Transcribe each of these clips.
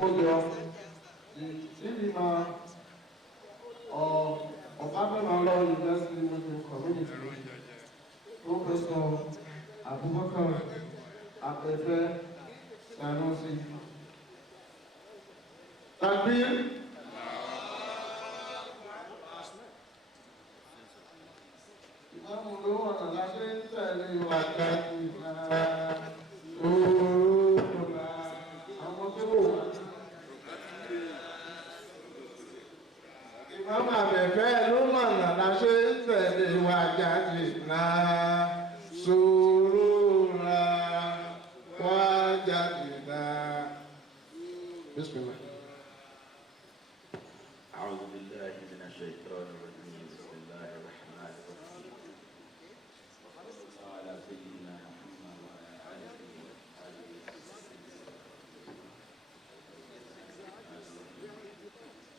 podium, the Chidima of Awolowo University Muslim Community, Professor Abubakar Abefe Sanusi. Takbir. Ìmáàmù ló wà láṣẹ ń tẹ̀lé ìwà jáde náà. Àwọn tó wà. Ìmáàmù Abẹ́fẹ́ ló mọ̀nà láṣẹ ń tẹ̀lé ìwà jáde náà. Sùúrù ra wá jáde náà. Bismillah. أعوذ بالله من الشيطان الرجيم بسم الله الرحمن الرحيم وعلى سيدنا محمد وعلى آله وصحبه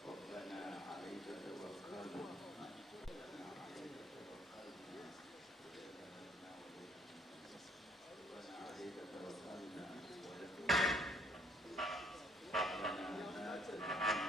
ربنا عليك توكلنا ربنا عليك توكلنا ربنا لا تجعلنا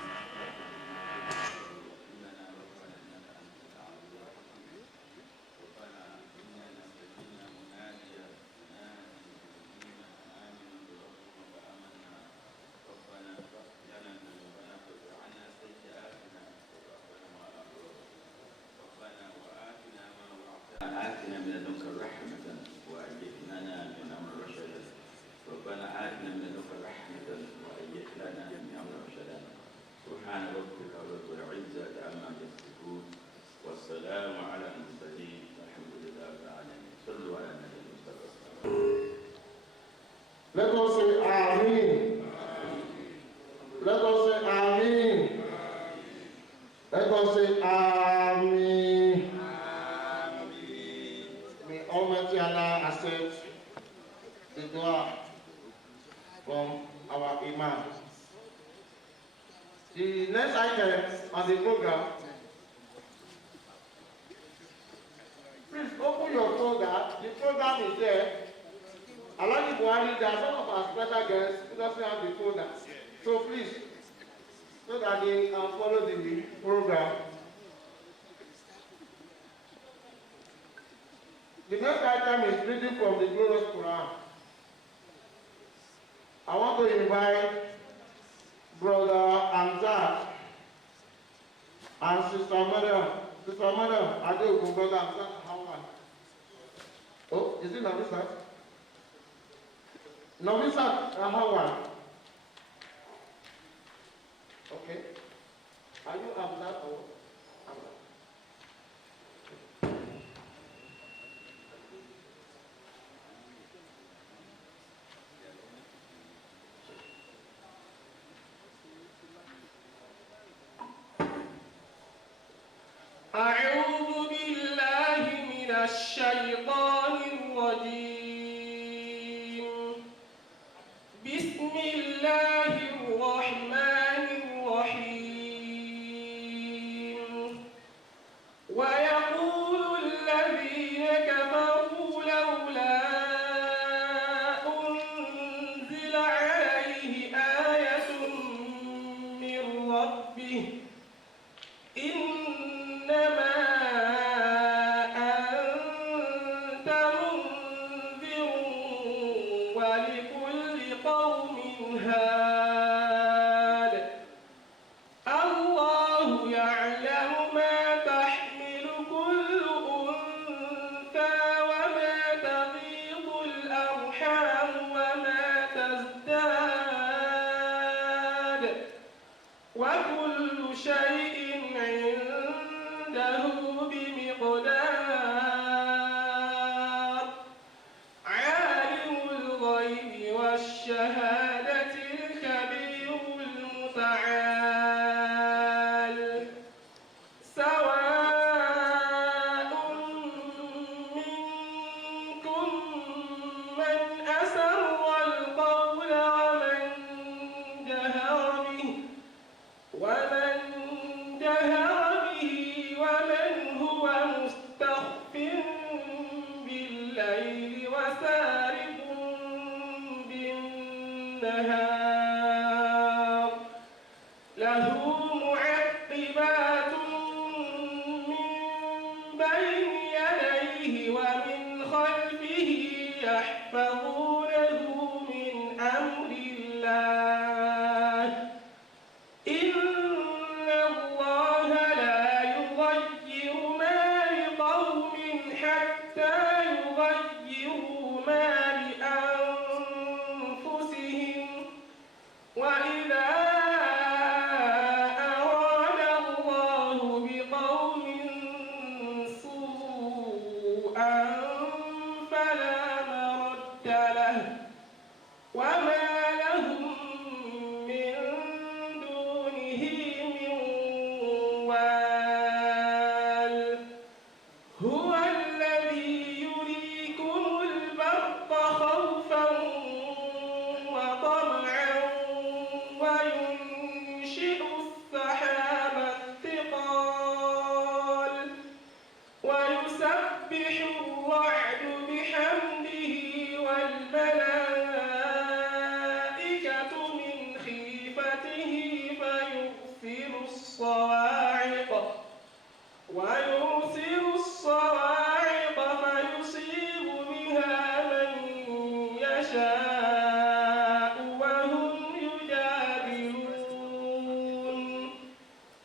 آتنا من لدنك رحمة وهيئ لنا من أمر رشدا ربنا آتنا من لدنك رحمة وهيئ لنا من أمر رشدا سبحان ربك رب العزة عما يصفون والسلام على المرسلين والحمد لله رب العالمين صلوا على النبي المصطفى. Let us say Amen. Let us say Amen. Let us say Amen. May Almighty Allah accept the dua from our Imam. The next item on the program, please open your folder. The program is there. Along Buhari, there are some of our special guests who doesn't have the folder. So please, so that they can follow the program. The next item is reading from the glorious Quran. I want to invite Brother Amzad and Sister Madam. Sister Madam, I do go Brother Amzad. How are? Oh, is it Novisat? Novisat, how are? Okay. Are you Amzad or Amzad? أعوذ بالله من الشيطان الرجيم بسم الله الرحمن الرحيم ويقول الذين كفروا لولا أنزل عليه آية من ربه إنما أنت منذر ولكل قوم هاد الله يعلم ما تحمل كل أنثى وما تغيض الأرحام وما تزداد وكل شيء عنده بمقدار عالم الغيب والشهادة الكبير المتعال سواء منكم من أسر القول ومن جهر به ومن هو مستخف بالليل وسارب بالنهار وإذا أراد الله بقوم سوءا فلا مرد له وما لهم من دونه من وال هو الذي يريكم البرق خوفا وطمعا وينشئ السحاب الثقال ويسبح الرعد بحمده والملائكة من خيفته فيرسل الصواعق فيصيب بها من يشاء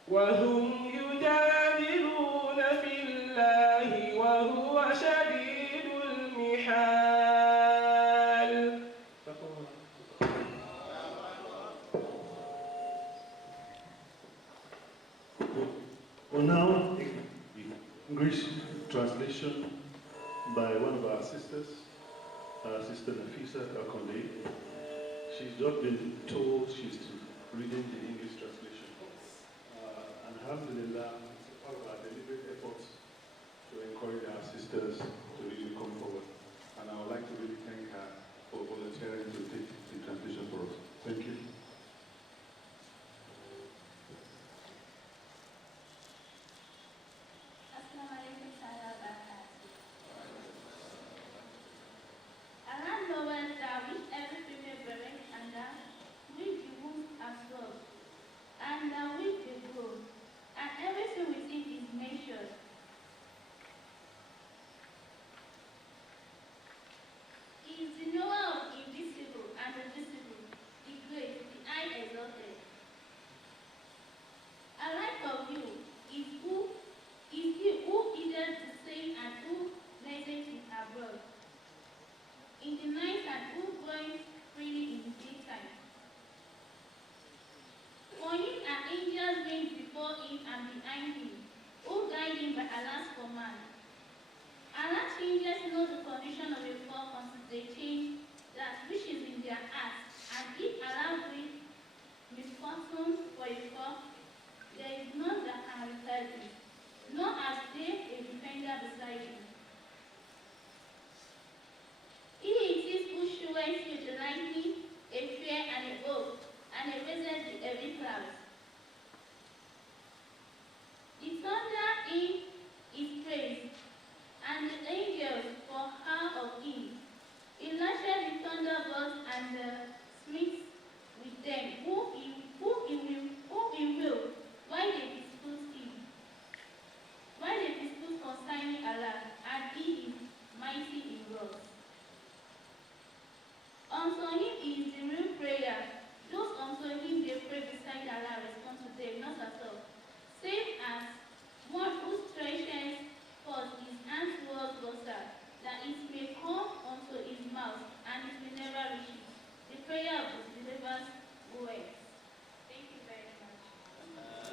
وهم يجادلون في الله وهو شديد المحال. Well, now, the English translation by one of our sisters, Sister Nafisa Akonde. She's just been told she's reading the English translation. Alhamdulillah, it's part of our deliberate efforts to encourage our sisters to really come forward. And I would like to really thank her for volunteering to take the translation for us. Thank you.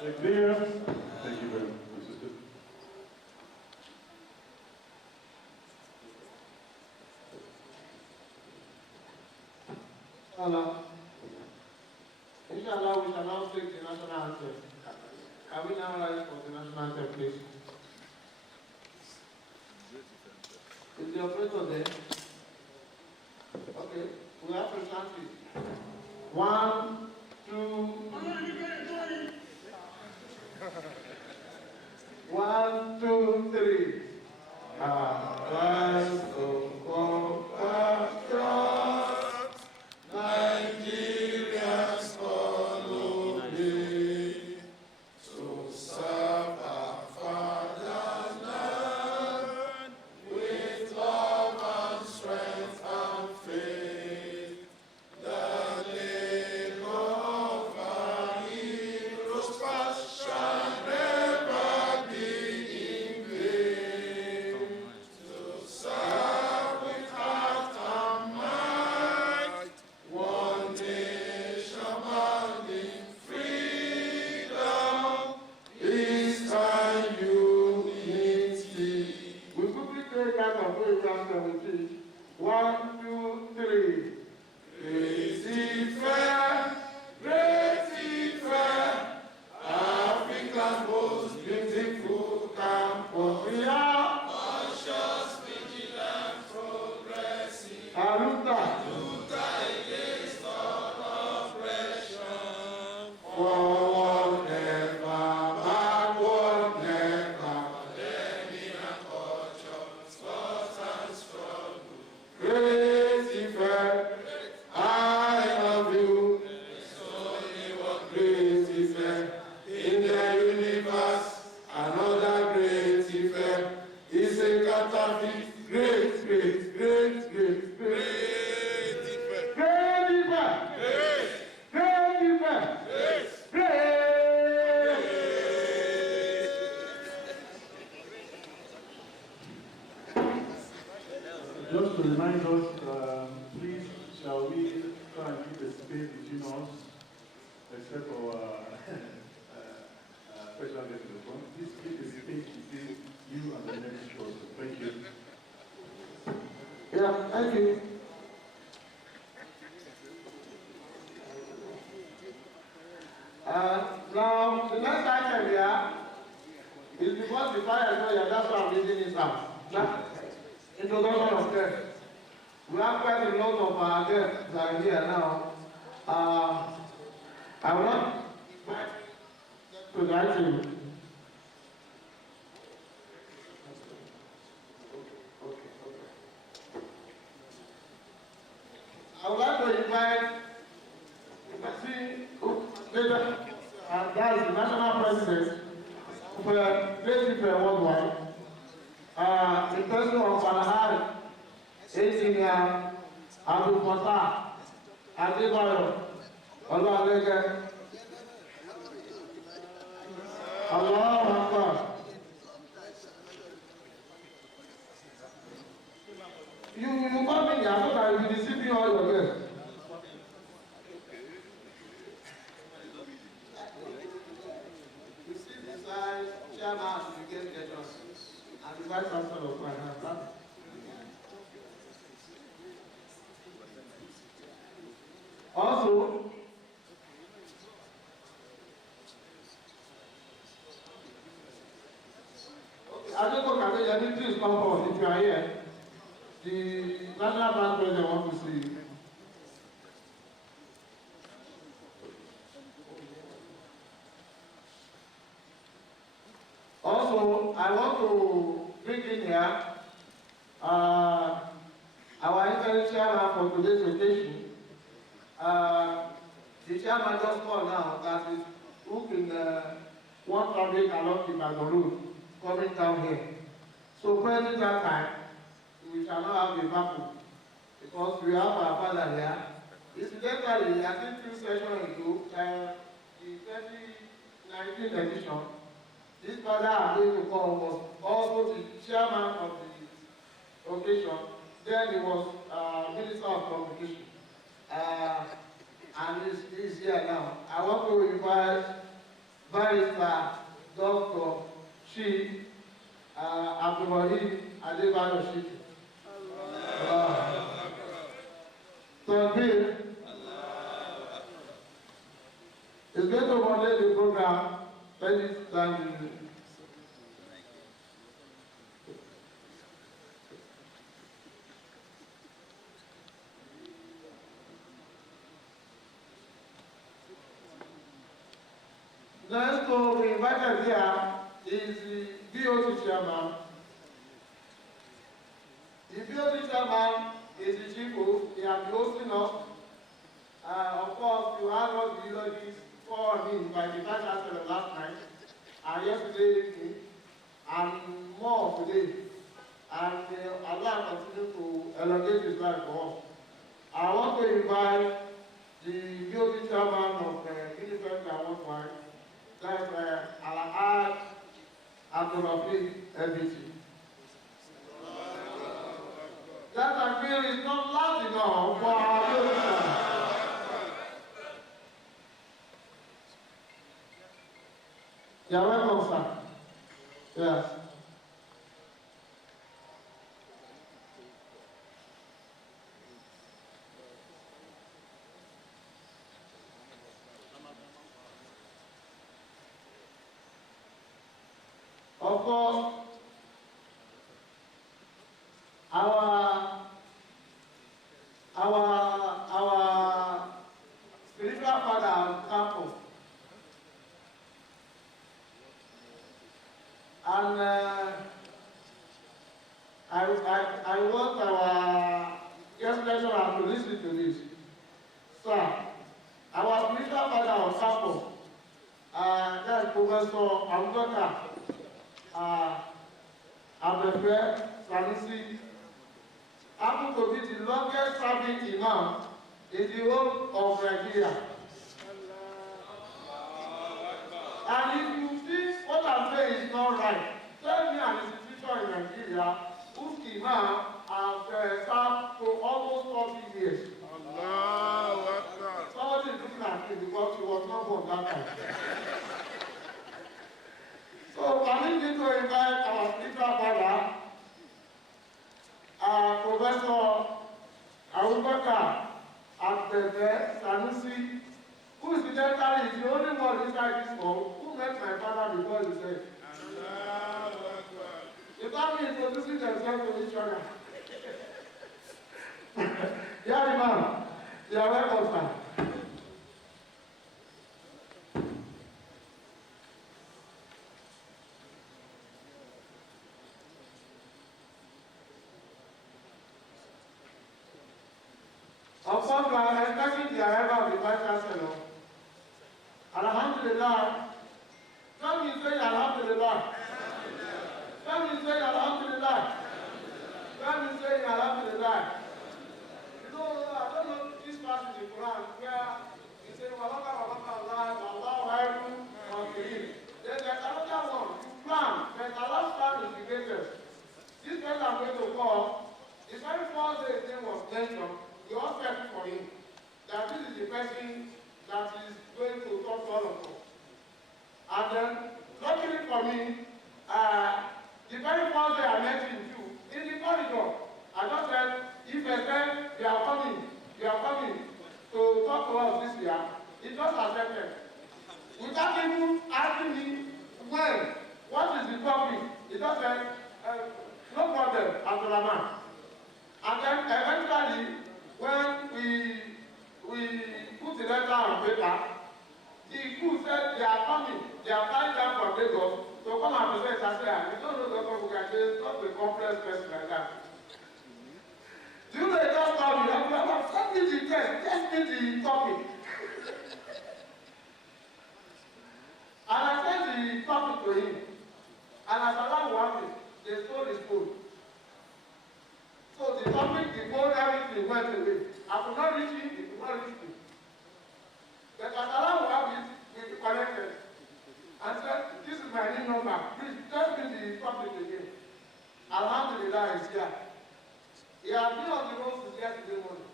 Thank you very much, sister. Inshallah, we shall now take the national anthem. Can we now rise for the national anthem, please? Is the operator there? Okay, we have to chant it. 1, 2, 1, 2, 3. Arise, O compatriots, Nigerians follow me, to serve our father's land with love and strength and faith. The labor of Yeah, thank you. Now, the next item here is because the fire is not here, that's why I'm reading this out. Now, introduction of guests. We have quite a lot of our guests that are here now. I will not to the item. I would like to invite that is the national president of Ile-Ife worldwide, the person of Alahari, Engineer Abdul Fatah Adebayo Olawalege. Allahu Akbar. You come in here so that you will be receiving all your guests. You see this side, chairman, you get lectures, and the vice chancellor of finance. Also, I don't know if you need please come forward if you are here. The national bank president wants to see you. Also, I want to bring in here our interim chairman for today's occasion. The chairman just called now that is who can one traffic along the Ibadan road coming down here. So present that time, we shall not have a vacuum because we have our father here. Incidentally, I think 2 sessions ago, the 2019 edition, this father I'm going to call was also the chairman of the occasion. Then he was Minister of Communication. And he's here now. I want to invite Barrister Dr. Chief Abdul Adebayo Shiki. Today is going to moderate the program. Thank you. Next to be invited here is the BOT chairman. The BOT chairman is the chief host. He has been hosting us. Of course, you had all the eulogies for him by the vice chancellor last night, and yesterday evening, and more today. And Allah continue to elongate his life for us. I want to invite the BOT chairman of UNIFEMGA worldwide. That's Al-Ahad Abdul everything. That I feel is not loud enough for our children. You're welcome, sir. Yes. Of course, our spiritual father on campus, and I want our guest lecturer to listen to this. Sir, our spiritual father on campus, that's Professor Awolowo. Abefre Sanusi happened to be the longest serving imam in the whole of Nigeria. And if you think what I'm saying is not right, tell me an institution in Nigeria whose imam has served for almost 40 years. Somebody is looking at me because he was not born that time. So permit me to invite our spiritual father, Professor God inside this hall who met my father before he said. Without me introducing themselves to each other. Yeah, Imam. You are welcome, sir. Of course, we are expecting the arrival of the Vice Chancellor. Alhamdulillah. Let me say Alhamdulillah. Let me say Alhamdulillah. Let me say Alhamdulillah. You know, I don't know this passage in the Quran where it says, There's another one. You plan, but Allah's plan is the greatest. This person I'm going to call, the very first day his name was mentioned, we all felt for him that this is the person that is going to talk to all of us. And then, luckily for me, the very first day I met him too, in the corridor, I just said, if I said, they are coming to talk to us this year, he just accepted. Without even asking me when, what is the topic, he just said, no problem, Abdulrahman. And then eventually, when we put the letter on paper, the crew said they are coming, they are flying down from Lagos to come and present Sasea. We don't know the congregation, it's not a complex person like that. Do you know they just call me? I'm send me the test me the topic. And I sent the topic to him. And as Allah wanted, they stole his phone. So the topic, the phone, everything went away. I could not reach him, he could not reach me. But as Allah wanted, we connected. And said, this is my new number. Please tell me the topic again. Alhamdulillah is here. He has been on the road since yesterday morning.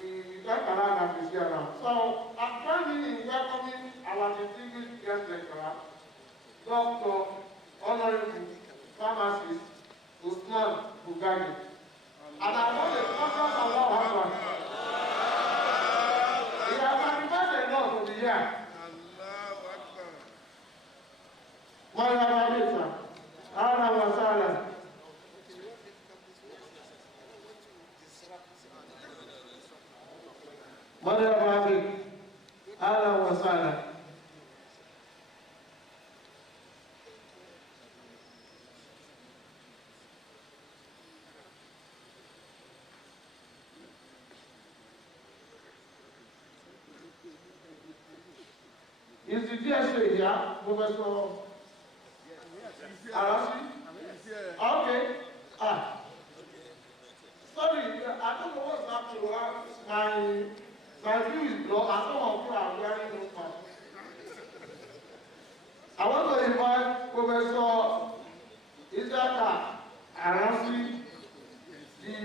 We thank Allah that he's here now. So, I'm joining in welcoming our distinguished guest lecturer, Dr. Honorable Pharmacist Usman Bugani. And I want to focus on what happened. He has sacrificed a lot over the year. Marhaba Bisa. Ahlan wa sahlan. Marhaba Bik. Ahlan wa sahlan. Is the DSA here, Professor Arasi? Okay. Sorry, I don't know what's happening. My view is low, and some of you are wearing no mask. I want to invite Professor Isaka Arasi, the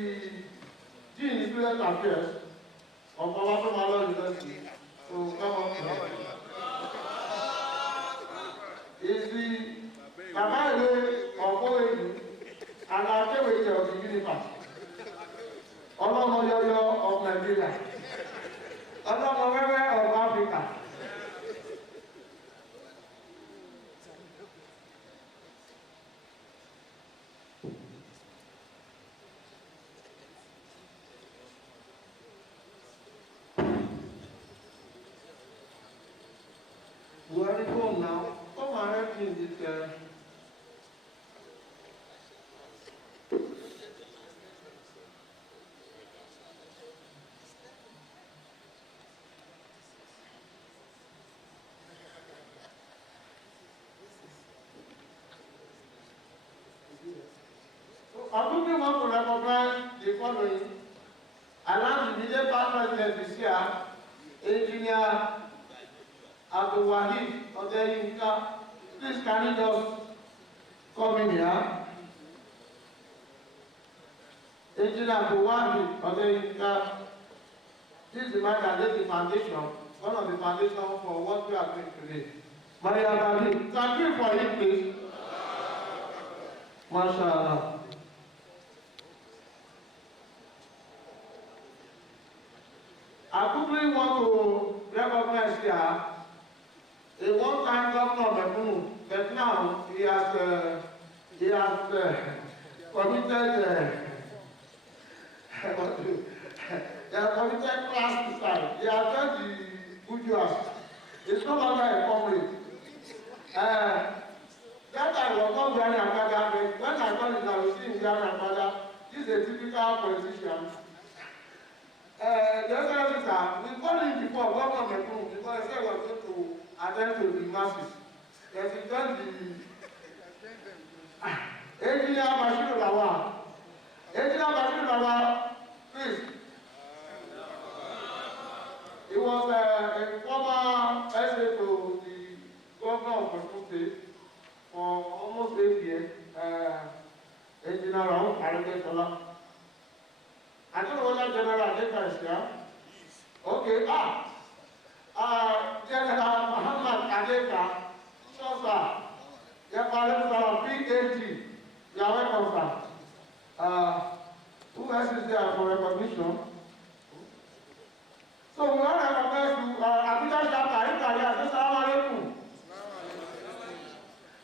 Dean of Student Affairs of Awolowo University, to come up here. Is the Kabale of OAU and Akeweke of the UNIFEMGA, Olomoyoyo of Nigeria, Olomowewe of Africa. We are going now. Come and help me in this. I quickly want to recognize the following. Allow the immediate partner this year, Engineer Abdulwahid Odeyinka. Please can you just come in here? Engineer Abdulwahid Odeyinka. This is the man that laid the foundation, one of the foundations for what we are doing today. Maria Bali, thank you for it, please. MashaAllah. I quickly want to recognize next year, a one-time governor of Ebunu, but now he has committed class this time. He has done the bourgeois. It's no longer a comrade. That time was not wearing Agbada, but when I got it, I was seeing wearing Agbada. This is a typical politician. The other thing is, we called him before, governor of Ebunu, because he said he was going to attend to the masses. Yes, he done the Engineer Bashiru Lawal. Engineer Bashiru Lawal, please. He was a former essay to the governor of Osun State for almost 8 years. Engineer Rahul Aragesola. I don't know whether General Adeka is here. Okay, General Muhammad Adeka, Sosa, Yapalemsa, PhD. You are welcome, sir. Who else is there for recognition? So we want to recognize you, Abuja Chapter, Italia, Assalamu alaikum.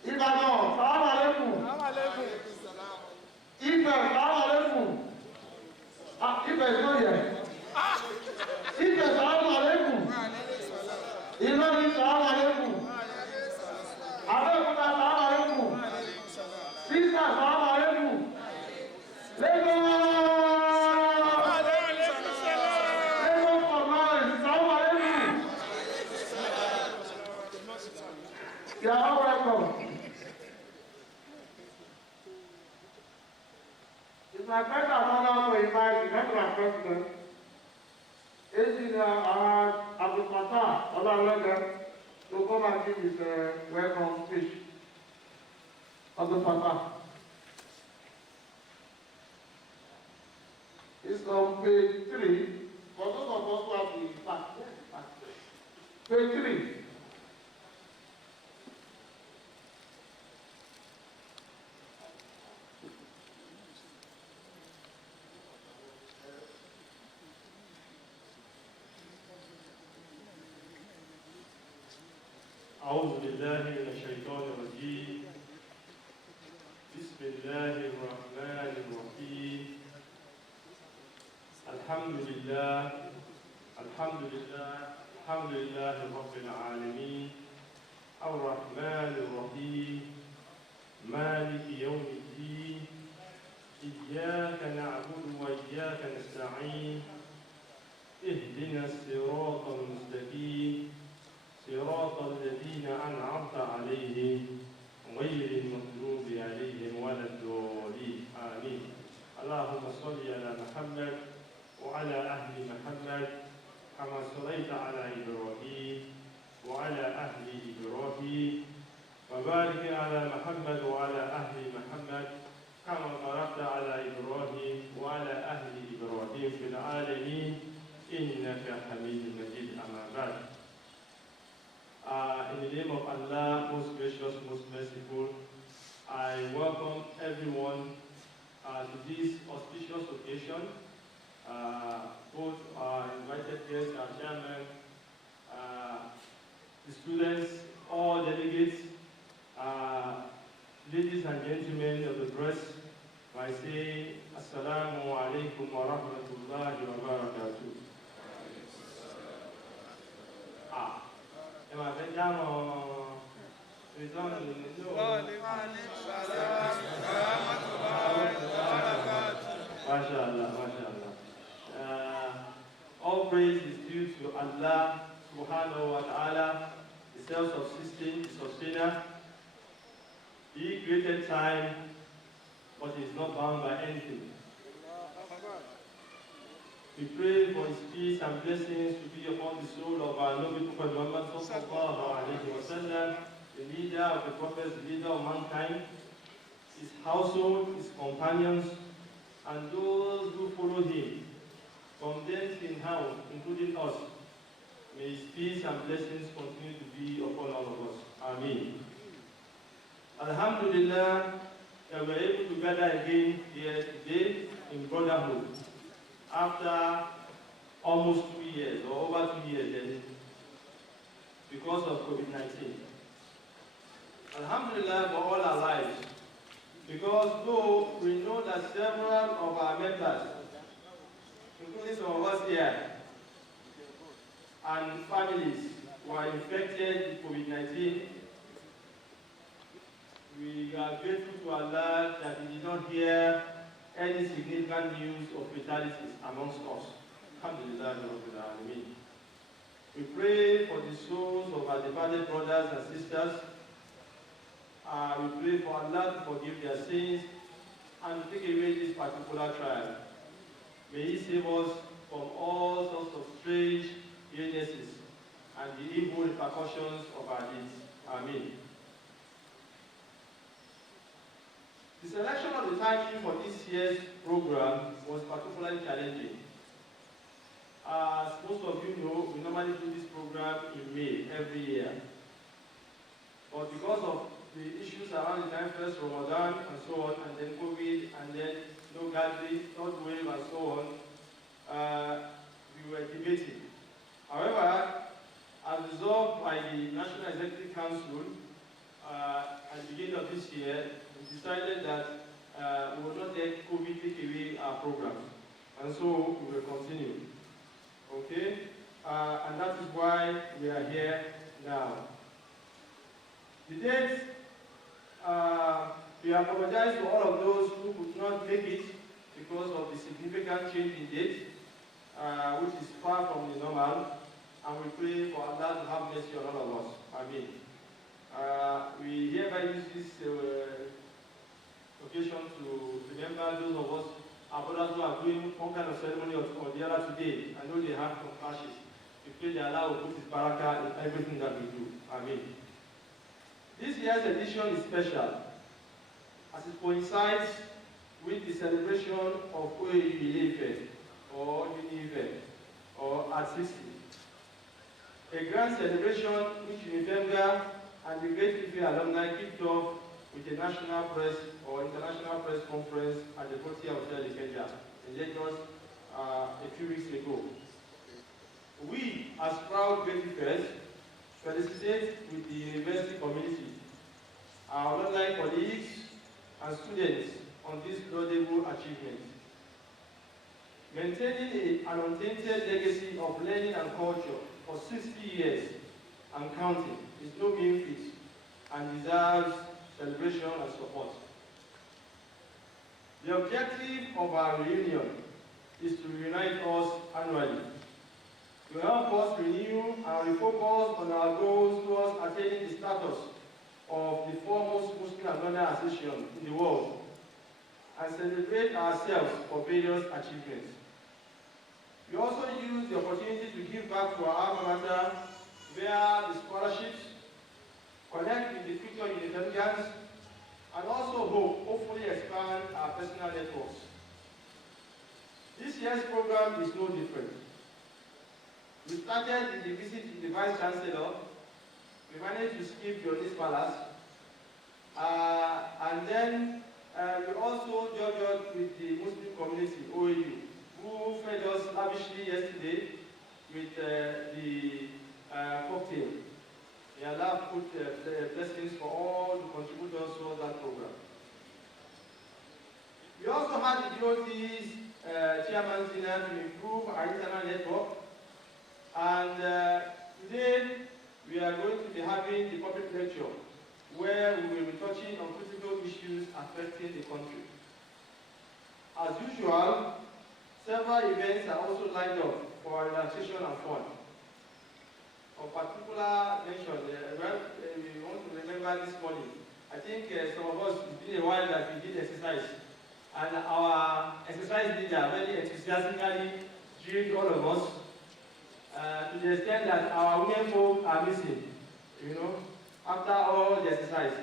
Ibadan, Assalamu alaikum. Ife, Assalamu alaikum. Ife is not here. Ife, Assalamu alaikum. Ilori, Assalamu alaikum. Abeokuta, Assalamu alaikum. Sister, Assalamu alaikum. Lagos. You are all welcome. It's my great honor to invite the National President, Engineer Abdul Fattah Awolowo, to come and give his welcome speech. Abdul Fattah. It's on page 3. For those of us who have the back. Page 3. أعوذ بالله من الشيطان الرجيم. بسم الله الرحمن الرحيم. الحمد لله رب العالمين الرحمن الرحيم مالك يوم الدين إياك نعبد وإياك نستعين اهدنا الصراط المستقيم صراط الذين أنعمت عليهم غير المغضوب عليهم ولا الضالين آمين. اللهم صل على محمد وعلى أهل محمد كما صليت على إبراهيم وعلى أهل إبراهيم وبارك على محمد وعلى أهل محمد كما باركت على إبراهيم وعلى أهل إبراهيم في العالمين إنك حميد مجيد. أما بعد. In the name of Allah, most gracious, most merciful, I welcome everyone to this auspicious occasion. Both our invited guests, our chairman, the students, all delegates, ladies and gentlemen of the press, I say Assalamu alaikum wa rahmatullahi wa barakatuh. Am I been down on MashaAllah, MashaAllah. All praise is due to Allah subhanahu wa ta'ala, the self-subsisting, the sustainer. He created time, but he is not bound by anything. We pray for his peace and blessings to be upon the soul of our noble Prophet Muhammad sallallahu alayhi wa sallam, the leader of the prophets, the leader of mankind, his household, his companions, and those who follow him from thence in how, including us. May his peace and blessings continue to be upon all of us. Amen. Alhamdulillah, that we are able to gather again here today in brotherhood. After almost 2 years, or over 2 years, that several of our members, including some of us here, and families were infected with COVID-19, we are grateful to Allah that we did not hear any significant news of fatalities amongst us. Alhamdulillah, Rabbil Alameen. We pray for the souls of our departed brothers and sisters. We pray for Allah to forgive their sins and to take away this particular trial. May He save us from all sorts of strange illnesses and the evil repercussions of our deeds. Amen. The selection of the title for this year's program was particularly challenging. As most of you know, we normally do this program in May every year. But because of the issues around the time, first Ramadan and so on, and then COVID, and then no gathering, third wave, and so on, we were debating. However, as resolved by the National Executive Council at the beginning of this year, we decided that we will not let COVID take away our program. And so we will continue. Okay? And that is why we are here now. The dates, we apologize to all of those who could not make it because of the significant change in date, which is far from the normal, and we pray for Allah to have mercy on all of us. Amen. We hereby use this occasion to remember those of us, our brothers who are doing one kind of ceremony or the other today. I know they have some clashes. We pray that Allah will put His barakah in everything that we do. Amen. This year's edition is special as it coincides with the celebration of Ile-Ife or UNIFEMGA or at 60. A grand celebration which UNIFEMGA and the Great Ife alumni kicked off with a national press or international press conference at the Hotel Ile-Ife in Lagos a few weeks ago. We, as proud Great Ifes, felicitate with the university community, our alumni colleagues and students on this laudable achievement. Maintaining an untainted legacy of learning and culture for 60 years and counting is no mean feat and deserves celebration and support. The objective of our reunion is to reunite us annually, to help us renew and refocus on our goals towards attaining the status of the foremost Muslim alumni association in the world and celebrate ourselves for various achievements. We also use the opportunity to give back to our alma mater via the scholarships, connect with the future UNIFEMGAs, and also hopefully expand our personal networks. This year's program is no different. We started with the visit to the Vice Chancellor. We managed to skip Johnny's Palace. And then we also joined with the Muslim community, OAU, who fed us lavishly yesterday with the cocktail. May Allah put blessings for all the contributors to that program. We also had the DOT's chairman's dinner to improve our internal network. And today we are going to be having the public lecture where we will be touching on critical issues affecting the country. As usual, several events are also lined up for relaxation and fun. Of particular mention, we want to remember this morning. I think some of us, it's been a while that we did exercise. And our exercise leader very enthusiastically drilled all of us to the extent that our women folk are missing, you know, after all the exercise.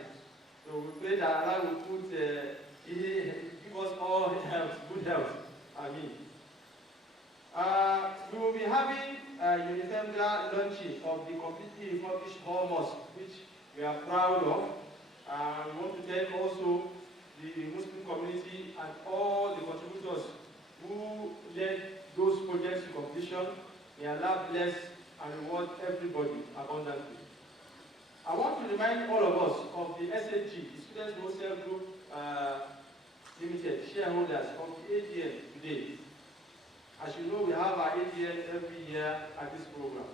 So we pray that Allah will put, give us all health, good health. Amen. We will be having UNIFEMGA launching of the completely refurbished hall mosque, which we are proud of. We want to thank also the Muslim community and all the contributors who led those projects to completion. May Allah bless and reward everybody abundantly. I want to remind all of us of the SHG, the Students Wholesale Group Limited shareholders of the AGM today. As you know, we have our AGM every year at this program.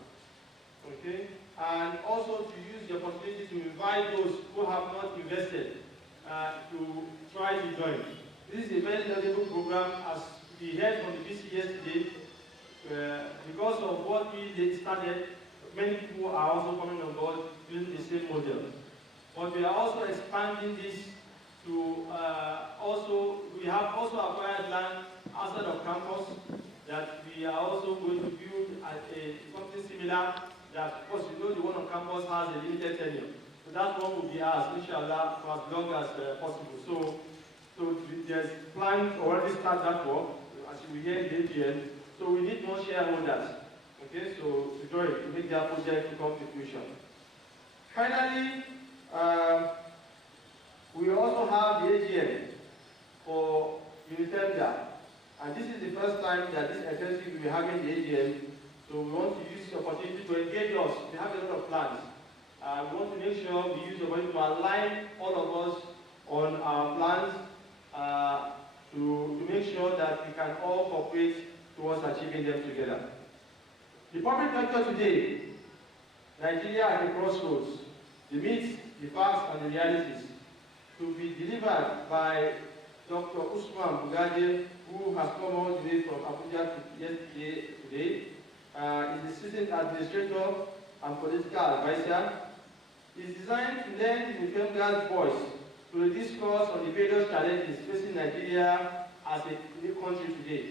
Okay? And also to use the opportunity to invite those who have not invested to try to join. This is a very valuable program, as we heard from the VC yesterday. Because of what we started, many people are also coming on board using the same model. But we are also expanding this to we have also acquired land outside of campus that we are also going to build something similar that, of course, you know the one on campus has a limited tenure. So that one will be ours, inshallah, for as long as possible. So there's plans to already start that work, as you will hear in the AGM. So we need more shareholders, okay, so to join, to make their project to come to fruition. Finally, we also have the AGM for UNIFEMGA, and this is the first time that this agency will be having the AGM, so we want to use the opportunity to engage us. We have a lot of plans. We want to make sure we use the opportunity to align all of us on our plans to make sure that we can all cooperate towards achieving them together. The public lecture today, Nigeria at the crossroads, the myths, the facts, and the realities, to be delivered by Dr. Usman Bugaje, who has come all the way from Abuja yesterday today. Is the Assistant Administrator and Political Advisor. Is designed to lend UNIFEMGA's voice to the discourse on the various challenges facing Nigeria as a country today.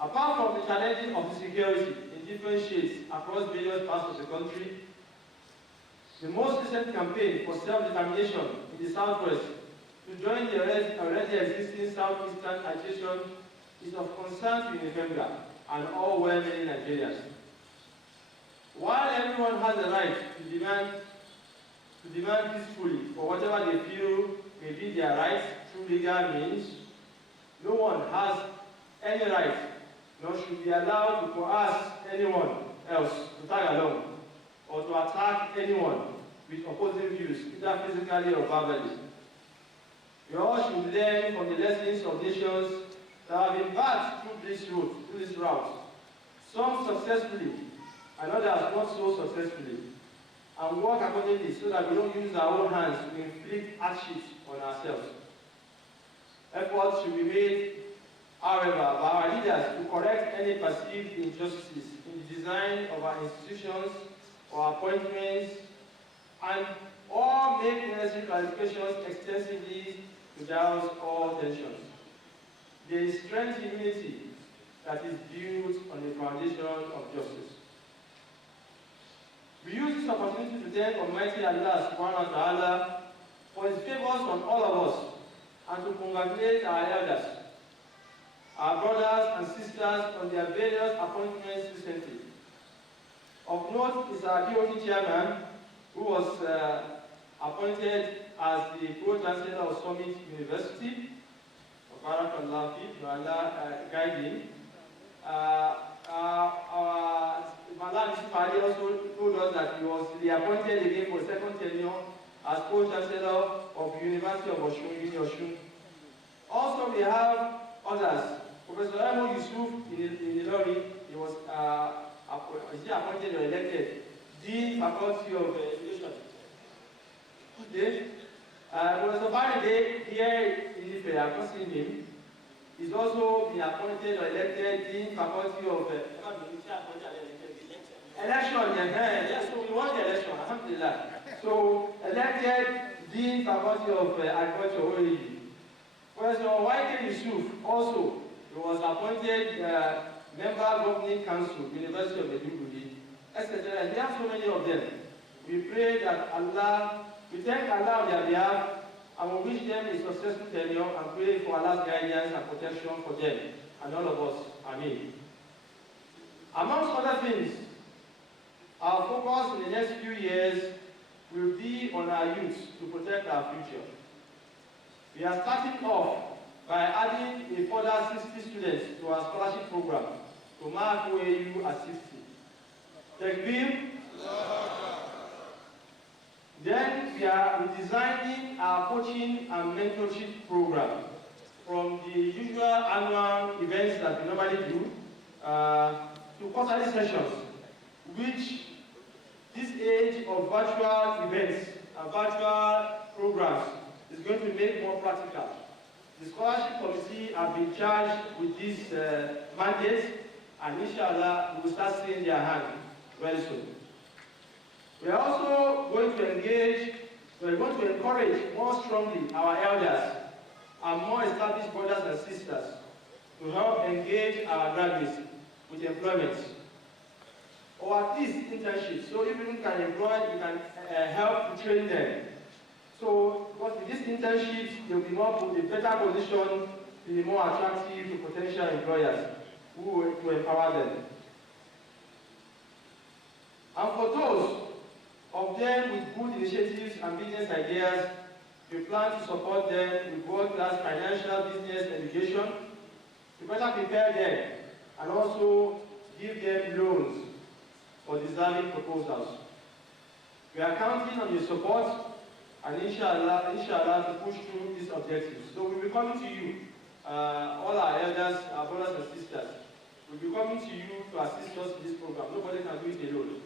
Apart from the challenges of security in different shades across various parts of the country, the most recent campaign for self-determination in the Southwest to join the already existing Southeastern Association is of concern to UNIFEMGA and all well-meaning Nigerians. While everyone has a right to demand peacefully for whatever they feel may be their rights through legal means, no one has any right, nor should be allowed to coerce anyone else to tag along or to attack anyone with opposing views, either physically or verbally. We all should learn from the lessons of nations that have been passed through this route, some successfully and others not so successfully, and work accordingly so that we don't use our own hands to inflict hardships on ourselves. Efforts should be made, however, by our leaders to correct any perceived injustices in the design of our institutions or appointments, and all make necessary clarifications extensively to douse all tensions. There is strength in unity that is built on the foundation of justice. We use this opportunity to thank Almighty Allah subhanahu wa ta'ala for his favors on all of us and to congratulate our elders, our brothers and sisters on their various appointments recently. Of note is our DOT chairman, who was appointed as the Pro-Chancellor of Summit University. Barakallah fi, may Allah guide him. Our Madam Sifari also told us that he was reappointed again for second tenure as Pro-Chancellor of the University of Osun. Also, we have others. Professor Emo Yusuf in Ilori, he was appointed or elected Dean Faculty of Education. Okay. Professor Faride here in Ile-Ife, I've not seen him. He's also been appointed or elected Dean Faculty of Election. Yes, so we won the election, alhamdulillah. So, elected Dean Faculty of Agriculture, OAU. Professor Waike Yusuf also, he was appointed Member Governing Council, University of Maiduguri, etc. And there are so many of them. We pray that Allah, we thank Allah on their behalf, and we wish them a successful tenure and pray for Allah's guidance and protection for them and all of us. Amen. Amongst other things, our focus in the next few years will be on our youth to protect our future. We are starting off by adding a further 60 students to our scholarship program to mark OAU at 60. Takbir. Then we are redesigning our coaching and mentorship program. program. From the usual annual events that we normally do, to quarterly sessions, which this age of virtual events and virtual programs is going to make more practical. The scholarship committee have been charged with this mandate, and inshallah, we will start seeing their hand very soon. We are also going to engage, we are going to encourage more strongly our elders and more established brothers and sisters to help engage our graduates with employment, or at least internships. So if we can employ, we can help to train them. So with these internships, they will be more in a better position to be more attractive to potential employers who will empower them. And for those of them with good initiatives and business ideas, we plan to support them with world-class financial business education to better prepare them and also give them loans for deserving proposals. We are counting on your support and inshallah to push through these objectives. So we'll be coming to you, all our elders, our brothers and sisters. We'll be coming to you to assist us in this program. Nobody can do it alone.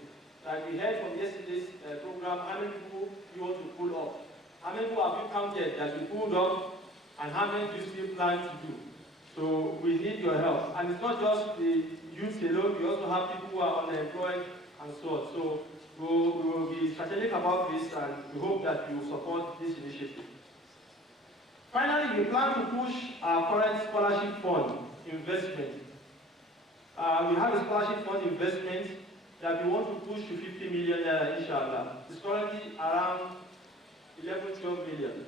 Like we heard from yesterday's program, how many people you want to pull up? How many people have you counted that you pulled up, and how many do you still plan to do? So we need your help. And it's not just the youth alone, we also have people who are unemployed and so on. So we will be strategic about this, and we hope that you will support this initiative. Finally, we plan to push our current scholarship fund investment. We have a scholarship fund investment that we want to push to 50 million naira, inshallah. It's currently around 11-12 million.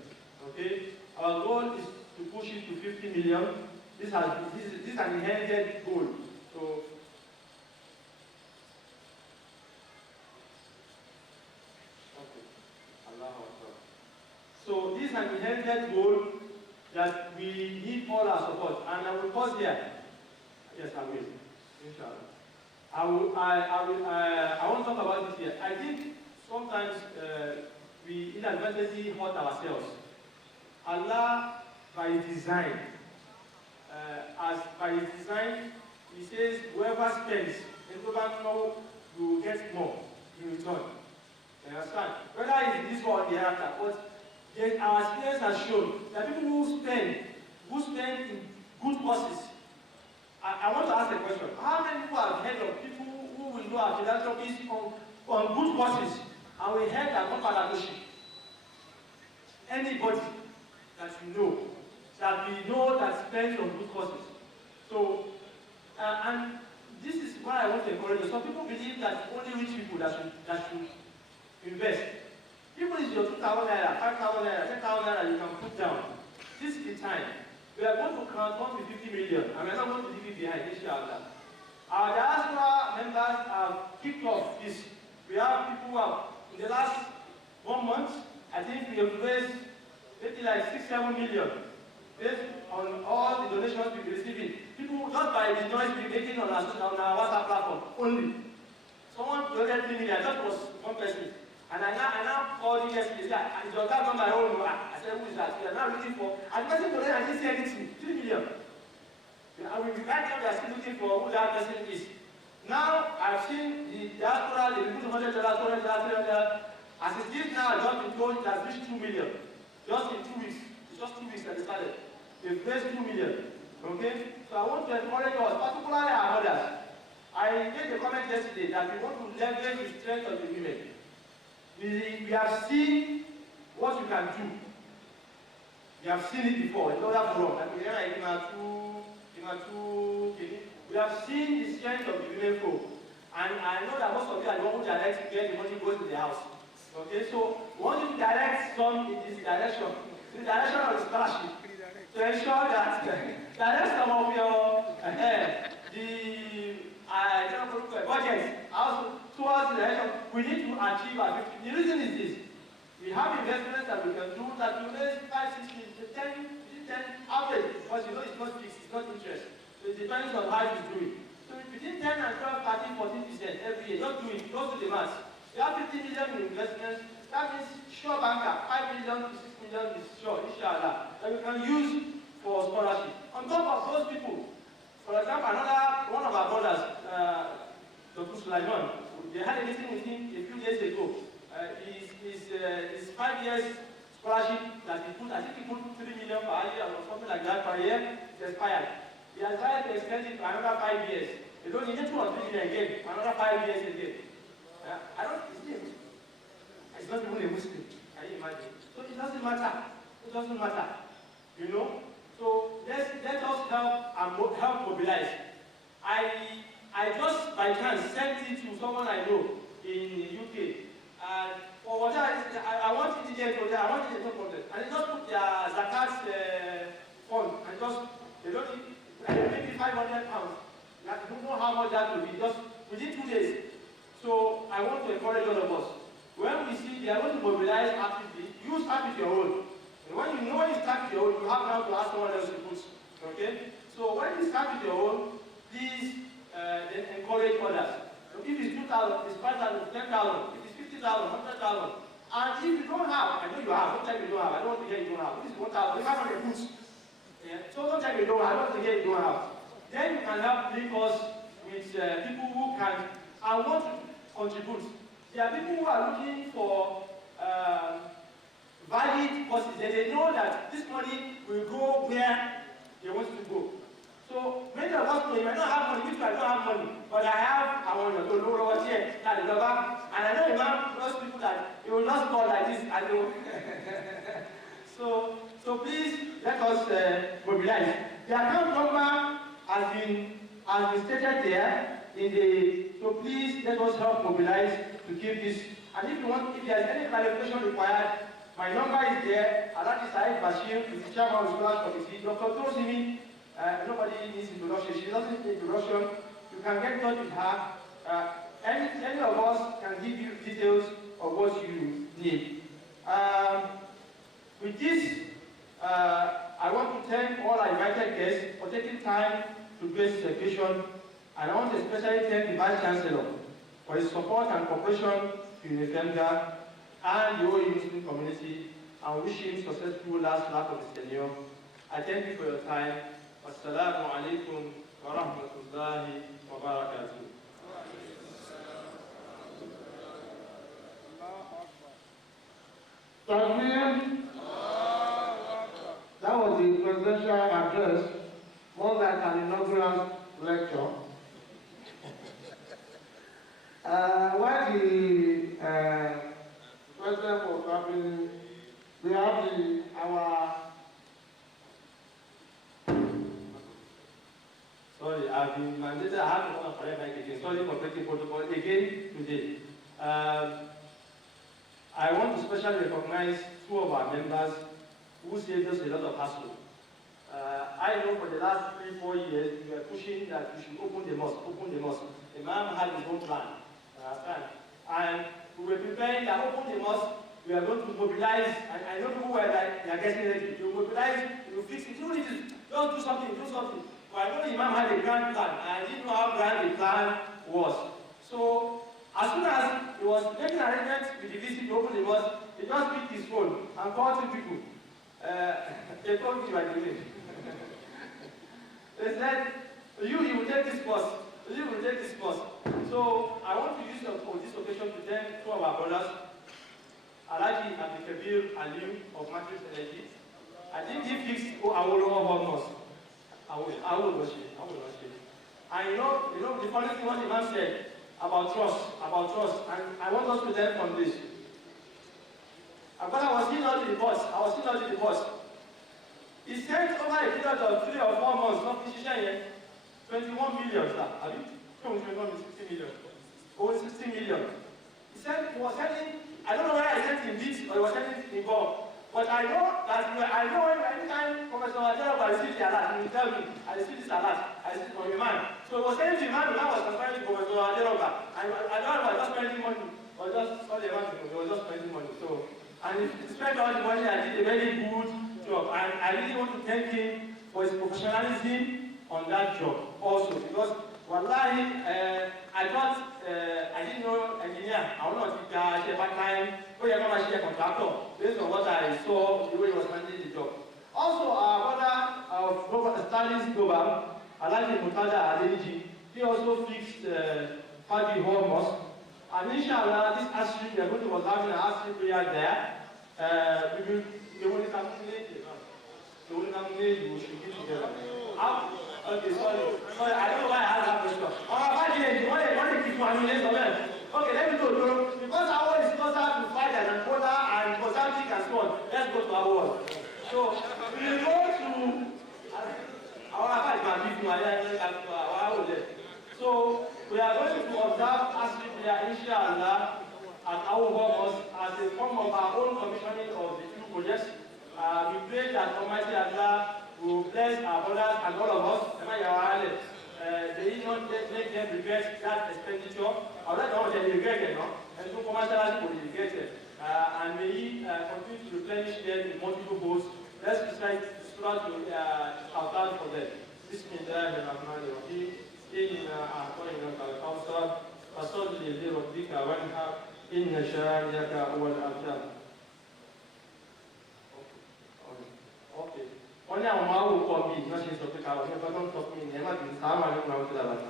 Okay? Our goal is to push it to 50 million. This is an inherited goal. So, okay. Allahu Akbar. So this is an inherited goal that we need all our support. And I will pause here. Yes, I will. Inshallah. I want to talk about this here. I think sometimes we inadvertently hurt ourselves. Allah, by design, He says, whoever spends, will get more in return. You understand? Whether it's this one or the other, but our experience has shown that people who spend in good courses. I want to ask a question. How many people have heard of people who will know our philanthropists on good courses, and we heard that not paradoxically? Anybody that we know that spends on good courses. So, and this is why I want to encourage you. Some people believe that only rich people that should invest. Even if your 2,000 naira, 5,000 naira, 10,000 naira, you can put down. This is the time. We are going to count 1 to 50 million, and we are not going to leave it behind, inshallah. Our diaspora members have kicked off this. We have people who have, in the last 1 month, I think we have raised maybe like 6-7 million based on all the donations we've been receiving. People, just by the noise we're making on our WhatsApp platform only. Someone donated 3 million, that was one person. And I now called him yesterday, and your dad on my own. I said, who is that? We are now looking for, and the person today, I didn't say anything, 3 million. And we right now, we are still looking for who that person is. Now, I've seen the diaspora, they put $100, $200, as it is now, I've just been told it has reached 2 million. Just in 2 weeks. It's just 2 weeks that they started. They've raised 2 million. Okay? So I want to encourage us, particularly our mothers. I made a comment yesterday that we want to leverage the strength of the women. We have seen what you can do. We have seen it before. It's not that wrong. We have seen the strength of the women folk. And I know that most of you are the one who direct where the money goes to the house. Okay, so we want you to direct some in this direction. The direction of the scholarship. To ensure that direct some of your budget also towards the direction we need to achieve our 50. The reason is this. We have investments that we can do that will raise 5, 6, 10 average, because you know it's not fixed, it's not interest. So it depends on how you do it. So between 10 and 12, 13, 14% every year, just do it, don't do the math. You have 50 million in investments, that means sure banker, 5 million to 6 million is sure, inshallah, that we can use for scholarship. On top of those people, for example, one of our brothers, Dr. Sulaiman, they had a meeting with him a few days ago. His 5 years scholarship that he put, I think he put 3 million per year or something like that per year, is expired. He has tried to extend it for another 5 years. They don't need 2 or 3 million again, another 5 years again. I don't see him. It's not even a Muslim. Can you imagine? So it doesn't matter. It doesn't matter. You know? So let us help mobilize. I just by chance sent it to someone I know in the UK. And for whatever I want Indian content, I want Indian content. And they just put their zakat fund and just they don't need maybe £500. I don't know how much that will be, just within 2 days. So I want to encourage all of us. When we see they are going to mobilize actively, you start with your own. And when you start with your own, you have now to ask someone else to put. Okay? So when you start with your own, please then encourage others. So if it's 2,000, it's 5,000, 10,000, if it's 50,000, 100,000. And if you don't have, I know you have, don't tell me you don't have, I don't want to hear you don't have. If it's 1,000, you have on the boots. Yeah? So don't tell me you don't have, I don't want to hear you don't have. Then you can help link us with people who can and want to contribute. There are people who are looking for valid causes. They know that this money will go where they want it to go. So many of us know you might not have money, which I don't have money, but I have money to know over here, and I know a man those people that he will just call like this and they will so please let us mobilize. The account number has been stated there in the so please let us help mobilize to keep this. And if there is any clarification required, my number is there. Alhaji Said Bashir is the chairman of the Scholars Committee. Dr. Tosimi, nobody needs introduction. She doesn't need introduction. You can get in touch with her. Any of us can give you details of what you need. With this, I want to thank all our invited guests for taking time to grace this occasion. And I want to especially thank the Vice Chancellor for his support and cooperation to UNIFEMGA and the whole Muslim community, and wish him successful last lap of his tenure. I thank you for your time. Wassalamu alaikum wa rahmatullahi wa barakatuh. That was the presidential address, more like an inaugural lecture. While the president was having, we have our. Sorry, I've been mandated. I have to come and correct my again. Sorry for breaking protocol again today. I want to specially recognize 2 of our members who saved us a lot of hassle. I know for the last 3-4 years we were pushing that we should open the mosque. The man had his own plan. And we were preparing that open the mosque, we are going to mobilize, and I know people were like, they are getting ready. You mobilize, you fix it, you need to just do something. But I know the Imam had a grand plan, and I didn't know how grand the plan was. So, as soon as he was making arrangements with the VC to open the mosque, he just picked his phone and called 2 people. They told me you are doing it. They said, you will take this mosque. You will take this mosque. So I want to use this occasion to thank 2 of our brothers, Alhaji Abdul Aliu of Matrix Energy. I think he fixed Awolowo mosque. I will worship. And you know the funny thing what the man said about trust, and I want us to learn from this. But I was still not in the bus. He sent over a period of 3 or 4 months, not finishing 21 million, sir. Have you? 60 million. Over 60 million. He was sending, I don't know whether I sent in bits or he was sending in bulk. But I know that anytime Professor Awolowo received the alert, he will tell me, I received this alert, I received it from your man. So he was sending to the man was transferring to Professor Awolowo. I don't know, I was just spending money. Or just all the amount he was just spending money. So, and he spent all the money and did a very good job. And I really want to thank him for his professionalism on that job also. Because wallahi, I thought I didn't know engineer. I don't know if part-time, oh yeah, come a contractor, based on what I saw, the way he was handling the job. Also, our brother of studies global, Alhaji Mutada Adeniji, he also fixed Fadi Hall Mosque. And inshallah, this Asri, we are going to be having an Asri prayer there. We will calculate it. We will calculate it, we should get together. Okay, sorry, I don't know why I asked that question. What is it? Okay, let me go. Because our word is closer to Friday and Koda and Mozambique and so on, let's go to our word. So, we will go to our So, we are going to observe Asri prayer, inshallah, at our home as a form of our own commissioning of the two projects. We pray that Almighty Allah will bless our brothers and all of us. They not make them regret that expenditure. Or that not they regret it, no? And so commercially will regret it. And may He continue to replenish them in multiple holes. Let's recite Surah to our for them. Bismillahirrahmanirrahim. إِنَّا أَعْطَيْنَاكَ الْكَوْثَرَ فَصَلِّ لِرَبِّكَ وَانْحَرْ إِنَّ شَانِئَكَ هُوَ الْأَبْتَرُ. Okay. Wọ́n ní àwọn máa wò pọ̀ bí ìgbà ṣe sọ pé káwọn ẹgbẹ́ tó ń sọ fún ìyẹn láti sáàmà nípa àwọn ìlànà àti.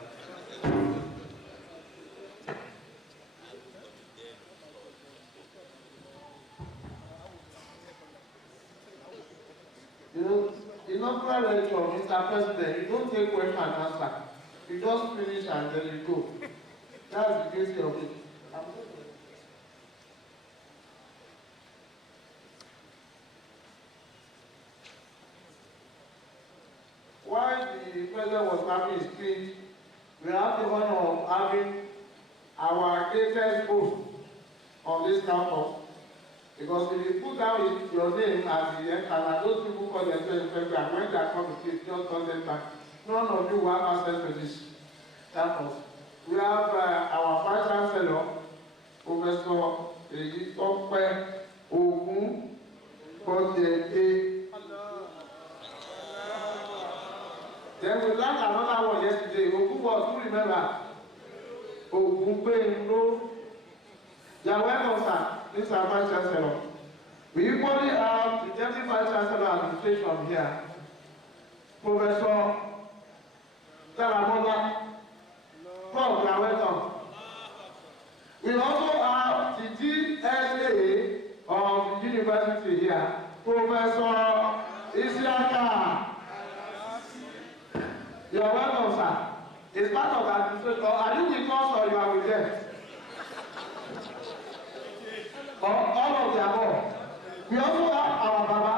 You know, lecture, Mr. President, you don't take question and answer. You just finish and then you go. That's the case of it. While the president was having his speech, we have the honor of having our greatest host on this campus. Because if you put down your name as the enter, and those people call themselves UNIFEMGA, and when they come to please, just call them back. None of you will have access to this campus. We have our Vice Chancellor, Professor Ile-Ife Ogun Kojede. Then we learned another one yesterday. Ogun was, who remember? Ogun Benro. You are welcome, sir. This is our Vice Chancellor. We equally have the Deputy Vice Chancellor Administration here, Professor Taramola. Prof, you are welcome. We also have the DSA of the university here, Professor Isiaka. You are welcome, sir. It's part of the administration. Are you with us or you are with them? Or all of the above. We also have our Baba.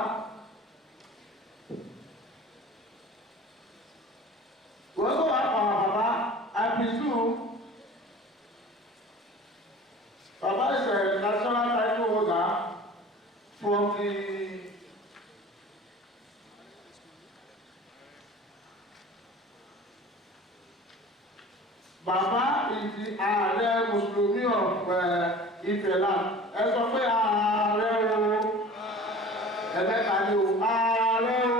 We also have our Baba. I presume Baba is a national title holder from the Baba is the Ààrẹ Mùsùlùmí of Ife land. Ẹ sọ pé ààrẹ o, ẹ̀mẹ́ta ni o, ààrẹ o,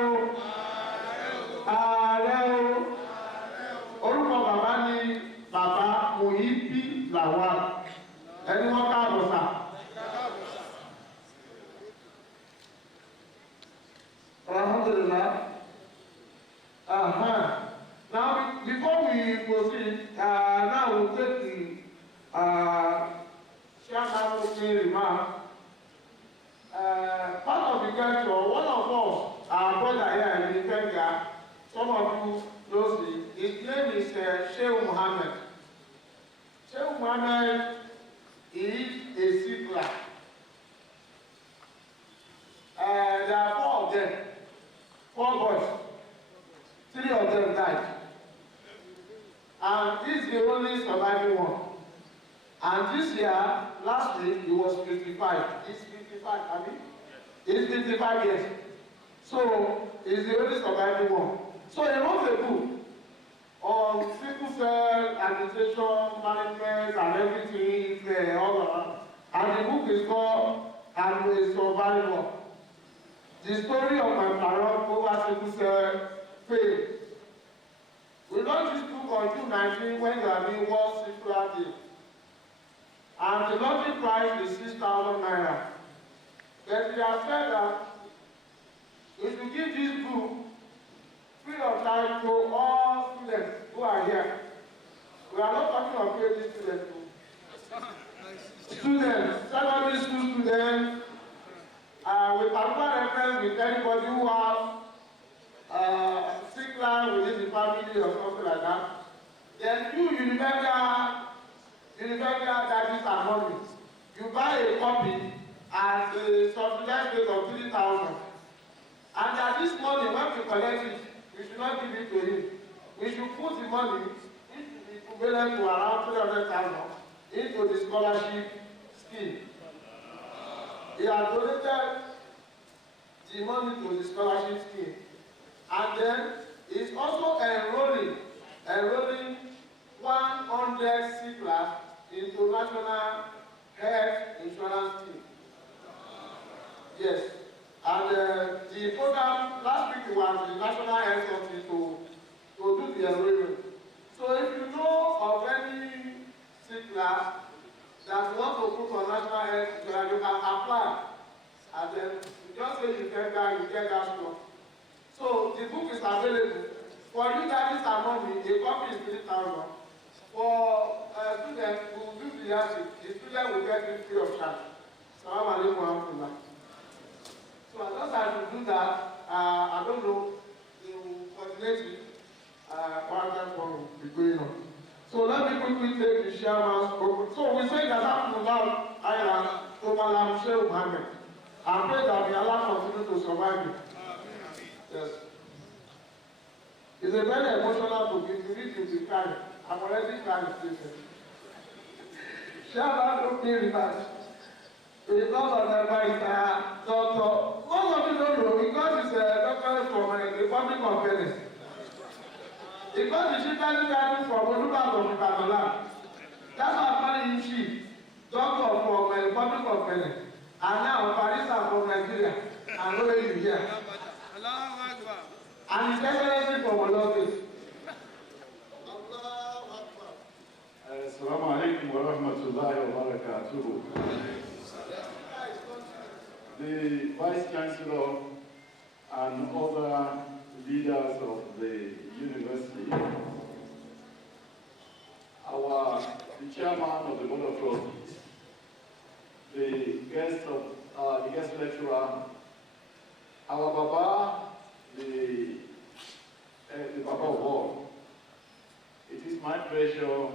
ààrẹ o. Orúkọ bàbá ni Bàbá Muyibi Lawal. Ẹni wọ́n káàbọ̀ sà. Alhamdulillah. Now, before we proceed, now we'll take the chairman opening remarks. Part of the culture, one of us, our brother here in UNIFEMGA, some of you know him, his name is Sheikh Muhammad. Sheikh Muhammad is a settler. There are 4 of them, 4 boys. 3 of them died. And this is the only surviving one. And this year, last week, he was 55. He's 55, I mean? He's 55 years. So, he's the only surviving one. So, he wrote a book on sickle cell, administration, management, and everything, all around. And the book is called "I'm a Survivor." The story of my parent over sickle cell failed. We launched this book on June 19 when we are being World Sickle Day. and the lottery prize is 6,000 naira. But we have said that we should give this book free of charge to all students who are here. We are not talking of PhD students. Students, secondary school students, with particular reference with anybody who has sick line within the family or something like that. Then you, UNIFEMGA charges and money. You buy a copy at a subsidized rate of 3,000. And that this money, when we collect it, we should not give it to him. We should put the money, which is equivalent to around 300,000, into the scholarship scheme. He has donated the money to the scholarship scheme. And then he's also enrolling 100 C-class into National Health Insurance Scheme. Yes. And the program, last week was the National Health Authority to do the enrollment. So if you know of any C-class that you want to put on National Health Insurance, you can apply. And then you just say you get that stuff. So the book is available. For you guys and money, a copy is 3,000. For students who do the acid, the student will get it free of charge. Salaam alaikum wa rahmatullah. So I just have to do that. I don't know, the coordinate what that one will be going on. So let me quickly take the chairman's book. So we say that Alhamdulillah Island to Malam Sheikh Mohammed. I pray that we Allah continue to survive it. Yes. It's a very emotional book. If you read it, you cry. I'm already crying. Shout out to me, reverse. It's not an advice, doctor. Most of you don't know because it's a doctor from the public company. Because the chief guy from Oduduwa of Ibadan. That's why I'm calling him chief. Doctor from the public company. And now Parisa from Nigeria. And where you here? And his excellency from Awolowo. Assalamu alaikum wa rahmatullahi wa barakatuh. The Vice Chancellor and other leaders of the university, the chairman of the Board of Trustees, the guest lecturer, our Baba, the Baba of all. It is my pleasure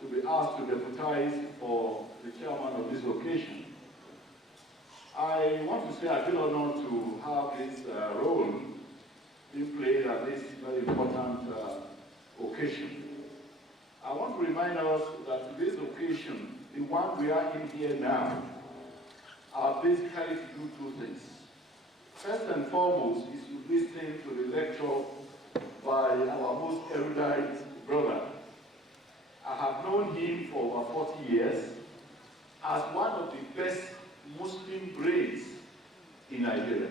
to be asked to deputize for the chairman of this occasion. I want to say I feel honored to have this role being played at this very important occasion. I want to remind us that this occasion, the one we are in here now, are basically to do two things. First and foremost is to listen to the lecture by our most erudite brother. I have known him for over 40 years as one of the best Muslim brains in Nigeria.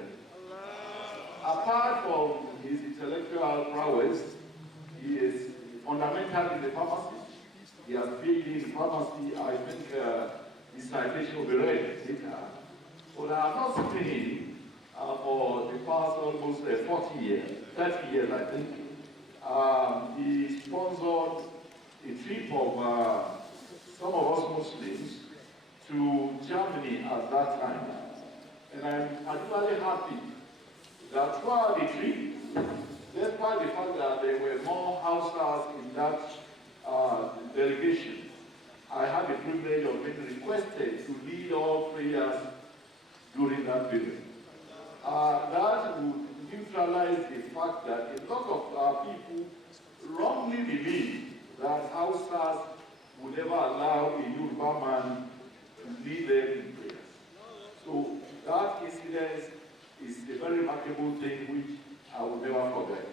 Apart from his intellectual prowess, he is fundamental in the pharmacy. He has been in pharmacy. I think his citation will be read later. But I have not seen him for the past almost 40 years, 30 years, I think. He sponsored a trip of some of us Muslims to Germany at that time. And I'm particularly happy that throughout the trip, despite the fact that there were more Hausas in that delegation, I had the privilege of being requested to lead all prayers during that period. That would neutralize the fact that a lot of our people wrongly believe that Hausas would never allow a Yoruba man to lead them in prayers. So that incident is a very remarkable thing which I will never forget.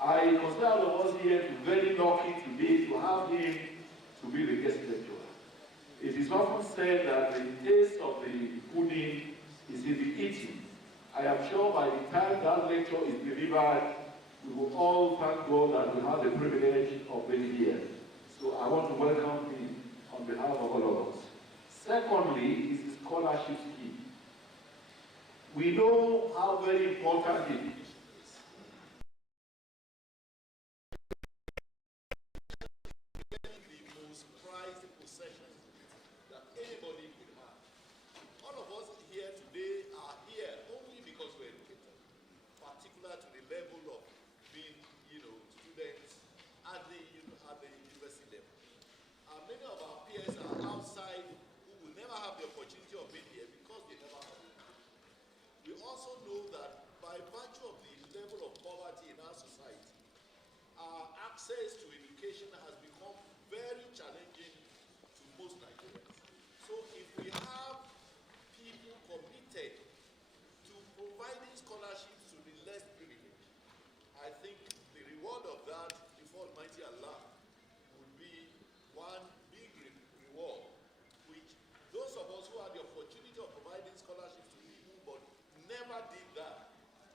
I consider all of us here to be very lucky today to have him to be the guest lecturer. It is often said that the taste of the pudding is in the eating. I am sure by the time that lecture is delivered, we will all thank God that we have the privilege of being here. So I want to welcome him on behalf of all of us. Secondly, is the scholarship scheme. We know how very important it is. The most prized possession that anybody could have. All of us here today are here only because we're educated, particular to the level of being, students at the university level. Many of our peers are outside who will never have the opportunity of being here because they never have it. We also know that by virtue of the level of poverty in our society, our access to education has become very challenging to most Nigerians. So if we have people committed to providing scholarships to the less privileged, I think the reward of that before Almighty Allah would be one big reward, which those of us who had the opportunity of providing scholarships to people but never did that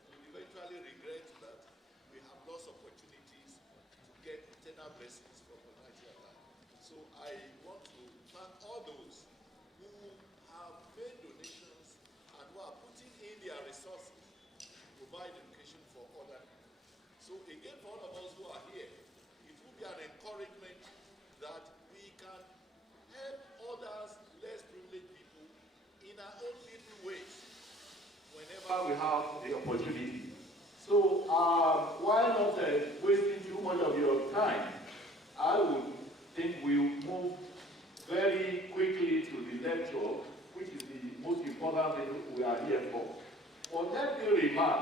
will eventually regret that we have lost opportunities to get eternal blessings from Almighty Allah. So I want to thank all those who have made donations and who are putting in their resources to provide education for other people. So again, for all of us who are here, it will be an encouragement that we can help others, less privileged people, in our own little ways whenever we have the opportunity. So while not wasting too much of your time, I would think we'll move very quickly to the lecture, which is the most important thing we are here for. But let me remark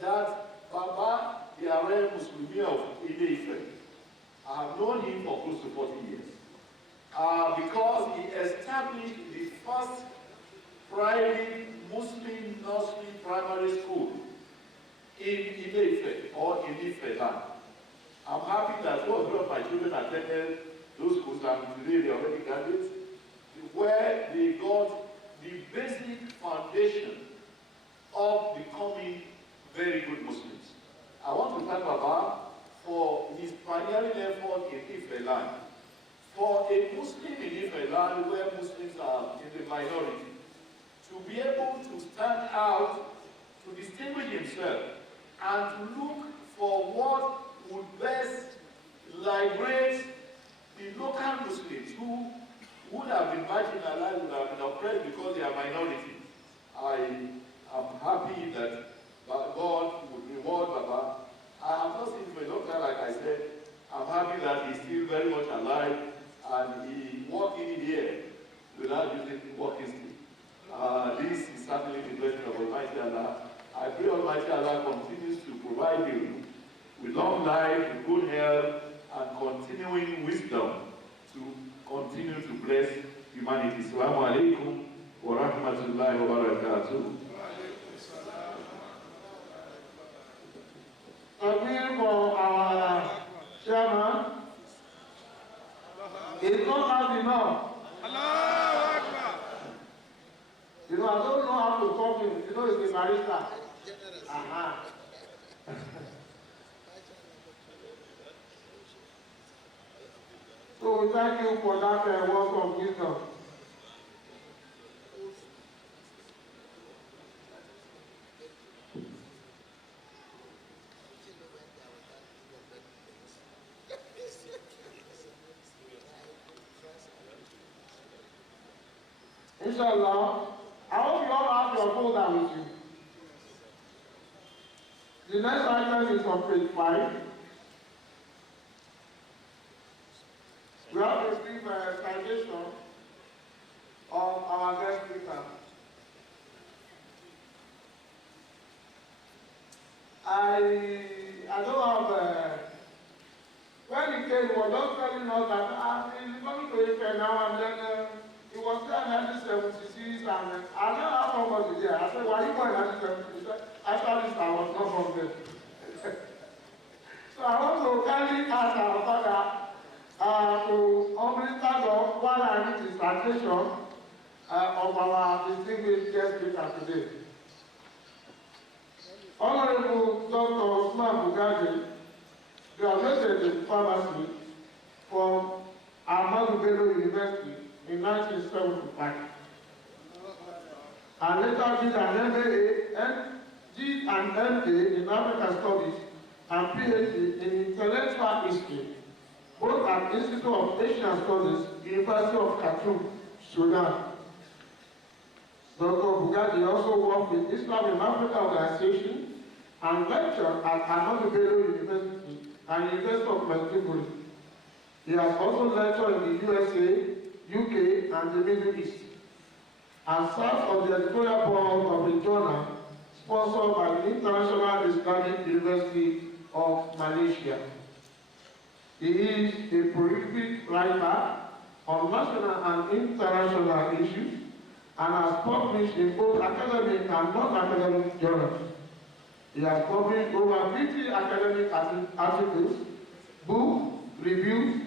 that Baba, the Yare Muslimi of Ile-Ife, I have known him for close to 40 years. Because he established the first private Muslim nursery primary school in Ile-Ife or in Ife land. I'm happy that two of my children attended those schools and today they are already graduates, where they got the basic foundation of becoming very good Muslims. I want to thank Baba for his pioneering effort in Ife land. For a Muslim in Ife land where Muslims are in the minority, to be able to stand out, to distinguish himself, and to look for what would best liberate the local Muslims who would have been marginalized, would have been oppressed because they are minority. I am happy that God would reward Baba. I have not seen him for a long time, like I said. I'm happy that he's still very much alive and he walked in here without using walking stick. This is certainly the blessing of Almighty Allah. I pray Almighty Allah continues to provide you with long life, with good health, and continuing wisdom to continue to bless humanity. Assalamu alaikum wa rahmatullahi wa barakatuh. Again for our chairman, it's not hard enough. I don't know how to talk him. It's a barista. So thank you for that word of wisdom. Inshallah, I hope you all have your folder with you. The next item is on page 5. We have to give a citation of our guest speaker. I don't have when he came, he was just telling us that he's coming to Ife now and then he was there in 1976 and I don't know how long was he there. I said, why are you going in 1976? After this, I was not from there. So I want to kindly ask our father to humbly stand up while I read the citation of our distinguished guest speaker today. Honorable Dr. Osman Bugaji, graduated in pharmacy from Ahmadu Bello University in 1975. And later did an MA in African Studies and PhD in Intellectual History, both at Institute of Asian Studies, University of Khartoum, Sudan. Dr. Bugadi also worked with Islam in Africa Organization and lectured at Ahmadu Bello University and University of Maiduguri. He has also lectured in the USA, UK, and the Middle East, and served on the editorial board of a journal sponsored by the International Islamic University of Malaysia. He is a prolific writer on national and international issues and has published in both academic and non-academic journals. He has published over 50 academic articles, books, reviews,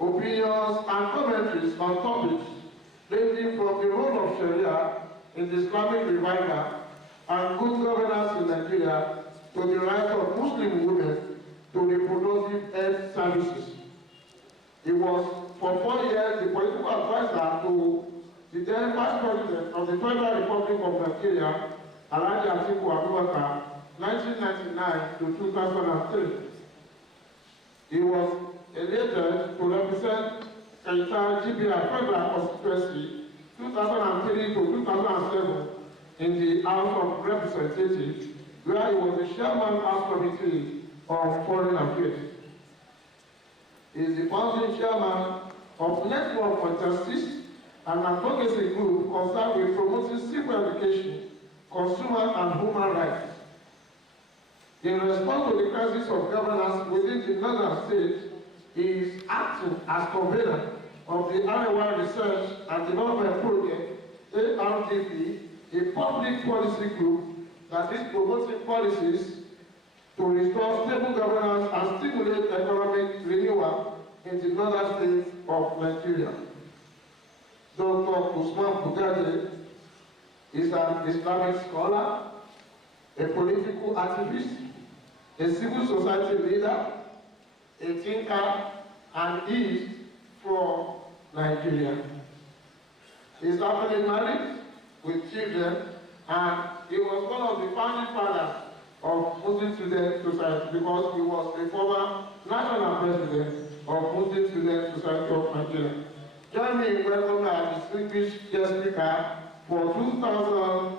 opinions, and commentaries on topics ranging from the role of Sharia in the Islamic revival and good governance in Nigeria to the rights of Muslim women to reproductive health services. He was for 4 years the political advisor to the then Vice President of the Federal Republic of Nigeria, Alhaji Atiku Abubakar, 1999 to 2003. He was elected to represent Kaita GBR Federal Constituency 2003 to 2007 in the House of Representatives, where he was the chairman House Committee of Foreign Affairs. He is the founding chairman of Network for Justice, an advocacy group concerned with promoting civil education, consumer and human rights. In response to the crisis of governance within the northern states, he is acting as convener of the Arewa Research and Development Project, ARDP, a public policy group that is promoting policies to restore stable governance and stimulate economic renewal in the northern states of Nigeria. Dr. Usman Bugadi is an Islamic scholar, a political activist, a civil society leader, a thinker, and is from Nigeria. He is happily married with children, and he was one of the founding fathers of Muslim Student Society because he was a former national president of Muslim Student Society of Nigeria. Join me in welcoming our distinguished guest speaker for 2021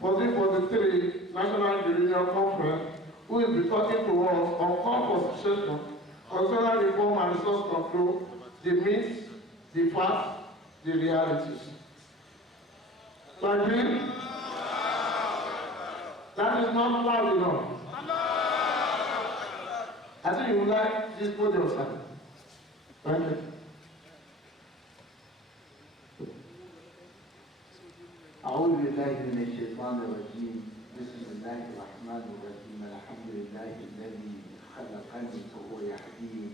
1443 National Union Conference, who will be talking to us on call for secession, cultural reform and resource control, the myths, the facts, the realities. Thank you. That is not loud enough. I think you would like this podium, sir. Thank you. أعوذ بالله من الشيطان الرجيم بسم الله الرحمن الرحيم الحمد لله الذي خلقني فهو يهدين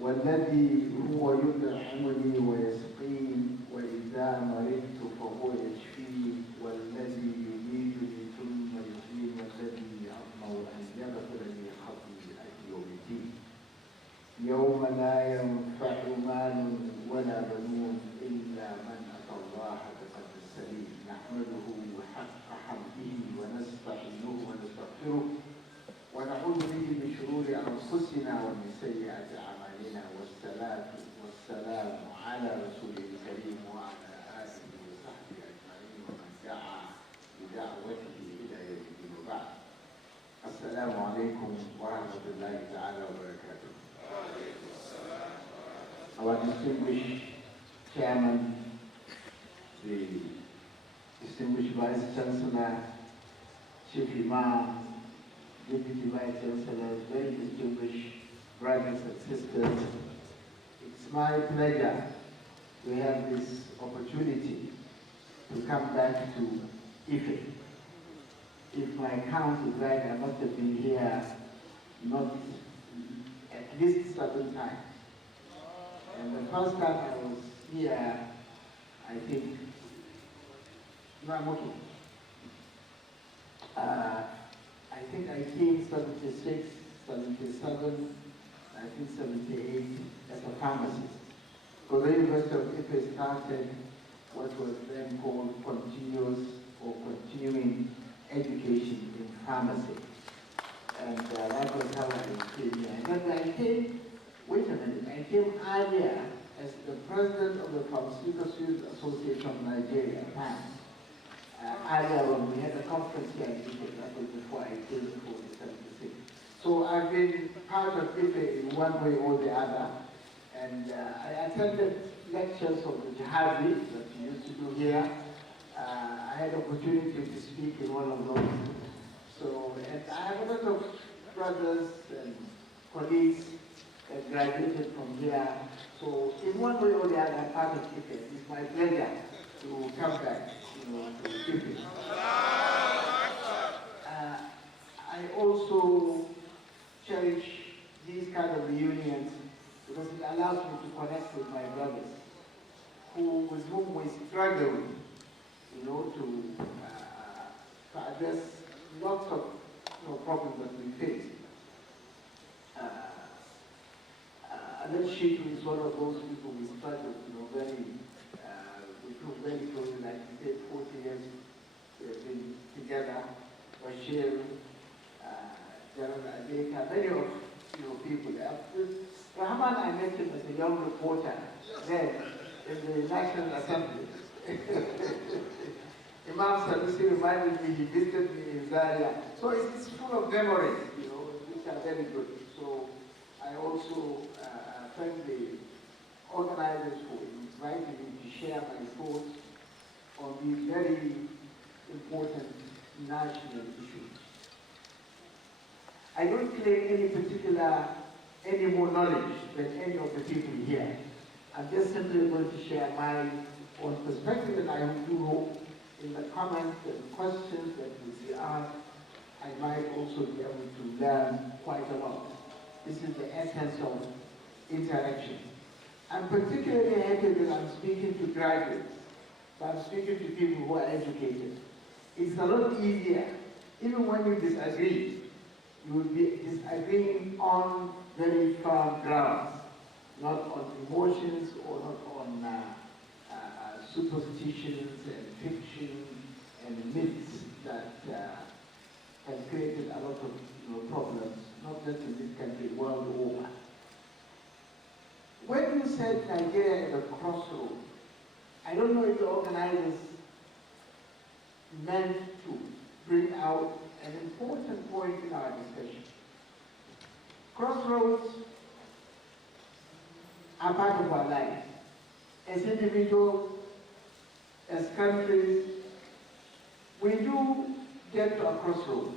والذي هو يطعمني ويسقين وإذا مرضت فهو يشفين والذي يميتني ثم يحيين والذي أطمع أن يغفر لي خطيئتي يوم الدين يوم لا ينفع مال ولا بنون إلا من أتى الله بقلب سليم نحمده حق حمده ونستعينه ونستغفره ونعوذ به من شرور أنفسنا ومن سيئات أعمالنا والصلاة والسلام على رسوله الكريم وعلى آله وصحبه أجمعين ومن دعا بدعوته إلى يوم الدين وبعد. السلام عليكم ورحمة الله تعالى وبركاته. Our distinguished chairman, the distinguished Vice Chancellor, Chief Imam, Deputy Vice Chancellor, very distinguished brothers and sisters, it's my pleasure to have this opportunity to come back to Ife. If my count is right, I must have been here not at least 7 times. And the first time I was here, I think, no, I'm okay. I think I came 76, 77, I think 78 as a pharmacist. So the University of Ife started what was then called continuous or continuing education in pharmacy. And that was how I came here. And then I came, wait a minute, I came earlier as the president of the Pharmaceuticals Association of Nigeria at times. Earlier when we had a conference here in Ife, that was before I came in 1976. So I've been part of Ife in one way or the other. And I attended lectures of the Jihadi that we used to do here. I had opportunity to speak in one of those. So, and I have a lot of brothers and colleagues that graduated from here. So, in one way or the other, I'm part of Ife. It's my pleasure to come back, to Ife. I also cherish these kind of reunions because it allows me to connect with my brothers, with whom we struggle, to address lots of problems that we face. Alan Sheikh is one of those people we struggle, we feel very close, like we said, 40 years we have been together. Bashir, General Adeka, many of people. Rahman, I met him as a young reporter then in the National Assembly. Imam Sanusi reminded me, he visited me in Zaria. So it's full of memories, which are very good. So I also thank the organizers for inviting me to share my thoughts on these very important national issues. I don't claim any more knowledge than any of the people here. I'm just simply going to share my own perspective, and I do hope in the comments and questions that we see asked, I might also be able to learn quite a lot. This is the essence of interaction. I'm particularly happy that I'm speaking to graduates, but I'm speaking to people who are educated. It's a lot easier, even when you disagree, you will be disagreeing on very firm grounds, not on emotions or not on superstitions and fiction and myths that have created a lot of problems, not just in this country, world over. When you said Nigeria is a crossroads, I don't know if the organizers meant to bring out an important point in our discussion. Crossroads are part of our lives. As individuals, as countries, we do get to a crossroads,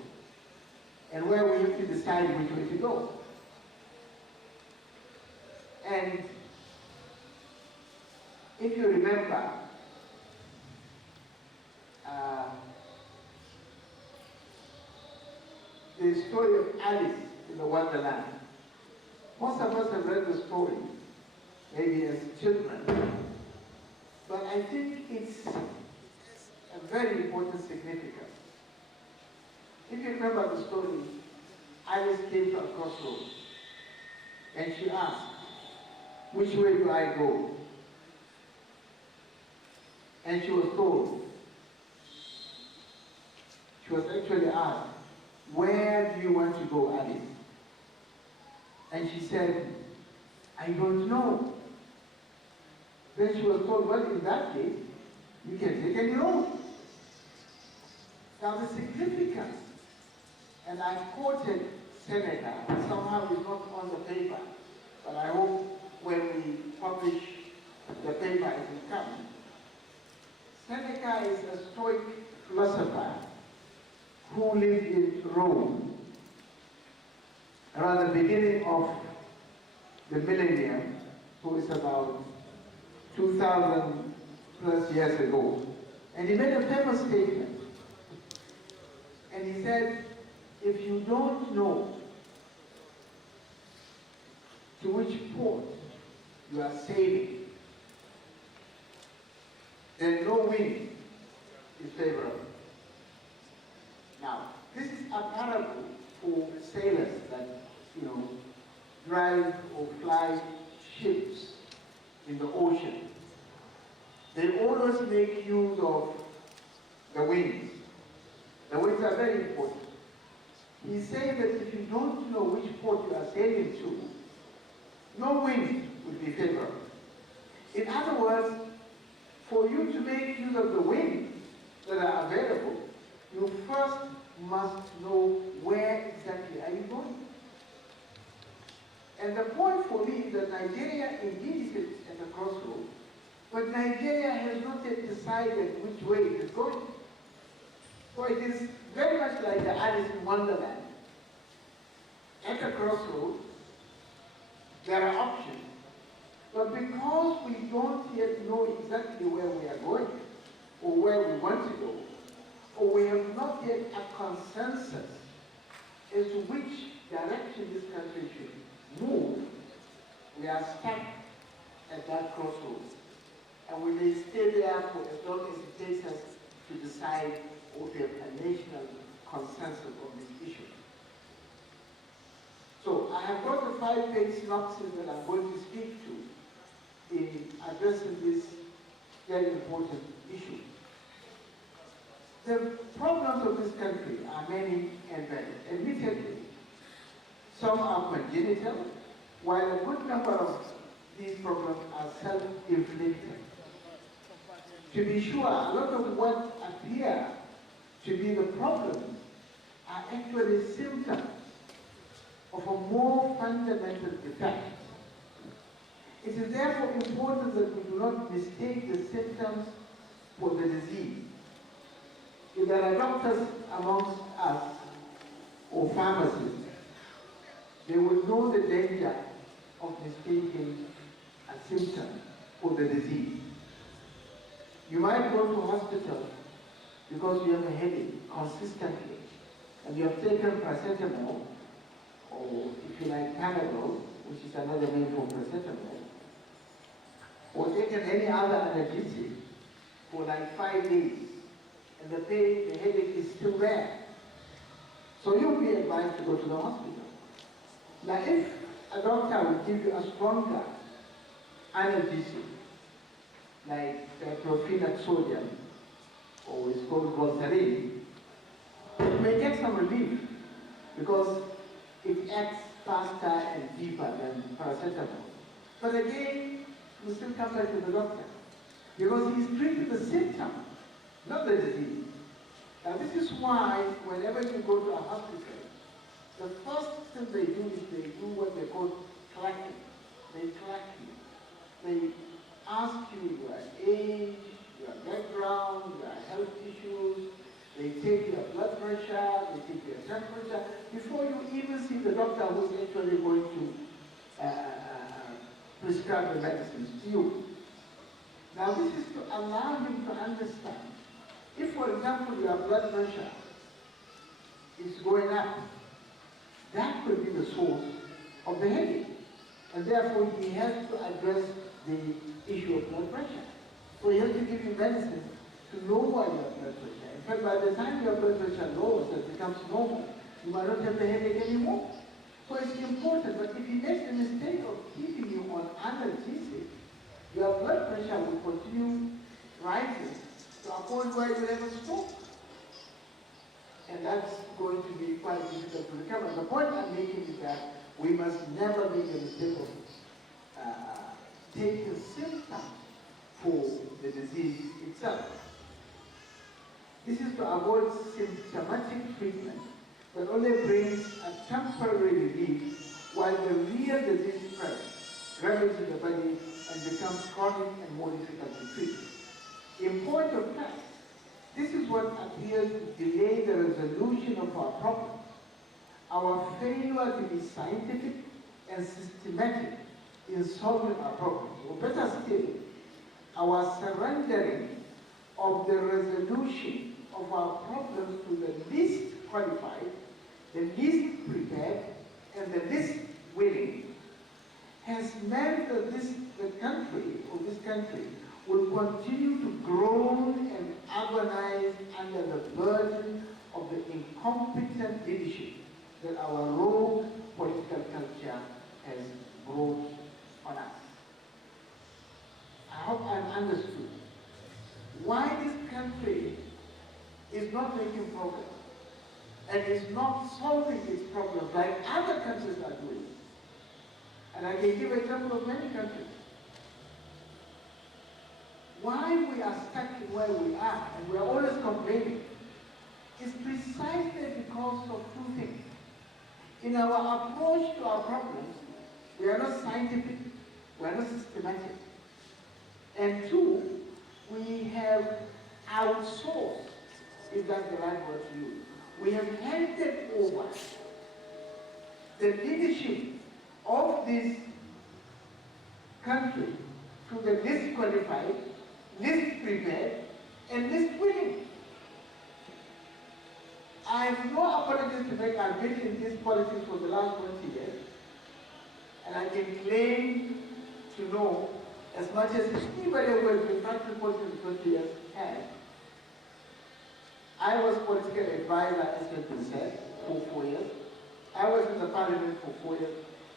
and where we have to decide which way to go. And if you remember, the story of Alice in the Wonderland. Most of us have read the story, maybe as children, but I think it's a very important significance. If you remember the story, Alice came to a crossroads, and she asked, which way do I go? And she was told, she was actually asked, where do you want to go, Alice? And she said, I don't know. Then she was told, well, in that case, you can take any road. Now the significance, and I quoted Seneca, somehow it's not on the paper, but I hope when we publish the paper it will come. Seneca is a Stoic philosopher who lived in Rome around the beginning of the millennium, so it's about 2,000 plus years ago. And he made a famous statement. And he said, if you don't know to which port you are sailing, then no wind is favorable. Now, this is a parable for sailors that, drive or fly ships in the ocean. always make use of the winds. The winds are very important. He's saying that if you don't know which port you are sailing to, no wind will be favorable. In other words, for you to make use of the winds that are available, you first must know where exactly are you going. And the point for me is that Nigeria indeed is at a crossroads, but Nigeria has not yet decided which way it is going. So it is very much like the Alice in Wonderland. At a crossroads, there are options, but because we don't yet know exactly where we are going, or where we want to go, or we have not yet a consensus as to which direction this country should move, we are stuck at that crossroads. And we may stay there for as long as it takes us to decide or to have a national consensus on this issue. So I have got a 5-page synopsis that I'm going to speak to in addressing this very important issue. The problems of this country are many and varied. Admittedly, some are congenital, while a good number of these problems are self-inflicted. To be sure, a lot of what appear to be the problems are actually symptoms of a more fundamental defect. It is therefore important that we do not mistake the symptoms for the disease. If there are doctors amongst us or pharmacists, they will know the danger of mistaking a symptom for the disease. You might go to hospital because you have a headache consistently, and you have taken paracetamol, or if you like Panadol, which is another name for paracetamol, or taken any other analgesic for like 5 days, and the pain, the headache is still there. So you'll be advised to go to the hospital. Now if a doctor will give you a stronger analgesic, like diclofenac sodium, or it's called Voltaren, you may get some relief because it acts faster and deeper than paracetamol. But again, you still come back to the doctor because he's treating the symptom, not the disease. Now this is why whenever you go to a hospital, the first thing they do is they do what they call clacking. They clack you. They ask you your age, your background, your health issues. They take your blood pressure, they take your temperature, before you even see the doctor who's actually going to prescribe the medicines to you. Now this is to allow him to understand. If, for example, your blood pressure is going up, that could be the source of the headache. And therefore, he has to address the issue of blood pressure. So he has to give you medicine to lower your blood pressure. In fact, by the time your blood pressure lowers and becomes normal, you might not have the headache anymore. So it's important, but if he makes the mistake of keeping you on analgesic, your blood pressure will continue rising to a point where you will have a stroke. And that's going to be quite difficult to recover. The point I'm making is that we must never make the mistake of taking symptoms for the disease itself. This is to avoid symptomatic treatment that only brings a temporary relief while the real disease spreads, ravaging in the body, and becomes chronic and more difficult to treat. In point of fact, this is what appears to delay the resolution of our problem. Our failure to be scientific and systematic in solving our problems, or better still, our surrendering of the resolution of our problems to the least qualified, the least prepared, and the least willing, has meant that this country will continue to groan and agonize under the burden of the incompetent leadership that our rogue political culture has brought on us. I hope I'm understood. why this country is not making progress and is not solving its problems like other countries are doing. And I can give an example of many countries. Why we are stuck in where we are and we are always complaining is precisely because of two things. In our approach to our problems, we are not scientific, we are not systematic. And two, we have outsourced, if that's the right word to use. We have handed over the leadership of this country to the least qualified, least prepared, and least willing. I have no apologies to make. I've been in this politics for the last 20 years, and I can claim to know as much as anybody who has been practicing politics for 20 years has. I was political advisor, as has been said, for 4 years. I was in the parliament for 4 years,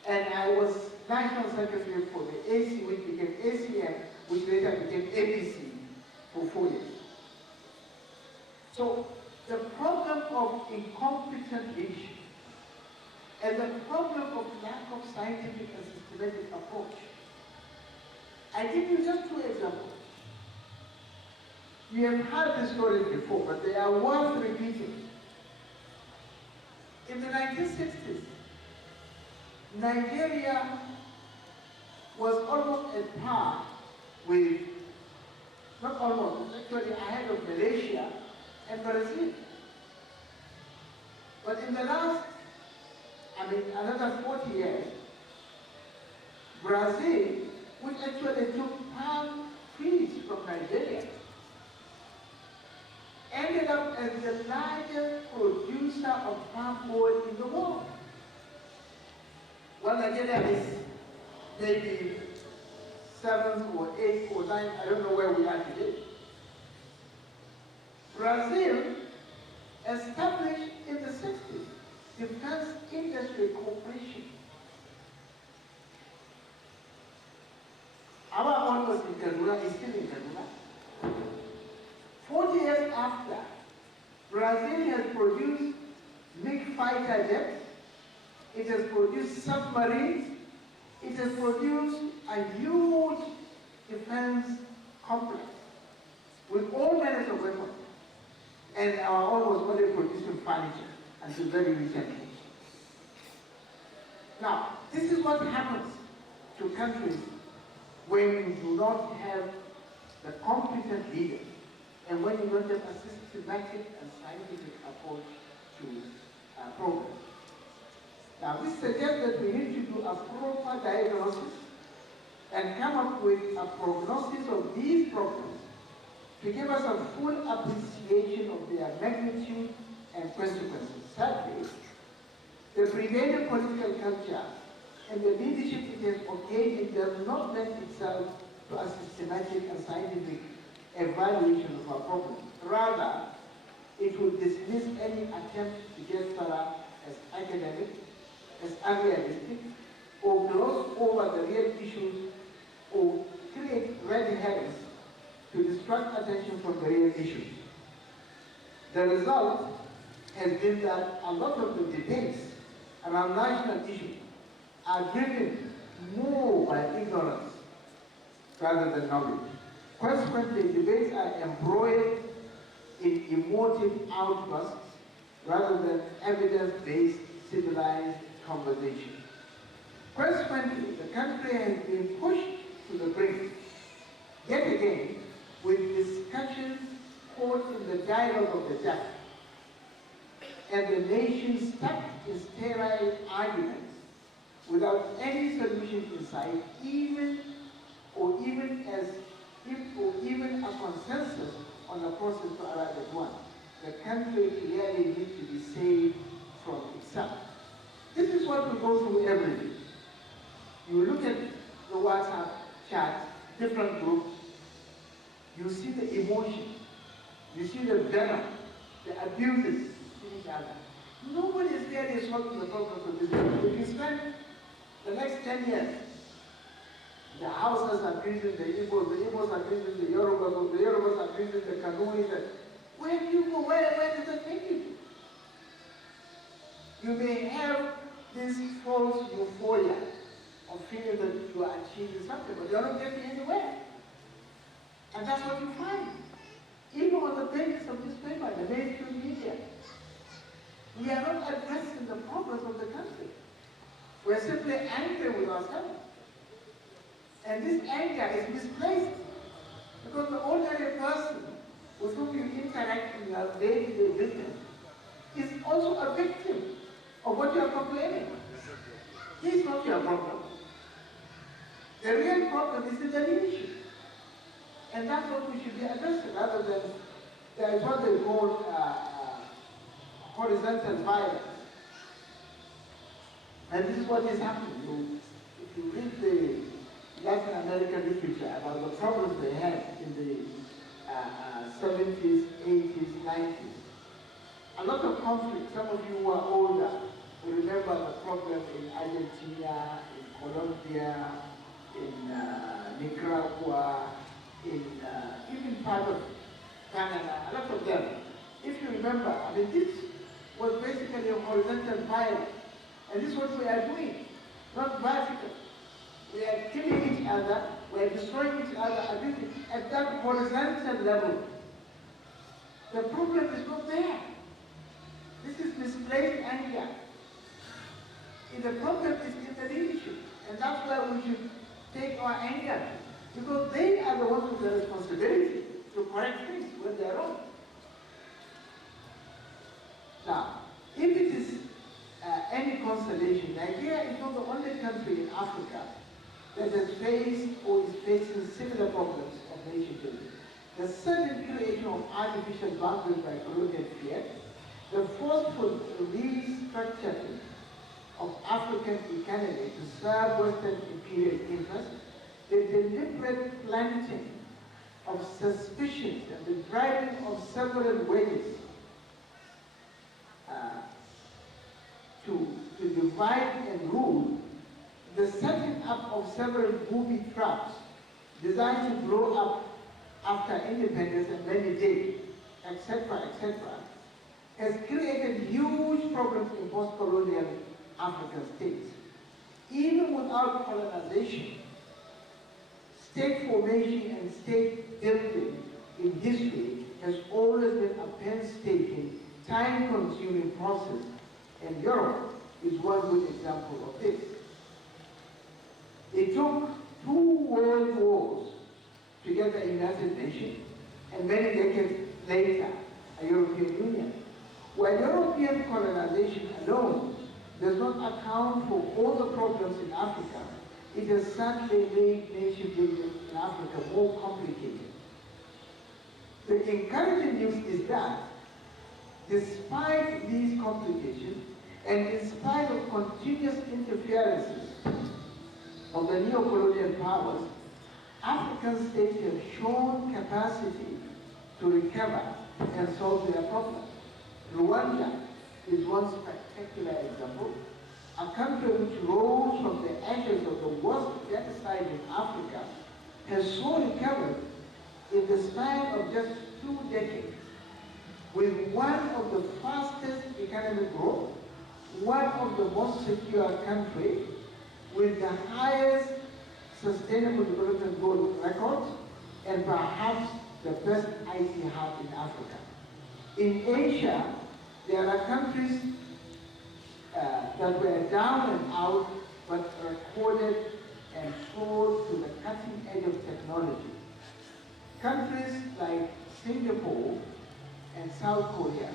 and I was national secretary for the AC, which became ACM, which later became ABC, for 4 years. So the problem of incompetent leadership and the problem of lack of scientific and systematic approach. I give you just two examples. You have heard the stories before, but they are worth repeating. In the 1960s, Nigeria was almost at par with, not almost, actually ahead of Malaysia and Brazil. But in the last, another 40 years, Brazil, which actually took palm trees from Nigeria, ended up as the largest producer of palm oil in the world. Well, Nigeria is maybe 7th or 8th or 9th, I don't know where we are today. Brazil established in the 60s Defense Industry Corporation. Our own was in Kaduna, is still in Kaduna. 40 years after, Brazil has produced MiG fighter jets, it has produced submarines, it has produced a huge defense complex with all manners of weapons. And our own was only producing furniture until very recently. Now, this is what happens to countries when you do not have the competent leaders and when you don't have a systematic and scientific approach to progress. Now, this suggests that we need to do a proper diagnosis and come up with a prognosis of these problems to give us a full appreciation of their magnitude and consequences. Sadly, the prevailing political culture and the leadership it has occasioned does not lend itself to a systematic and scientific evaluation of our problems. Rather, it will dismiss any attempt to get thorough as academic, as unrealistic, or gloss over the real issues, or create red herrings to distract attention from the real issues. The result has been that a lot of the debates around national issues are driven more by ignorance rather than knowledge. Consequently, debates are embroiled in emotive outbursts rather than evidence-based civilized conversation. Consequently, the country has been pushed to the brink, yet again, with discussions caught in the dialogue of the deaf, and the nation stuck in sterile arguments without any solution in sight, even a consensus on the process to arrive at one. The country clearly needs to be saved from itself. This is what we go through every day. You look at the WhatsApp chat, different groups, you see the emotion, you see the venom, the abuses in each other. Nobody is really solving the problems of this country. If you spend the next 10 years The Hausas are greeting the Igbos are greeting the Yorubas are greeting the Kanuris. Where do you go? Where does that take you? You may have this false euphoria of feeling that you are achieving something, but you are not getting anywhere. And that's what you find. Even on the pages of this paper, the mainstream media, we are not addressing the problems of the country. We are simply angry with ourselves. And this anger is misplaced. Because the ordinary person with whom you interact in your day-to-day business is also a victim of what you are complaining. He's not your problem. The real problem is in the leadership. And that's what we should be addressing, rather than there is what they call horizontal violence. And this is what is happening. If you read the Latin American literature about the problems they had in the 70s, 80s, 90s, a lot of conflict. Some of you who are older will remember the problem in Argentina, in Colombia, in Nicaragua, in even part of Canada, a lot of them. If you remember, I mean, this was basically a horizontal violence. And this is what we are doing, not vertical. We are killing each other, we are destroying each other at that horizontal level. The problem is not there. This is misplaced anger. The problem is in the leadership. And that's where we should take our anger. Because they are the ones with the responsibility to correct things when they are wrong. Now, if it is any consolation, Nigeria is not the only country in Africa that has faced or is facing similar problems of nation building. The sudden creation of artificial boundaries by colonial fear, the forceful restructuring of African economy to serve Western imperial interests, the deliberate planting of suspicions and the driving of several ways to divide and rule, the setting up of several booby traps designed to blow up after independence and many days, etc., has created huge problems in post-colonial African states. Even without colonization, state formation and state building in history has always been a painstaking, time-consuming process, and Europe is one good example of this. It took 2 world wars to get the United Nations, and many decades later, a European Union. While European colonization alone does not account for all the problems in Africa, it has certainly made nation building in Africa more complicated. The encouraging news is that, despite these complications, and in spite of continuous interferences of the neo-colonial powers, African states have shown capacity to recover and solve their problems. Rwanda is one spectacular example, a country which rose from the ashes of the worst genocide in Africa, has so recovered in the span of just 2 decades, with one of the fastest economic growth, one of the most secure countries, with the highest sustainable development goal records, and perhaps the best IT hub in Africa. In Asia, there are countries that were down and out, but recorded and soared to the cutting edge of technology. Countries like Singapore and South Korea,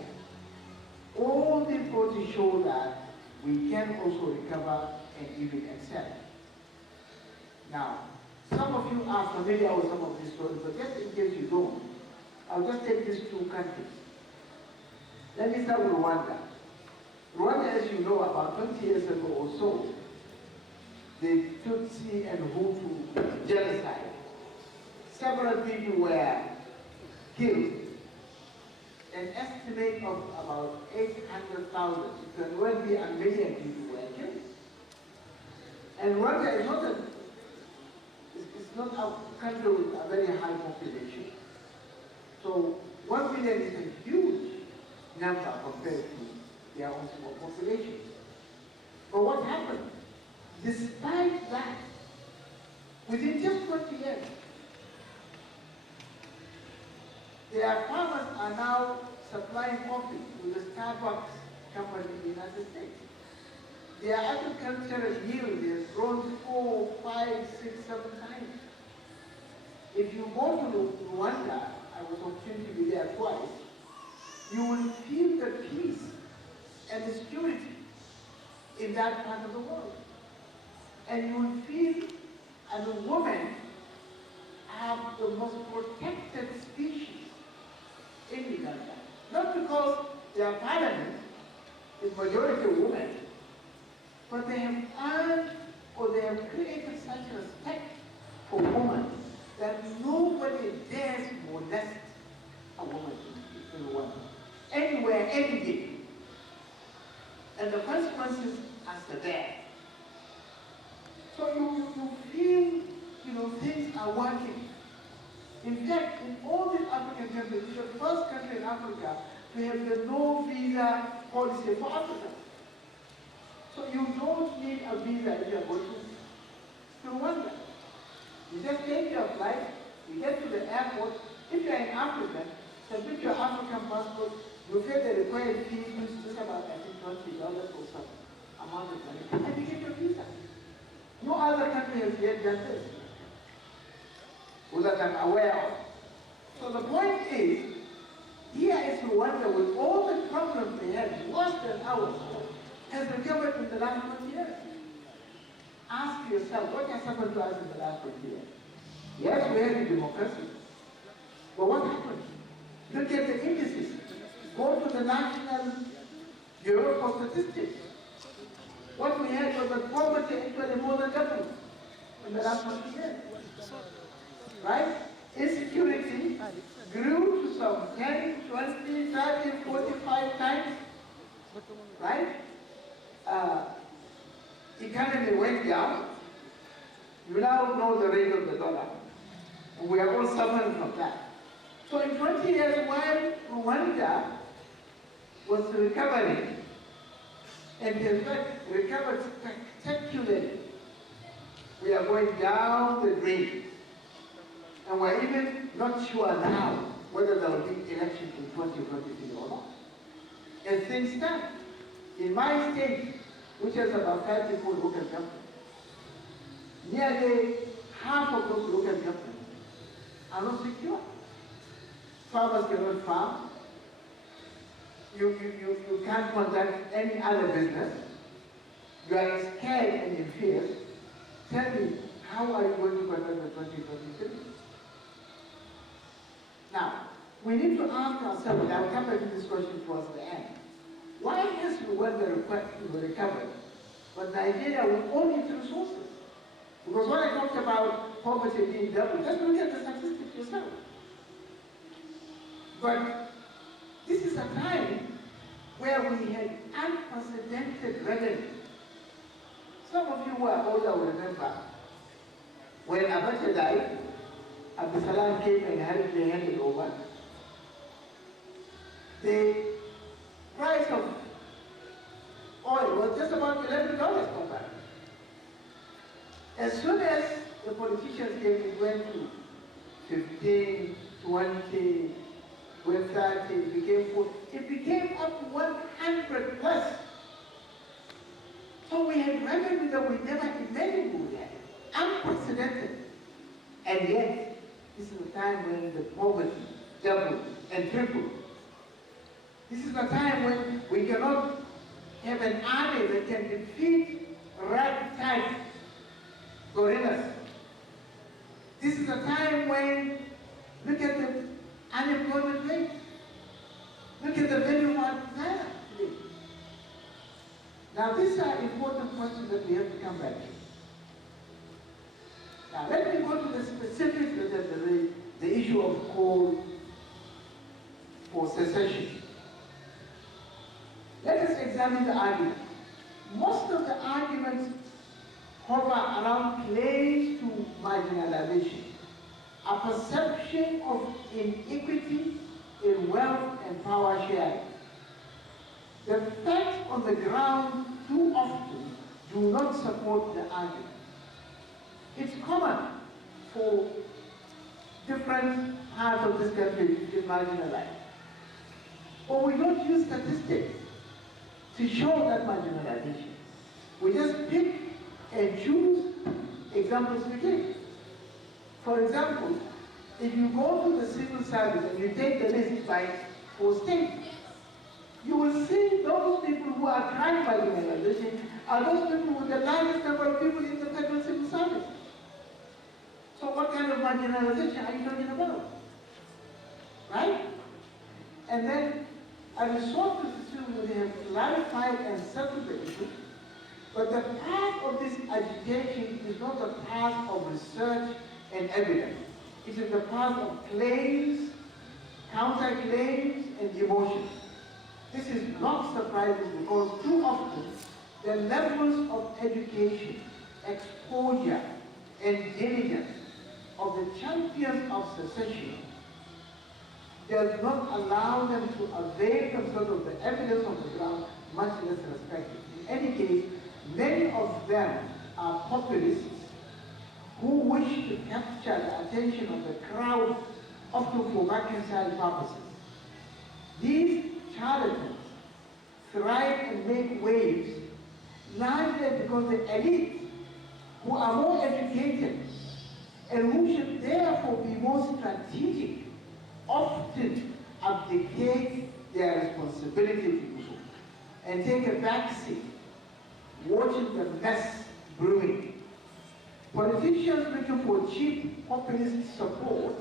all these reports show that we can also recover and even excel. Now, some of you are familiar with some of these stories, but just in case you don't, I'll just take these 2 countries. Let me start with Rwanda. Rwanda, as you know, about 20 years ago or so, the Tutsi and Hutu genocide. Several people were killed. An estimate of about 800,000, it can well be 1 million people were killed. And Rwanda is not not a country with a very high population. So 1 million is a huge number compared to their own small population. But what happened? Despite that, within just 20 years, their farmers are now supplying coffee to the Starbucks company in the United States. Their agricultural yield has grown 4, 5, 6, 7 times. If you go to Rwanda, I was opportunity to be there twice, you will feel the peace and the security in that part of the world. And you will feel as a woman have the most protected species in Uganda. Not because their parliament is majority women, but they have earned or they have created such respect for women that nobody dares molest a woman in Rwanda. Anywhere, any day. And the consequences are severe. So you feel, things are working. In fact, in all these African countries, it's the first country in Africa to have the no visa policy for Africans. So you don't need a visa if you are going to Rwanda. You just take your flight, you get to the airport. If you are an African, submit your African passport, you pay the required fees, which is just about, I think, $20 or some amount of money, and you get your visa. No other country has yet done this, that I'm aware of. So the point is, here is Rwanda, with all the problems they had, worse than ours, has recovered in the last 20 years. Ask yourself, what has happened to us in the last 20 years? Yes, we had a democracy, but what happened? Look at the indices. Go to the National Bureau for Statistics. What we had was that poverty actually more than doubled in the last 20 years. Right? Insecurity grew to some 10, 20, 30, 45 times. Right? Economy went down. You now know the rate of the dollar. And we are all suffering from that. So in 20 years, while Rwanda was recovering, and in fact recovered spectacularly, we are going down the drain. And we're even not sure now whether there will be elections in 2023 or not. As things stand, in my state, which has about 34 local governments, nearly half of those local governments are not secure. Farmers cannot farm. You can't conduct any other business. You are scared and in fear. Tell me, how are you going to conduct the 2023? Now, we need to ask ourselves, and I'll come back to this question towards the end. Why has Rwanda recovered, but Nigeria with all its resources? Because when I talked about poverty being doubled, just look at the statistics yourself. But this is a time where we had unprecedented revenue. Some of you who are older will remember when Abacha died, Abdulsalam came and helped me hand it over. The price of oil was just about $11 per barrel. As soon as the politicians came, it went to 15, 20, went 30, it became 40. It became up to 100 plus. So we had revenue that we never imagined we had. Unprecedented. And yet, this is the time when the poverty doubled and tripled. This is the time when we cannot have an army that can defeat ragtag gorillas. This is a time when, look at the unemployment rate. Look at the value of our naira today. Now these are important questions that we have to come back to. Now let me go to the specifics of the issue of call for secession. Let us examine the argument. Most of the arguments hover around claims to marginalization, a perception of inequity in wealth and power sharing. The facts on the ground too often do not support the argument. It's common for different parts of this country to be marginalized. But we don't use statistics to show that marginalization. We just pick and choose examples we give. For example, if you go to the civil service and you take the list for state, you will see those people who are crying marginalization are those people with the largest number of people in the federal civil service. So what kind of marginalization are you talking about? Right? And then I resort to the system where they have clarified and settled the issue, but the path of this agitation is not the path of research and evidence. It is the path of claims, counterclaims, and emotions. This is not surprising because too often the levels of education, exposure, and diligence of the champions of secession does not allow them to avail themselves of the evidence on the ground, much less respect it. In any case, many of them are populists who wish to capture the attention of the crowd, often for mercantile purposes. These charlatans thrive and make waves largely because the elite, who are more educated and who should therefore be more strategic, often abdicate their responsibility to do so and take a backseat, watching the mess brewing. Politicians looking for cheap populist support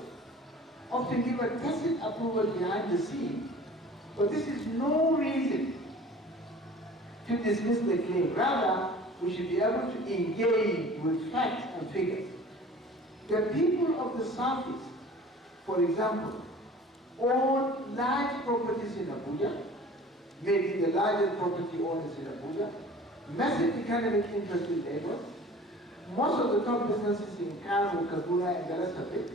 often give a tacit approval behind the scenes, but this is no reason to dismiss the claim. Rather, we should be able to engage with facts and figures. The people of the Southeast, for example, own large properties in Abuja, maybe the largest property owners in Abuja, massive economic interest in Lagos, most of the top businesses in Kano, Kaduna, and the rest of it.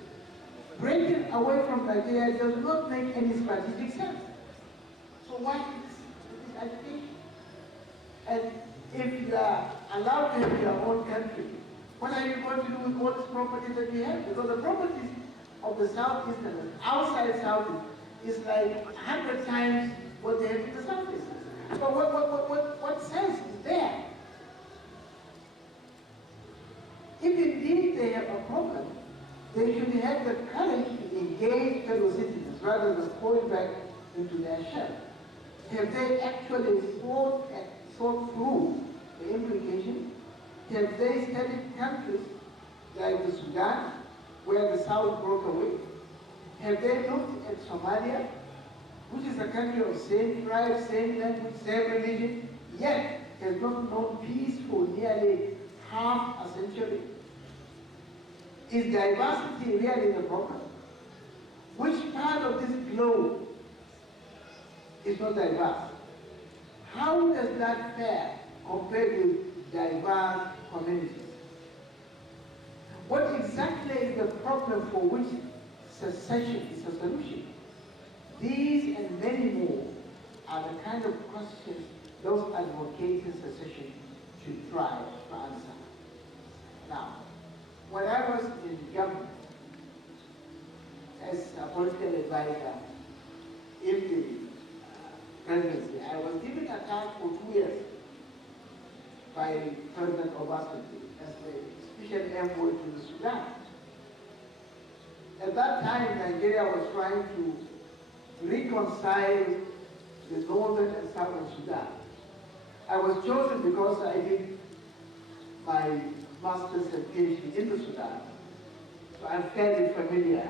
Breaking away from Nigeria does not make any strategic sense. So why this agitation? And if you are allowed to have your own country, what are you going to do with all this property that we have? Because the properties of the Southeast and outside Southeast is like 100 times what they have in the Southeast. So what sense is there? If indeed they have a problem, they should have the courage to engage fellow citizens rather than fall back into their shell. Have they actually thought through the implications? Have they studied countries like the Sudan, where the South broke away? Have they looked at Somalia, which is a country of same tribe, same language, same religion, yet has not known peace for nearly half a century? Is diversity really the problem? Which part of this globe is not diverse? How does that fare compared with diverse communities? What exactly is the problem for which secession is a solution? These and many more are the kind of questions those advocating secession should try to answer. Now, when I was in government as a political advisor in the presidency, I was given a task for 2 years by President Obafemi as the special envoy to the Sudan. At that time, Nigeria was trying to reconcile the northern and southern Sudan. I was chosen because I did my master's and PhD in the Sudan, so I'm fairly familiar.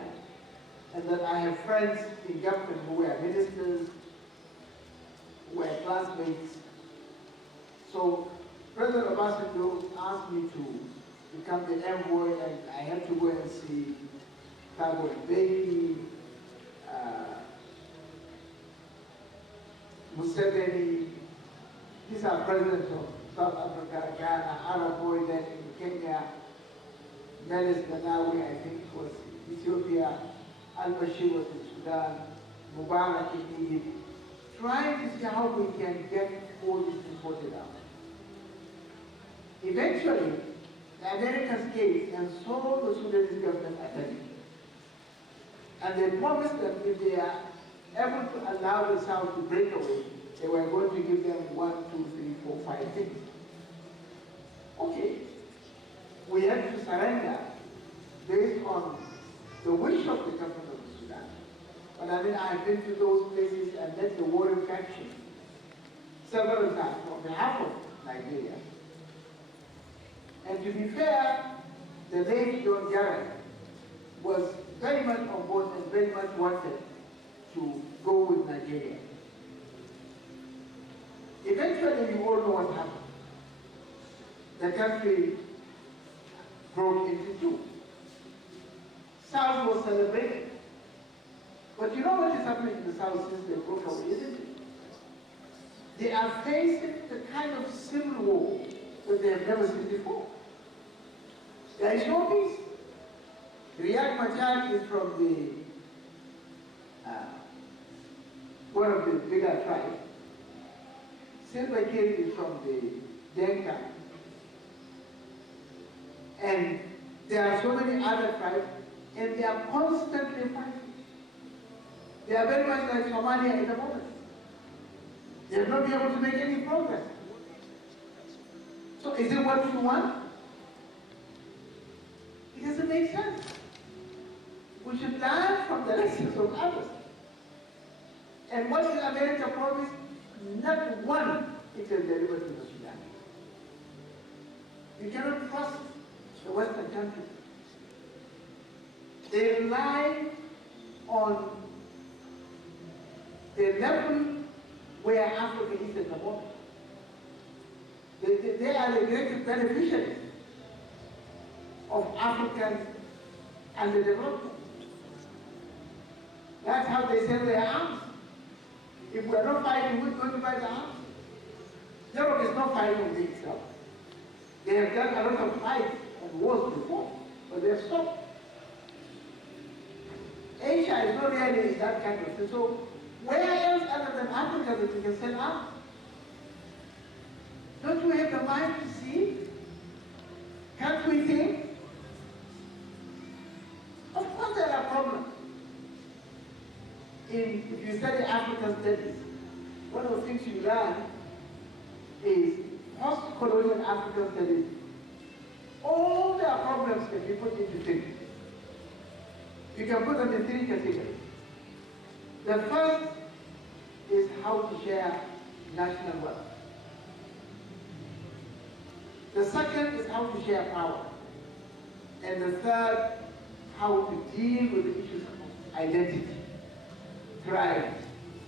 And then I have friends in government who were ministers, who were classmates. So President Obasanjo asked me to become the envoy, and I had to go and see Thabo Mbeki, Museveni. These are presidents of South Africa, Ghana, Arab Boy then in Kenya, Meles Zenawi, I think, was Ethiopia, Al-Bashir was in Sudan, Mubarak in Egypt, trying to see how we can get all this sorted out. Eventually, the Americans came and saw the Sudanese government attacking. And they promised that if they are able to allow the South to break away, they were going to give them 1, 2, 3, 4, 5 things. Okay. We had to surrender based on the wish of the government of Sudan. But I mean, I have been to those places and led the warring faction several times on behalf of Nigeria. And to be fair, the late John Garrett was very much on board and very much wanted to go with Nigeria. Eventually, you all know what happened. The country broke into two. South was celebrated. But you know what is happening in the South since they broke away, isn't it? They are facing the kind of civil war that they have never seen before. There is no peace. Riyad Machar is from the one of the bigger tribes. Silva Kiri is from the Denka. And there are so many other tribes, and they are constantly fighting. They are very much like Somalia at the moment. They have not been able to make any progress. So is it what you want? It doesn't make sense. We should learn from the lessons of others. And what did America promise? Not one it will deliver to the Sudan. You cannot trust the Western countries. They rely on the level where Africa is at the moment. They are the greatest beneficiaries of African underdevelopment. That's how they sell their arms. If we are not fighting, who's going to buy the arms? Europe is not fighting with itself. They have done a lot of fights and wars before, but they have stopped. Asia is not really that kind of thing. So where else other than Africa that we can send arms? Don't we have the mind to see? Can't we think? Of course there are problems. If you study African studies, one of the things you learn is post-colonial African studies. All their problems can be put into three. You can put them in three categories. The first is how to share national wealth. The second is how to share power. And the third, how to deal with the issues of identity, tribes,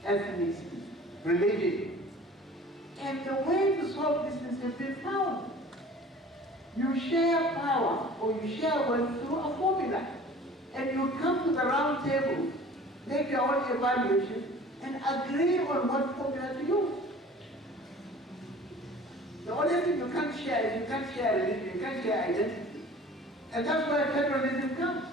ethnicity, religion. And the way to solve this has been found. You share power or you share wealth through a formula. And you come to the round table, make your own evaluation, and agree on what formula to use. The only thing you can't share is you can't share religion, you can't share identity. And that's where federalism comes.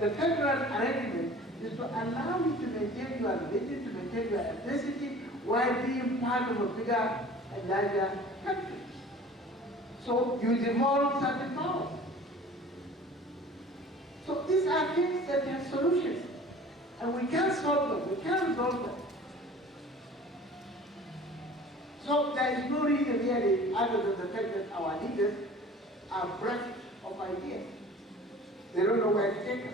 The federal arrangement is to allow you to maintain your religion, to maintain your ethnicity, while being part of a bigger and larger country. So you devolve certain powers. So these are things that have solutions. And we can solve them, we can resolve them. So there is no reason really other than the fact that our leaders are bereft of ideas. They don't know where to take us.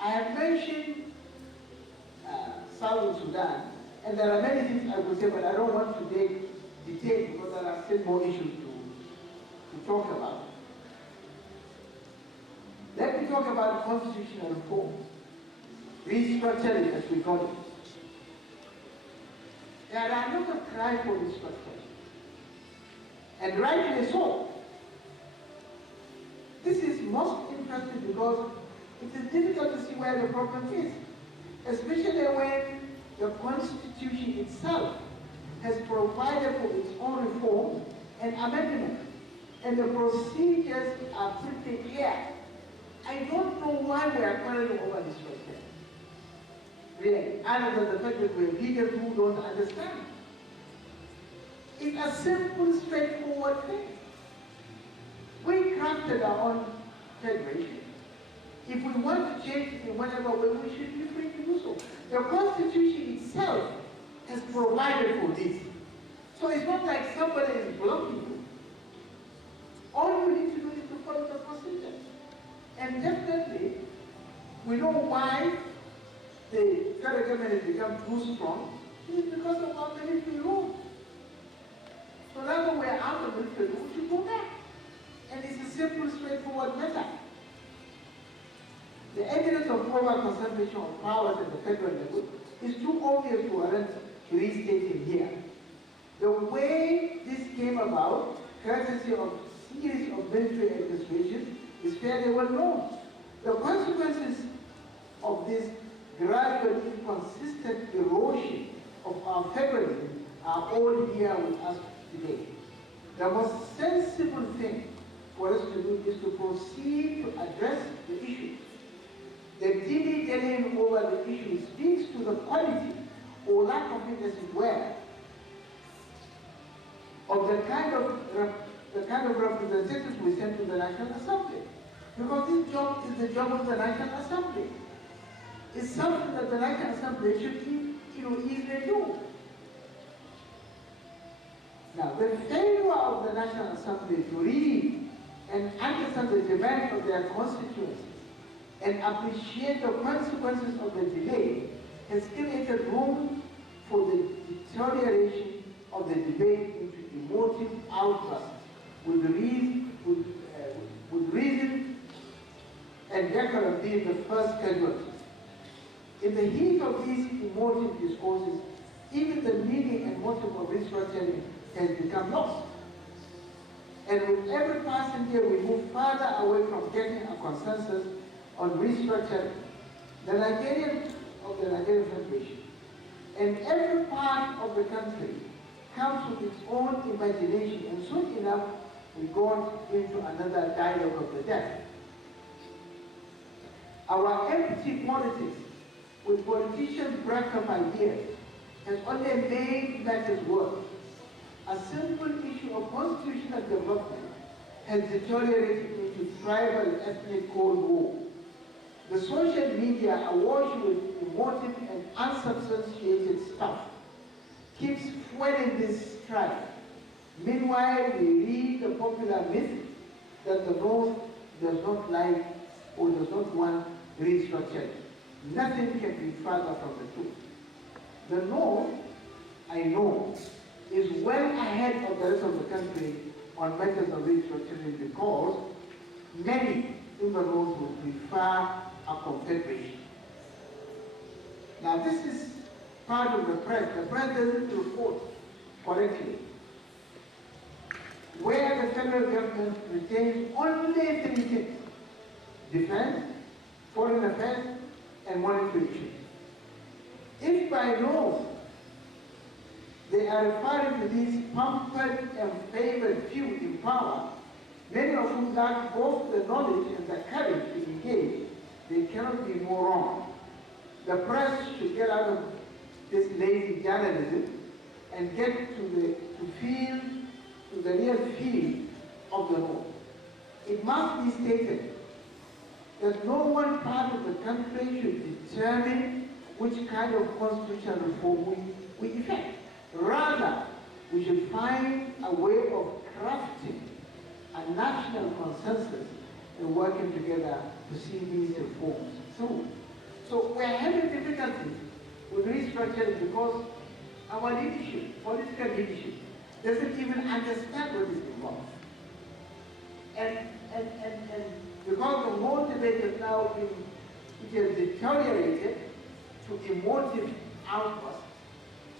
I have mentioned Southern Sudan, and there are many things I would say, but I don't want to take detail because there are still more issues to talk about. Let me talk about constitutional reform, restructuring as we call it. There are a lot of cry for restructuring, and rightly so. This is most interesting because it is difficult to see where the problem is, especially when the Constitution itself has provided for its own reform and amendment. and the procedures are pretty clear. I don't know why we are quarreling over this right here. Really, other than the fact that we're leaders who don't understand. It's a simple, straightforward thing. We crafted our own federation. If we want to change it in whatever way, we should be free to do so. The Constitution itself has provided for this. So it's not like somebody is blocking you. All you need to do is to follow the procedure. And definitely, we know why the federal government has become too strong. It is because of our military rule. So now that we're out of military rule, we should go back. And it's a simple, straightforward matter. The evidence of over-concentration of powers at the federal level is too obvious to warrant restating here. The way this came about, courtesy of a series of military administrations, is fairly well known. The consequences of this gradual, inconsistent erosion of our federalism are all here with us today. The most sensible thing for us to do is to proceed to address the issue. The dilly-dallying over the issue speaks to the quality or lack of it, as it were, of the kind of representatives we send to the National Assembly. Because this job is the job of the National Assembly. It's something that the National Assembly should easily do. Now, the failure of the National Assembly to read and understand the demands of their constituencies and appreciate the consequences of the delay has created room for the deterioration of the debate into emotive outbursts with reason and decorum being the first casualty. In the heat of these emotive discourses, even the meaning and motive of restructuring has become lost. And with every passing year, we move further away from getting a consensus on restructuring the Nigerian Federation. And every part of the country comes with its own imagination, and soon enough, we go into another dialogue of the deaf. Our empty politics, with politicians bragging of ideas, has only made matters worse. A simple issue of constitutional development has deteriorated into tribal ethnic Cold War. The social media, awash with emotive and unsubstantiated stuff, keeps fueling this strife. Meanwhile, we read the popular myth that the North does not like or does not want restructuring. Nothing can be further from the truth. The North, I know, is well ahead of the rest of the country on matters of restructuring because many in the North would prefer a confederation. Now this is part of the press. The press doesn't report correctly. Where the federal government retains only three things: defense, foreign affairs, and monetary issues. If by law they are referring to these pampered and favored few in power, many of whom lack both the knowledge and the courage to engage, they cannot be more wrong. The press should get out of this lazy journalism and get to the real feel of the law. It must be stated that no one part of the country should determine which kind of constitutional reform we effect. Rather, we should find a way of crafting a national consensus and working together to see these reforms through. So we're having difficulties with restructuring because our leadership, political leadership, doesn't even understand what is involved. And because the motive has now been, it has deteriorated to emotive outbursts.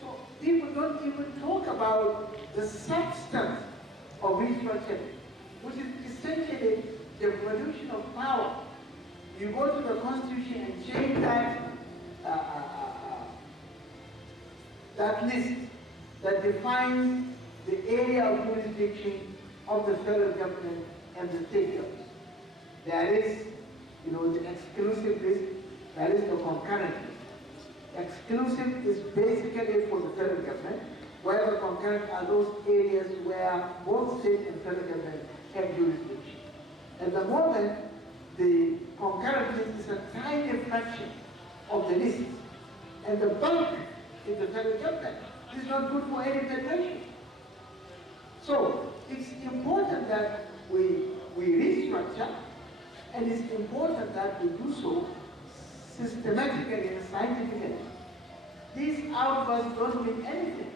So people don't even talk about the substance of restructuring, which is essentially the revolution of power. You go to the Constitution and change that list that defines the area of jurisdiction of the federal government and the state government. There is, the exclusive list, there is the concurrent list. Exclusive is basically for the federal government, while the concurrent are those areas where both state and federal government have jurisdiction. At the moment, the concurrent list is a tiny fraction of the list, and the bulk is the federal government. This is not good for any federation. So it's important that we restructure, and it's important that we do so systematically and scientifically. These outbursts don't mean anything.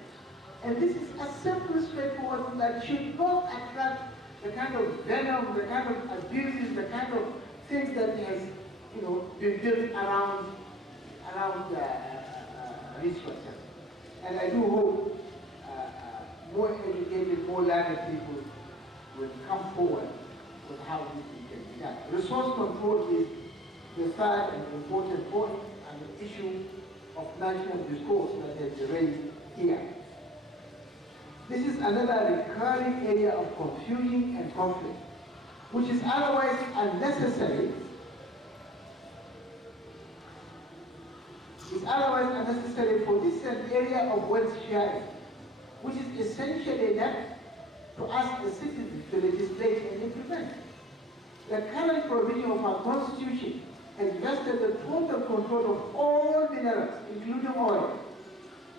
And this is a simple, straightforward that should not attract the kind of venom, the kind of abuses, the kind of things that has, been built around restructure. And I do hope more educated, more learned people will come forward with how this can be done. Resource control is the third and important point and the issue of national discourse that has been raised here. This is another recurring area of confusion and conflict, which is otherwise unnecessary. It's otherwise unnecessary, for this is an area of wealth sharing, which is essentially left to us the citizens to legislate and implement. The current provision of our Constitution has vested the total control of all minerals, including oil,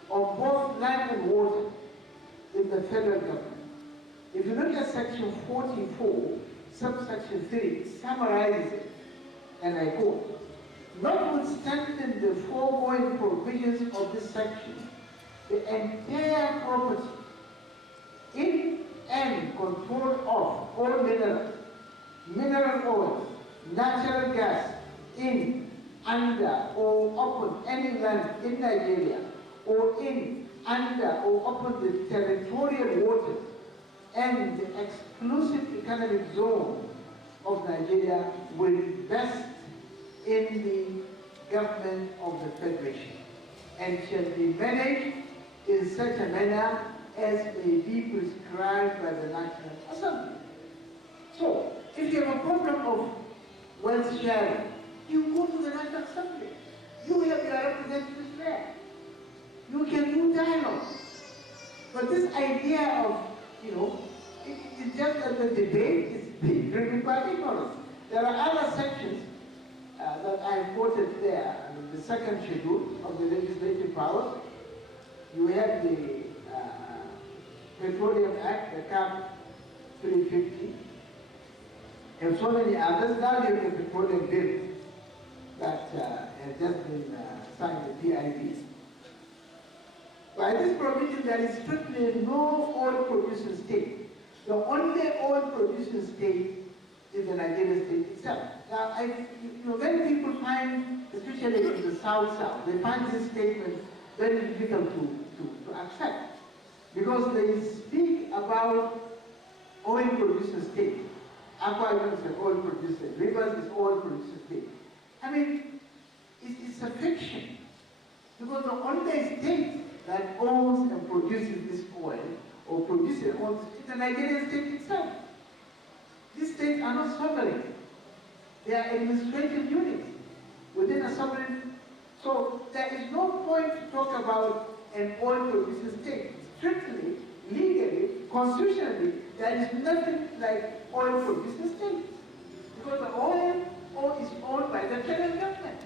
on both land and water, in the federal government. If you look at section 44, subsection 3, it summarizes it, and I quote, notwithstanding the foregoing provisions of this section, the entire property in and control of all minerals, mineral oil, natural gas, in, under, or upon any land in Nigeria, or in, under, or upon the territorial waters, and the exclusive economic zone of Nigeria will vest in the government of the Federation, and shall be managed in such a manner as may be prescribed by the National Assembly. So, if you have a problem of wealth sharing, you go to the National Assembly. You have your representatives there. You can do dialogue. But this idea of, it's just that the debate is being driven by ignorance. There are other sections that I quoted there, in the second schedule of the legislative powers. You have the Petroleum Act, the CAP 350, and so many others. Now you have the Petroleum Bill that has just been signed, the PIB. By this provision, there is strictly no oil-producing state. The only oil-producing state is the Nigerian state itself. Now, many people find, especially in the South, they find this statement very difficult to accept, because they speak about oil-producing state. Aqua is an oil-producing state. Rivers is oil-producing state. I mean, it's a fiction, because the only state that owns and produces this oil, or produces oil, is the Nigerian state itself. These states are not sovereign. They are administrative units within a sovereign. So there is no point to talk about an oil-producing state. Strictly, legally, constitutionally, there is nothing like oil-producing states, because the oil is owned by the federal government,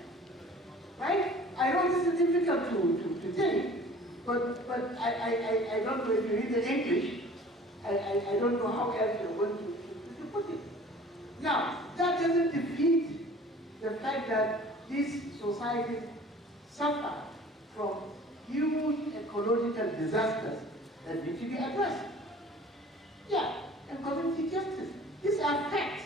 right? I know this is difficult to take, but I don't know if you read the English. I don't know how else you're going to put it. Now, that doesn't defeat the fact that these societies suffer from huge ecological disasters that need to be addressed. Yeah, and community justice. These are facts.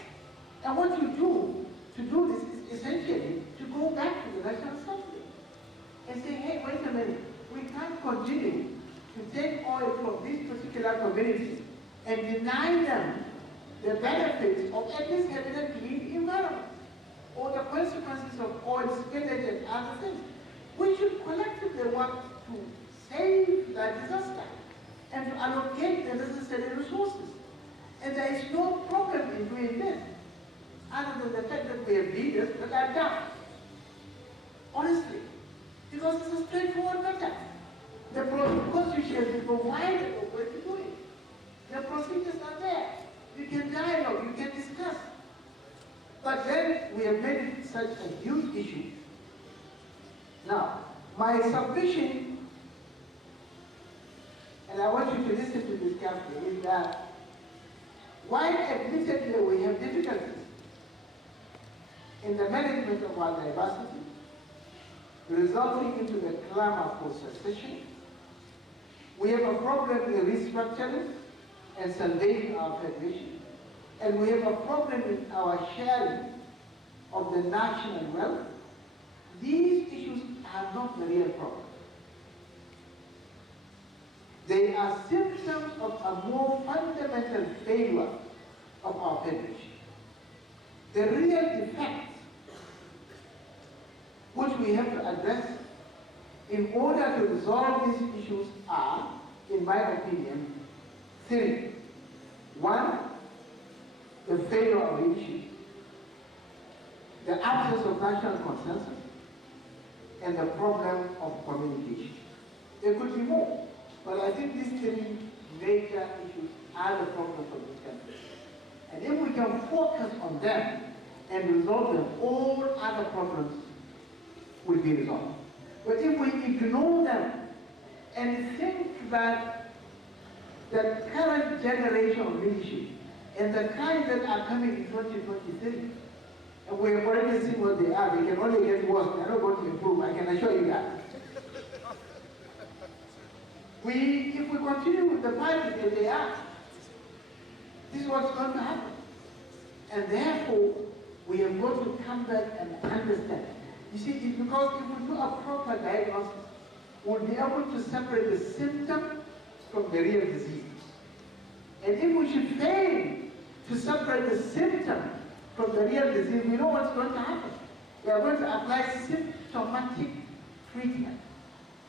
And what you do to do this is essentially to go back to the National Assembly and say, hey, wait a minute, we can't continue to take oil from these particular communities and deny them the benefits of at least having a clean environment, or the consequences of oil spillage and other things. We should collectively work to save that disaster and to allocate the necessary resources. And there is no problem in doing this, other than the fact that we have leaders that are dumb. Honestly. Because it's a straightforward matter. The constitution has been provided of where to do it. The procedures are there. You can dialogue, you can discuss. But then we have made it such a huge issue. Now, my submission, and I want you to listen to this carefully, is that while admittedly we have difficulties in the management of our diversity, resulting into the clamor for secession, we have a problem in restructuring and surveying our federation, and we have a problem in our sharing of the national wealth. These issues are not the real problem. They are symptoms of a more fundamental failure of our federation. The real defects which we have to address in order to resolve these issues are, in my opinion, three. One, the failure of leadership, the absence of national consensus, and the problem of communication. There could be more, but I think these three major issues are the problems of this country. And if we can focus on them and resolve them, all other problems will be resolved. But if we ignore them and think that the current generation of leadership and the kind that are coming in 2023, and we have already seen what they are, they can only get worse, they're not going to improve, I can assure you that. If we continue with the parties as they are, this is what's going to happen. And therefore, we have got to come back and understand. You see, it's because if we do a proper diagnosis, we'll be able to separate the symptom from the real disease. And if we should fail to separate the symptom from the real disease, we know what's going to happen. We are going to apply symptomatic treatment,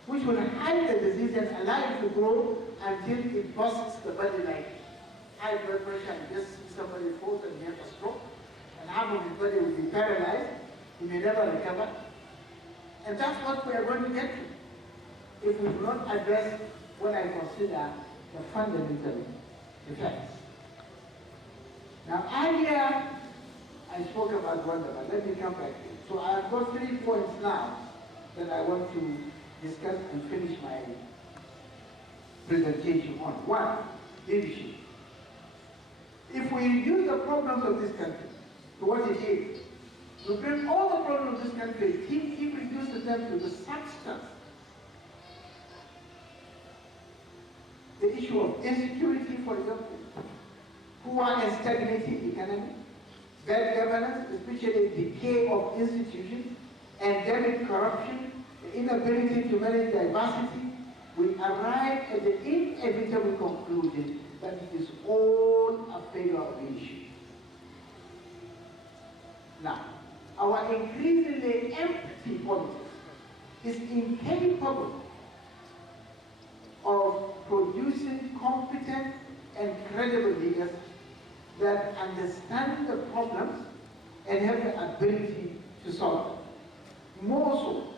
which will hide the disease and allow it to grow until it busts the body like high blood pressure, and just see somebody falls and have a stroke, and half of his body will be paralyzed. He may never recover. And that's what we are going to get to if we do not address what I consider the fundamental effects. Now, earlier I spoke about Rwanda, but let me come back to it. So I've got 3 points now that I want to discuss and finish my presentation on. One, leadership. If we reduce the problems of this country to what it is, to bring all the problems of this country, if we reduce them to the substance, the issue of insecurity, for example, poor and stagnating economy, bad governance, especially decay of institutions, endemic corruption, the inability to manage diversity, we arrive at the inevitable conclusion that it is all a failure of leadership. Now, our increasingly empty politics is incapable of producing competent and credible leaders that understand the problems and have the ability to solve them. More so,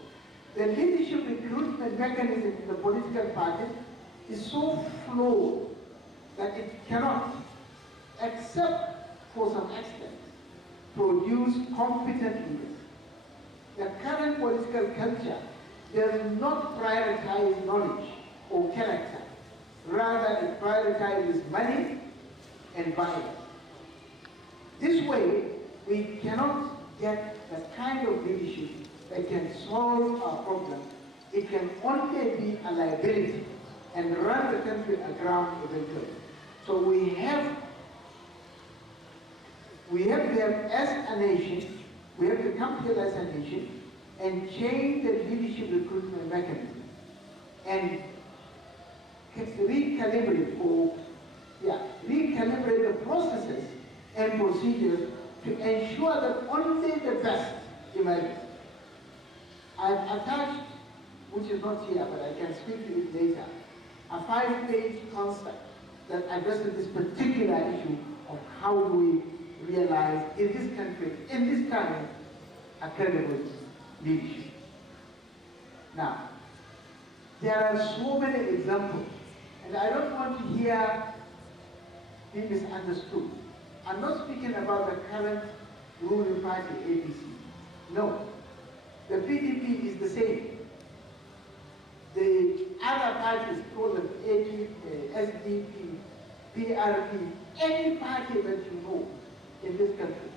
the leadership recruitment mechanism in the political parties is so flawed that it cannot, except for some extent, produce competent leaders. The current political culture does not prioritize knowledge or character. Rather, it prioritizes money and violence. This way, we cannot get the kind of leadership that can solve our problem. It can only be a liability and run the country aground eventually. So we have as a nation, we have to come together as a nation and change the leadership recruitment mechanism and recalibrate the processes and procedures to ensure that only the best emerges. I've attached, which is not here, but I can speak to it later, a 5-page concept that addresses this particular issue of how do we realize in this country, in this time, a credible leadership. Now, there are so many examples, and I don't want to hear be misunderstood. I'm not speaking about the current ruling party, ABC. No. The PDP is the same. The other parties, called the SDP, PRP, any party that you know in this country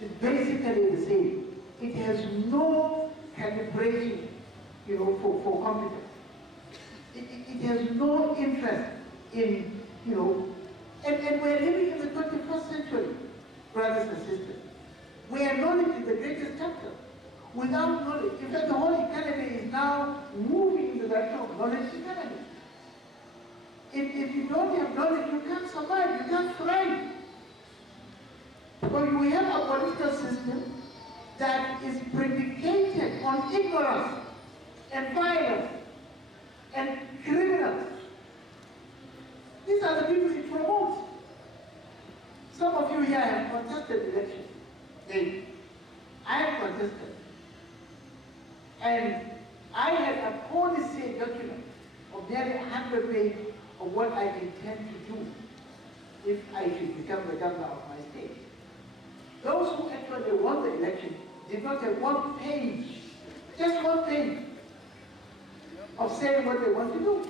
is basically the same. It has no calibration, for competence. It has no interest in, and we're living in the 21st century, brothers and sisters, where knowledge is the greatest capital. Without knowledge, in fact, the whole economy is now moving in the direction of knowledge economy. If you don't have knowledge, you can't survive, you can't thrive. But we have a political system that is predicated on ignorance and violence and criminals. These are the people it promotes. Some of you here have contested elections. I have contested. And I had a policy document of nearly 100 pages of what I intend to do if I should become the governor of my state. Those who actually won the election did not have one page, just one page, of saying what they want to do.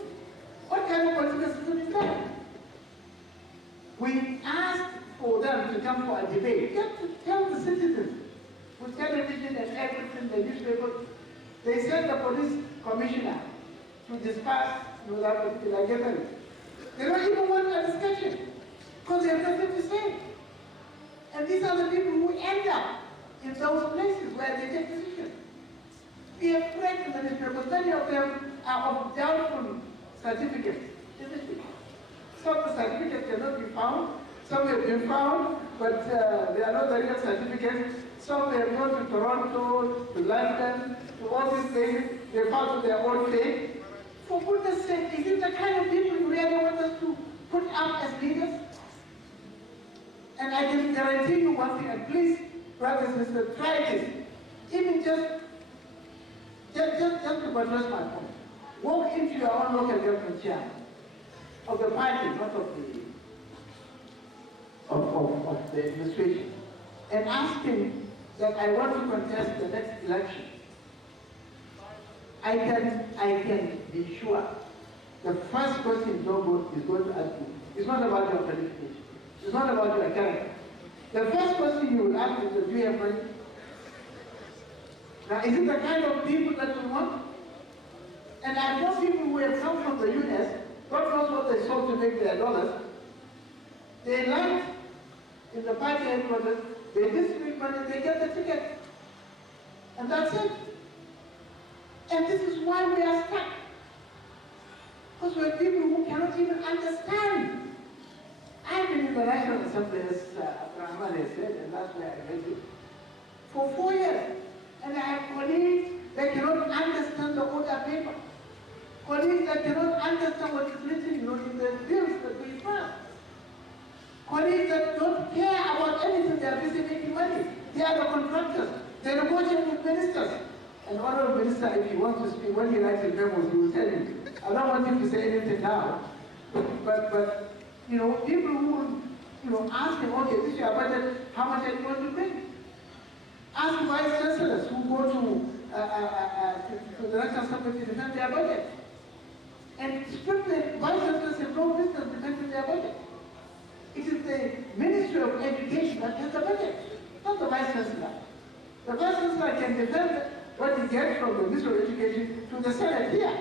What kind of political system is that? We asked for them to come for a debate. Just to tell the citizens, with television and everything, the newspaper, they sent the police commissioner to discuss that particular gathering. They don't even want a discussion because they have nothing to say. And these are the people who end up in those places where they take decisions. We have read in the newspaper, many of them are of doubtful certificates, isn't it? Some of the certificates cannot be found, some have been found, but they are not the real certificates. Some have gone to Toronto, to London, to all these places, they found their own fake. For goodness sake, is it the kind of people you really want us to put up as leaders? And I can guarantee you one thing, and please, brothers and sisters, try this. Even just to address my point. Walk into your own local government chair of the party, not of the administration, and ask him that I want to contest the next election. I can be sure the first question is going to ask you, it's not about your qualification, it's not about your character. The first question you will ask is, do you have money? Now, is it the kind of people that we want? And I know people who have come from the US, God knows what they sold to make their dollars. They land in the party headquarters, they distribute money, they get the ticket. And that's it. And this is why we are stuck. Because we're people who cannot even understand. I've been in the National Assembly, as Abdurrahman has said, and that's where I read it, for 4 years. And I have colleagues that cannot understand the order paper. Colleagues that cannot understand what is written in the bills that we pass. Colleagues that don't care about anything, they are busy making money. They are the contractors. They negotiate with ministers. And honorable minister, if you want to speak, when he writes his memos, he will tell you. I don't want him to say anything now. But people who ask him, okay, this is your budget, how much are you going to bring? Ask vice chancellors who go to the National Assembly to defend their budget. And strictly, vice chancellors have no business defending their budget. It is the Ministry of Education that has the budget, not the vice chancellor. The vice chancellor can defend what he gets from the Ministry of Education to the Senate here.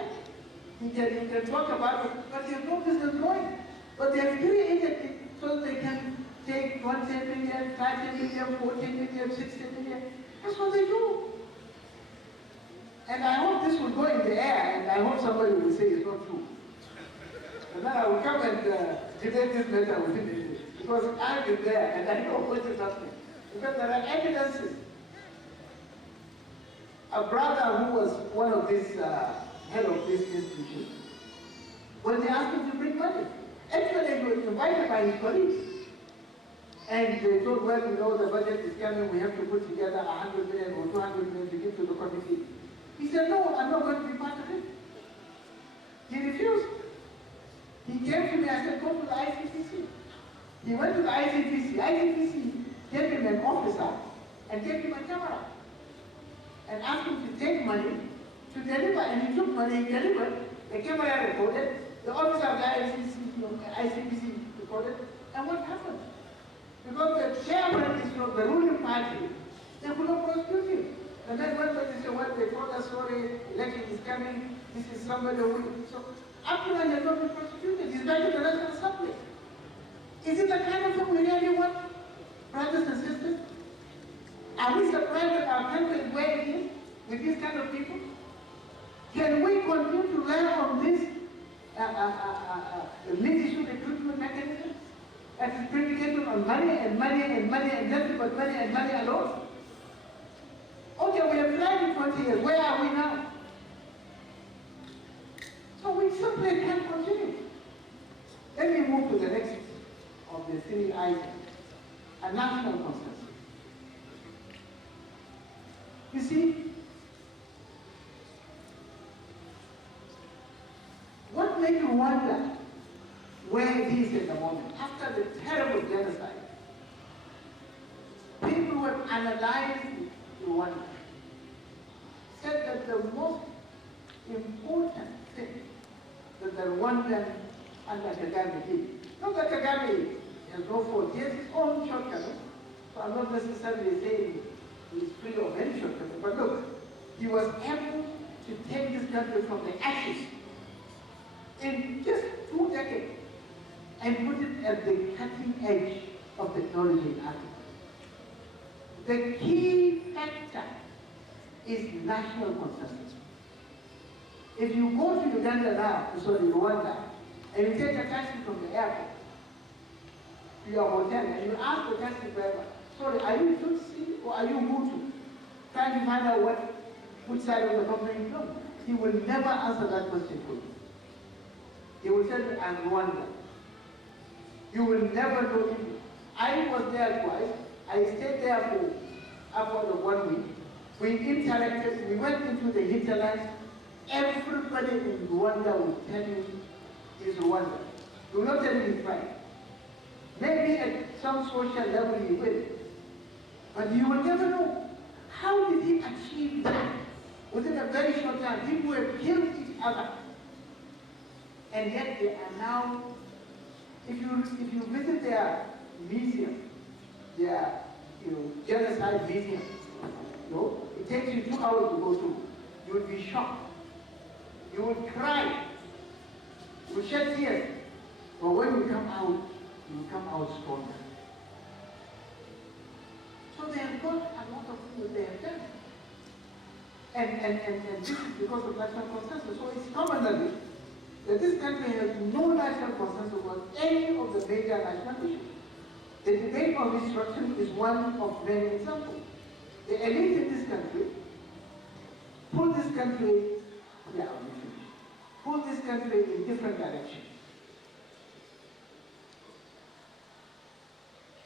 He can talk about it, but he has no business knowing. But they have created it so they can take 20 million, 30 million, 40 million, 60 million. That's what they do. And I hope this will go in the air, and I hope somebody will say it's not true. And then I will come and debate this matter with him, because I've been there and I know what is happening. Because there are evidences. A brother who was one of these head of this institution, when they asked him to bring money, Actually, he was invited by his colleagues. And they told, well, you know, the budget is coming, we have to put together 100 million or 200 million to give to the committee. He said, no, I'm not going to be part of it. He refused. He came to me, I said, go to the ICPC. He went to the ICPC. ICPC gave him an officer and gave him a camera and asked him to take money to deliver. And he took money, he delivered, the camera recorded, the officer of the ICPC recorded, and what happened? Because the chairman is from the ruling party, they could not prosecute him. And then when they said, well, they told us, sorry, election is coming, this is somebody who... So, up to now, he has not been prosecuted. He's back to the National Assembly. Is it the kind of thing we really want, brothers and sisters? Are we surprised that our country is where it is, with these kind of people? Can we continue to rely on this leadership recruitment mechanism that is predicated on money and money and money and nothing but money and money alone? Okay, we have tried it 20 years. Where are we now? So we simply can't continue. Let me move to the next of the three items, a national consensus. You see, what makes you wonder where it is at the moment, after the terrible genocide, people who have analyzed Rwanda said that the most important thing that the Rwandan under Kagame did, not that Kagame has no fault, he has his own shortcomings, so I'm not necessarily saying he's free of any shortcomings, but look, he was able to take this country from the ashes in just 2 decades and put it at the cutting edge of technology in Africa. The key factor is national consensus. If you go to Uganda now, sorry, Rwanda, and you take a taxi from the airport to your hotel, and you ask the taxi driver, sorry, are you Tutsi or are you Hutu? Trying to find out which side of the country you from. He will never answer that question for you. He will tell you, I'm Rwanda. You will never know him. I was there twice. I stayed there for upward of 1 week. We interacted, we went into the hinterlands. Everybody in Rwanda will tell you he's Rwanda. He will not tell you he's right. Maybe at some social level he will. But you will never know. How did he achieve that? Within a very short time, people have killed each other. And yet they are now, if you visit their museum, their genocide museum, it takes you 2 hours to go through. You will be shocked. You will cry. You will shed tears. But when you come out, you will come out stronger. So they have got a lot of things they have done. And this is because of national consensus. So it's commonly that this country has no national consensus on any of the major national issues. The debate on restructuring is one of many examples. The elite in this country pull this country, pull this country in different directions.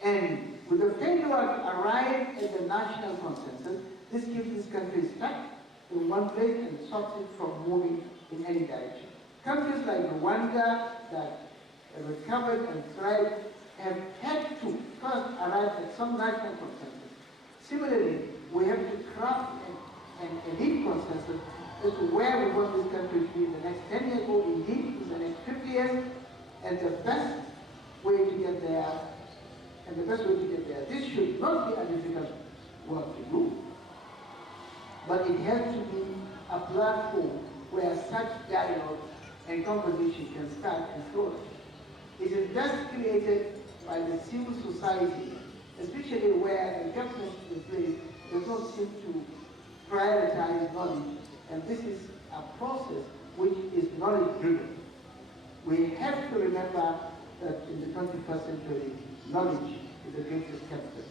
And with the failure to arrive at the national consensus, this keeps this country stuck in one place and stops it from moving in any direction. Countries like Rwanda that have recovered and thrived have had to first arrive at some national consensus. Similarly, we have to craft an elite consensus as to where we want this country to be in the next 10 years or indeed in the next 50 years, and the best way to get there, this should not be a difficult work to do, but it has to be a platform where such dialogue and conversation can start and flourish. It is best created by the civil society, especially where the government in place does not seem to prioritize knowledge, and this is a process which is knowledge-driven. We have to remember that in the 21st century, knowledge is the greatest capital.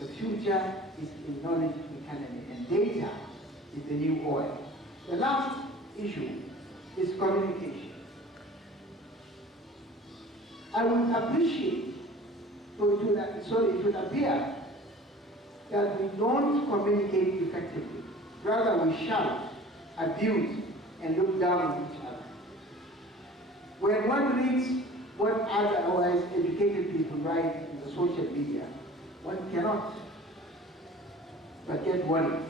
The future is in knowledge economy, and data is the new oil. The last issue is communication. I would appreciate, so it would appear that we don't communicate effectively. Rather, we shout, abuse, and look down on each other. When one reads what otherwise educated people write in the social media, one cannot but get worried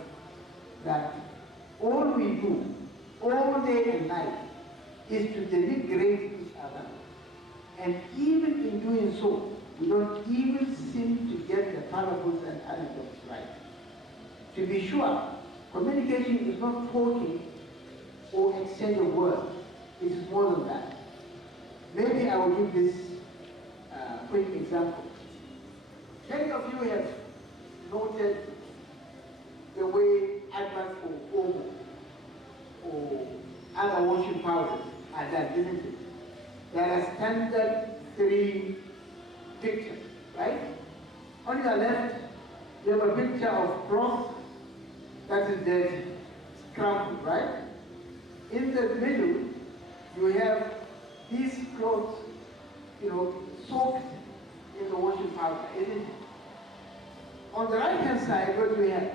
that all we do, all day and night, is to denigrate each other. And even in doing so, we don't even seem to get the parables and anecdotes right. To be sure, communication is not talking or exchange of words. It is more than that. Maybe I will give this quick example. Many of you have noted the way adverts for Omo or other washing powders are done, isn't it? There are standard 3 pictures, right? On your left, you have a picture of cloth that is dirty, scrambled, right? In the middle, you have these clothes, soaked in the washing powder, isn't it? On the right-hand side, what do we have?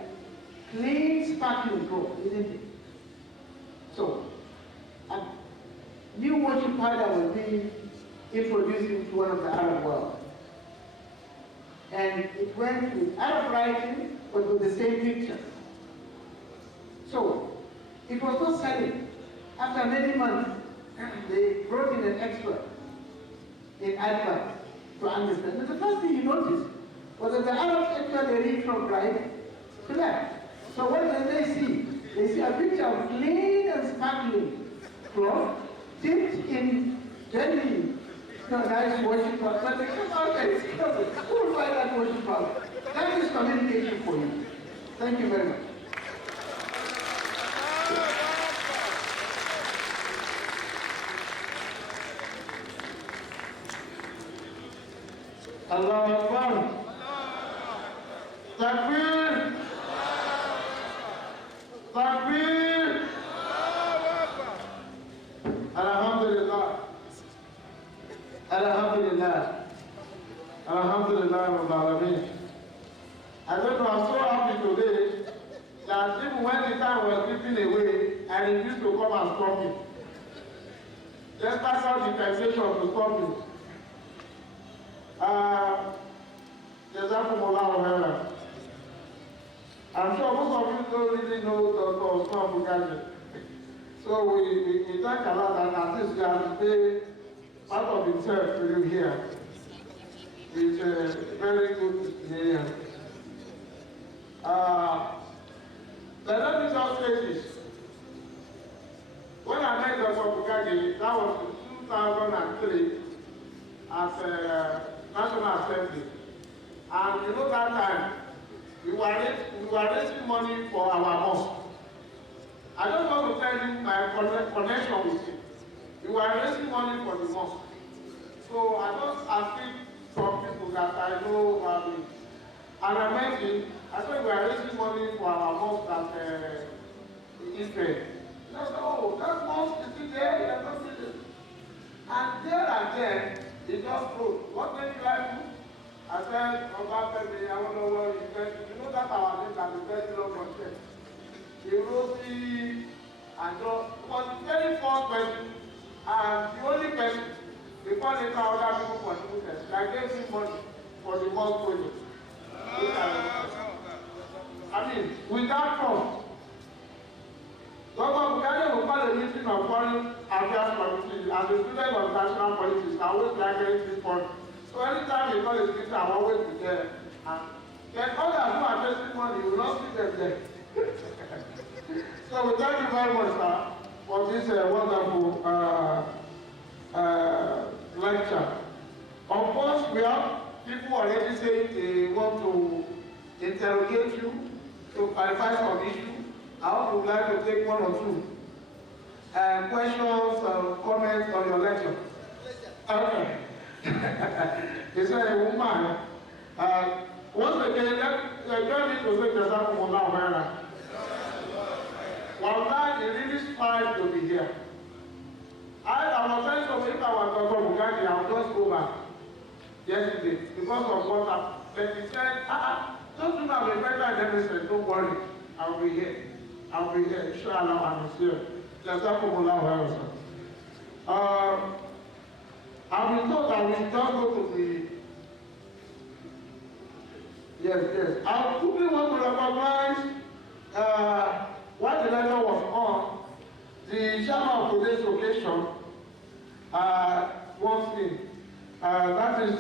Clean, sparkling clothes, isn't it? So, a new washing powder was being introduced into one of the Arab world. And it went with Arab writing, but with the same pictures. So, it was not selling. After many months, they brought in an expert in advert to understand. And the first thing he noticed was that the Arabs actually read from right to left. So what did they see? They see a picture of clean and sparkling cloth dipped in very nice washing powder. But they come out and discover who will buy that washing powder? That is communication for you. Thank you very much. Allahu Akbar. Takbir. Takbir. Alhamdulillah. Alhamdulillah. Alhamdulillah Rabbil Alameen. I don't know, I'm so happy today that even when the time was slipping away, I refused to come and stop it. Despite all the temptation to stop it. Jazakumullahu khairan. I'm sure most of you don't really know Dr. Osman Bugaji. So we thank Allah that at least we have to pay part of himself to you here. It's a very good experience. Let me just say this. When I met Dr. Bugaji, that was in 2003 as a National Assembly. And you know that time, we were raising money for our mosque. I don't want to tell you my connection with him. We were raising money for the mosque. So I just asked some people that I know and I met him. I said we were raising money for our mosque at Ile-Ife. He said, oh, that mosque is still there, you are not still there. And there again, he just wrote, what made you like you? I said, Obafemi, Awolowo, you know that our name can be very long on check. He wrote it and just, it was the very first person, and the only person, before later other people contributed. I gave him money for the mosque project. I mean, without trust. Dr. Bugaji will call a meeting of foreign affairs committee and the student of national politics. I always like this point. So anytime you call a speaker, I'm always be there. And then others who are raising money, you will not see them there. So we thank you very much, sir, for this wonderful lecture. Of course, we have people already saying they want to interrogate you to clarify some issues. I would like to take one or two questions and comments on your lecture. Okay. He said, a woman, once again, join me to say Jazakumullahu khairan. Wallahi, it really inspired to be here. I was telling some if I was Dr. Bugaji, I would just go back. yesterday because of water. But he said, don't you have a better medicine, don't worry. I'll be here. I'll be here. Inshallah, I'm here. Jazakumullah khairan. I've been told that we don't go to the... Yes. I quickly want to recognize what the letter was on. The chairman of today's occasion wants me. That is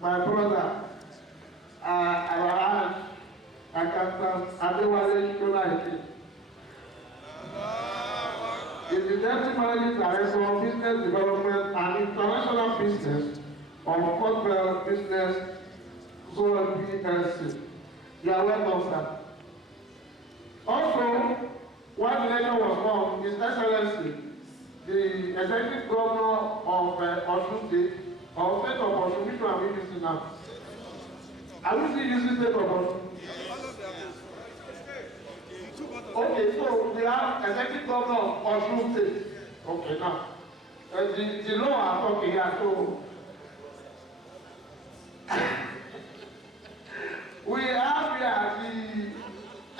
my brother, our aunt, Ile-Ife. Is the Deputy Managing Director of Business Development and International Business of Corporate Business Zone PLC. You are welcome, sir. Also, what the letter was on, His Excellency, the Executive Governor of Osun State, of State of Osun, which one are we using now? Are we still using State of Osun? Okay, so we have Executive Governor of Osun State. Okay, now. The law are talking here, so we have here the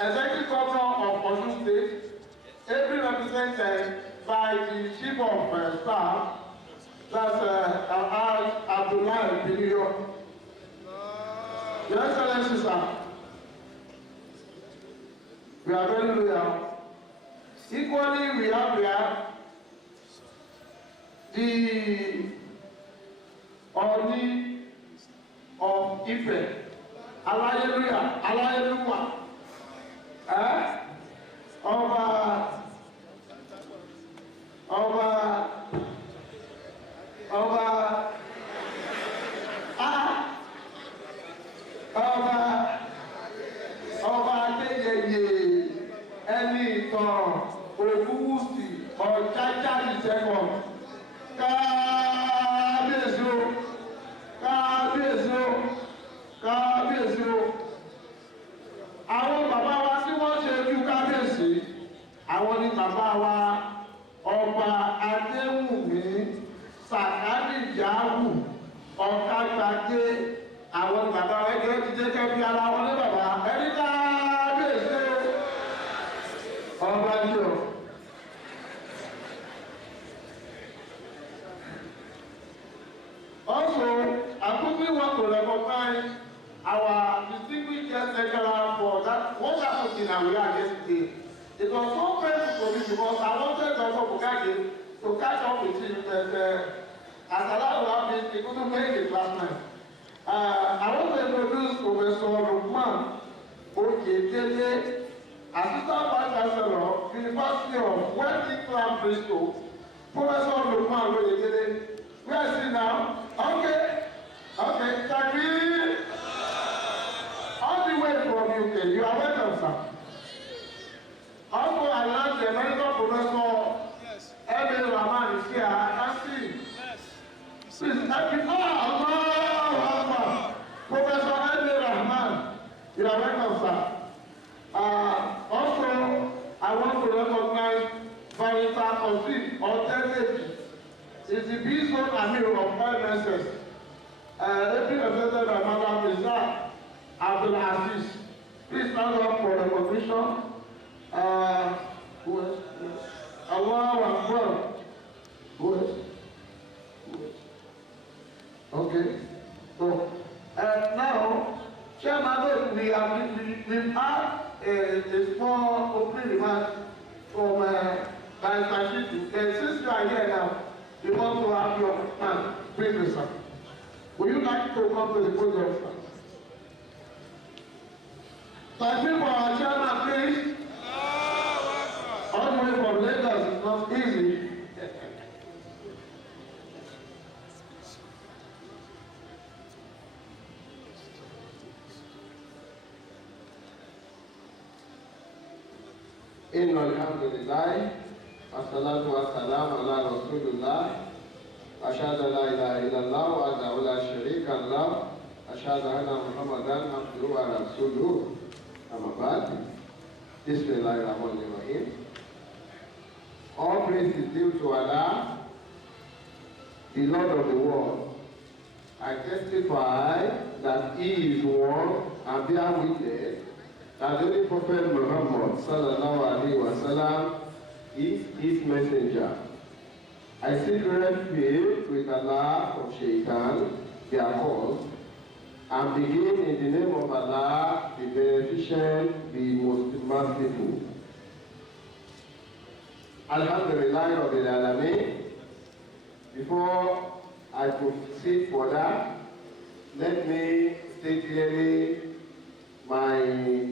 Executive Governor of Osun State, every represented by the Chief of Staff, that's Abdullah Bilio. Your Excellency, sir, we are very loyal. Equally, we have here the Oni of Ife. Hallelujah. Ọba Adéyẹyè ẹni ìtàn Ògúnwùsì Ọ̀jájá ìṣẹ́gun kábíyèsí o kábíyèsí o kábíyèsí o. Àwọn bàbá wa tí wọ́n ṣe ojú kábíyèsí àwọn ni bàbá wa Ọba Adéwùmí Sàkádìjáwù Ọ̀kágbadé. Àwọn bàbá wa ẹgbẹ́ ti jẹ́ kẹ́ fi ara wọn ní bàbá ẹni kábíyèsí ọba jù. Also, I quickly want to recognize our distinguished guest lecturer for that wonderful dinner we had yesterday. It was so painful for me because I wanted Dr. Bukage to catch up with him, but as Allah will have it, he couldn't make it last night. I want to introduce Professor Lukman Oyedele, Assistant Vice Chancellor, University of West England, Bristol. Professor Lukman Oyedele, where is he now? Okay, can we? All the way from UK, you are welcome, sir. Also, I learned the American Professor Ebel Rahman is here. I can see. Please, Professor Ebel Rahman, you are welcome, sir. Also, I want to recognize Barrister Osid Otedeji. Is the B-Zone Amir of MSS. Represented by Madam Izar Abdul Aziz. Please stand up for recognition. Who else? Awolowo and Brown. Who else? Okay. So, now, Chairman, we have had a small opening remark from Barrister Shitu. Since you are here now, we want to have your man, please, sir. Would you like to come to the podium, sir? Thank you for our chairman, please. All the way from Lagos is not easy. إن الحمد لله والصلاة والسلام على رسول الله أشهد أن لا إله إلا الله وحده لا شريك له أشهد أن محمدا عبده ورسوله أما بعد بسم الله الرحمن الرحيم. All praise is due to Allah, the Lord of the world, I testify that he is one and bear witness that the Holy Prophet Muhammad sallallahu alaihi wasallam is his messenger. I seek refuge with Allah from Shaitan, their cause, and begin in the name of Allah, the Beneficent, the Most Merciful. Alhamdulillah Rabbil Alameen. Before I proceed further, let me state clearly my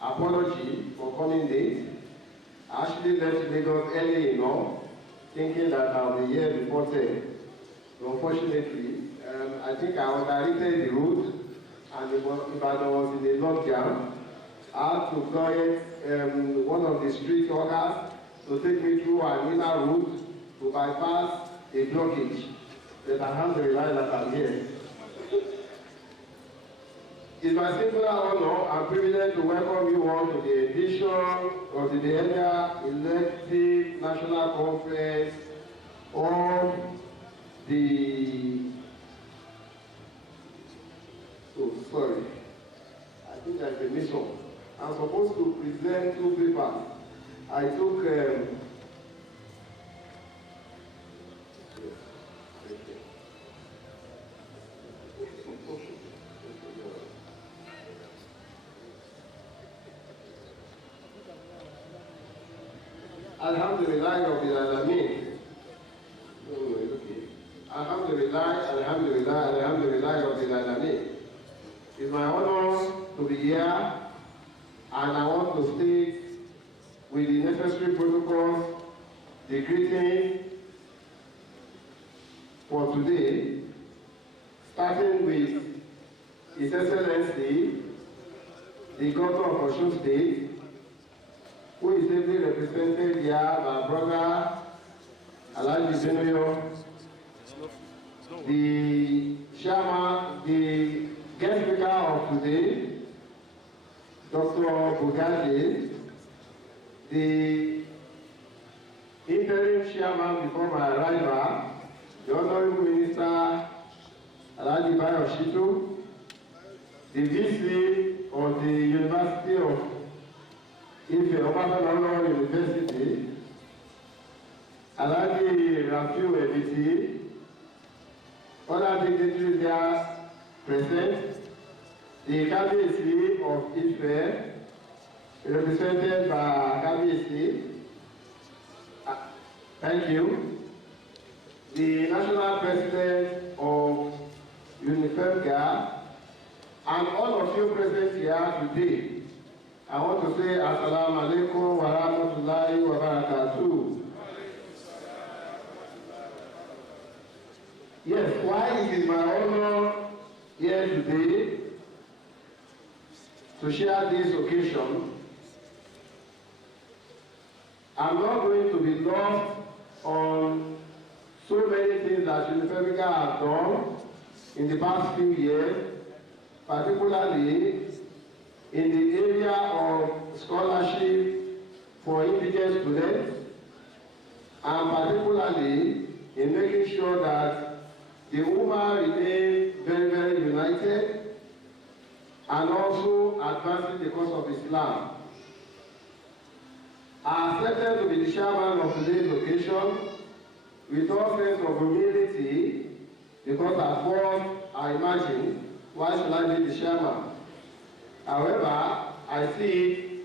apology for coming late. I actually left Lagos early enough, thinking that I'll be here before 10. Unfortunately, I think I underrated the route, and if I was in a lockdown, I had to employ one of the street workers to take me through an inner route to bypass a blockage. But alhamdulillah that I'm here. It's my singular honor and privilege to welcome you all to the edition of the Biennial Elective National Conference of the... Oh, sorry. I think there's a mission. I'm supposed to present 2 papers. I took... Alhamdulillah Rabbil Alameen. Alhamdulillah Rabbil Alameen. It's my honor to be here, and I want to state with the necessary protocols the greeting for today, starting with His Excellency, the Governor of Osun State, who is ably represented here by brother Alhaji Zenoyo, the chairman, the guest speaker of today, Dr. Bugaji, the interim chairman before my arrival, the Honorable Minister Alhaji Bayo Shitu, the VC of the University of Ile-Ife, Obafemi University, Alhaji Rafiu Ebiti, other dignitaries here present, the Kabiyesi of Ife, represented by Kabiyesi, thank you, the National President of UNIFEMGA, and all of you present here today. I want to say Assalamu alaikum wa rahmatullahi wa barakatuh. Yes, why it is my honor here today to share this occasion. I'm not going to be lost on so many things that UNIFEMGA has done in the past few years, particularly in the area of scholarship for indigent students, and particularly in making sure that the Ummah remain very, very united, and also advancing the cause of Islam. I accepted to be the chairman of today's occasion with all sense of humility, because at first I imagined, why should I be the chairman? However, I see it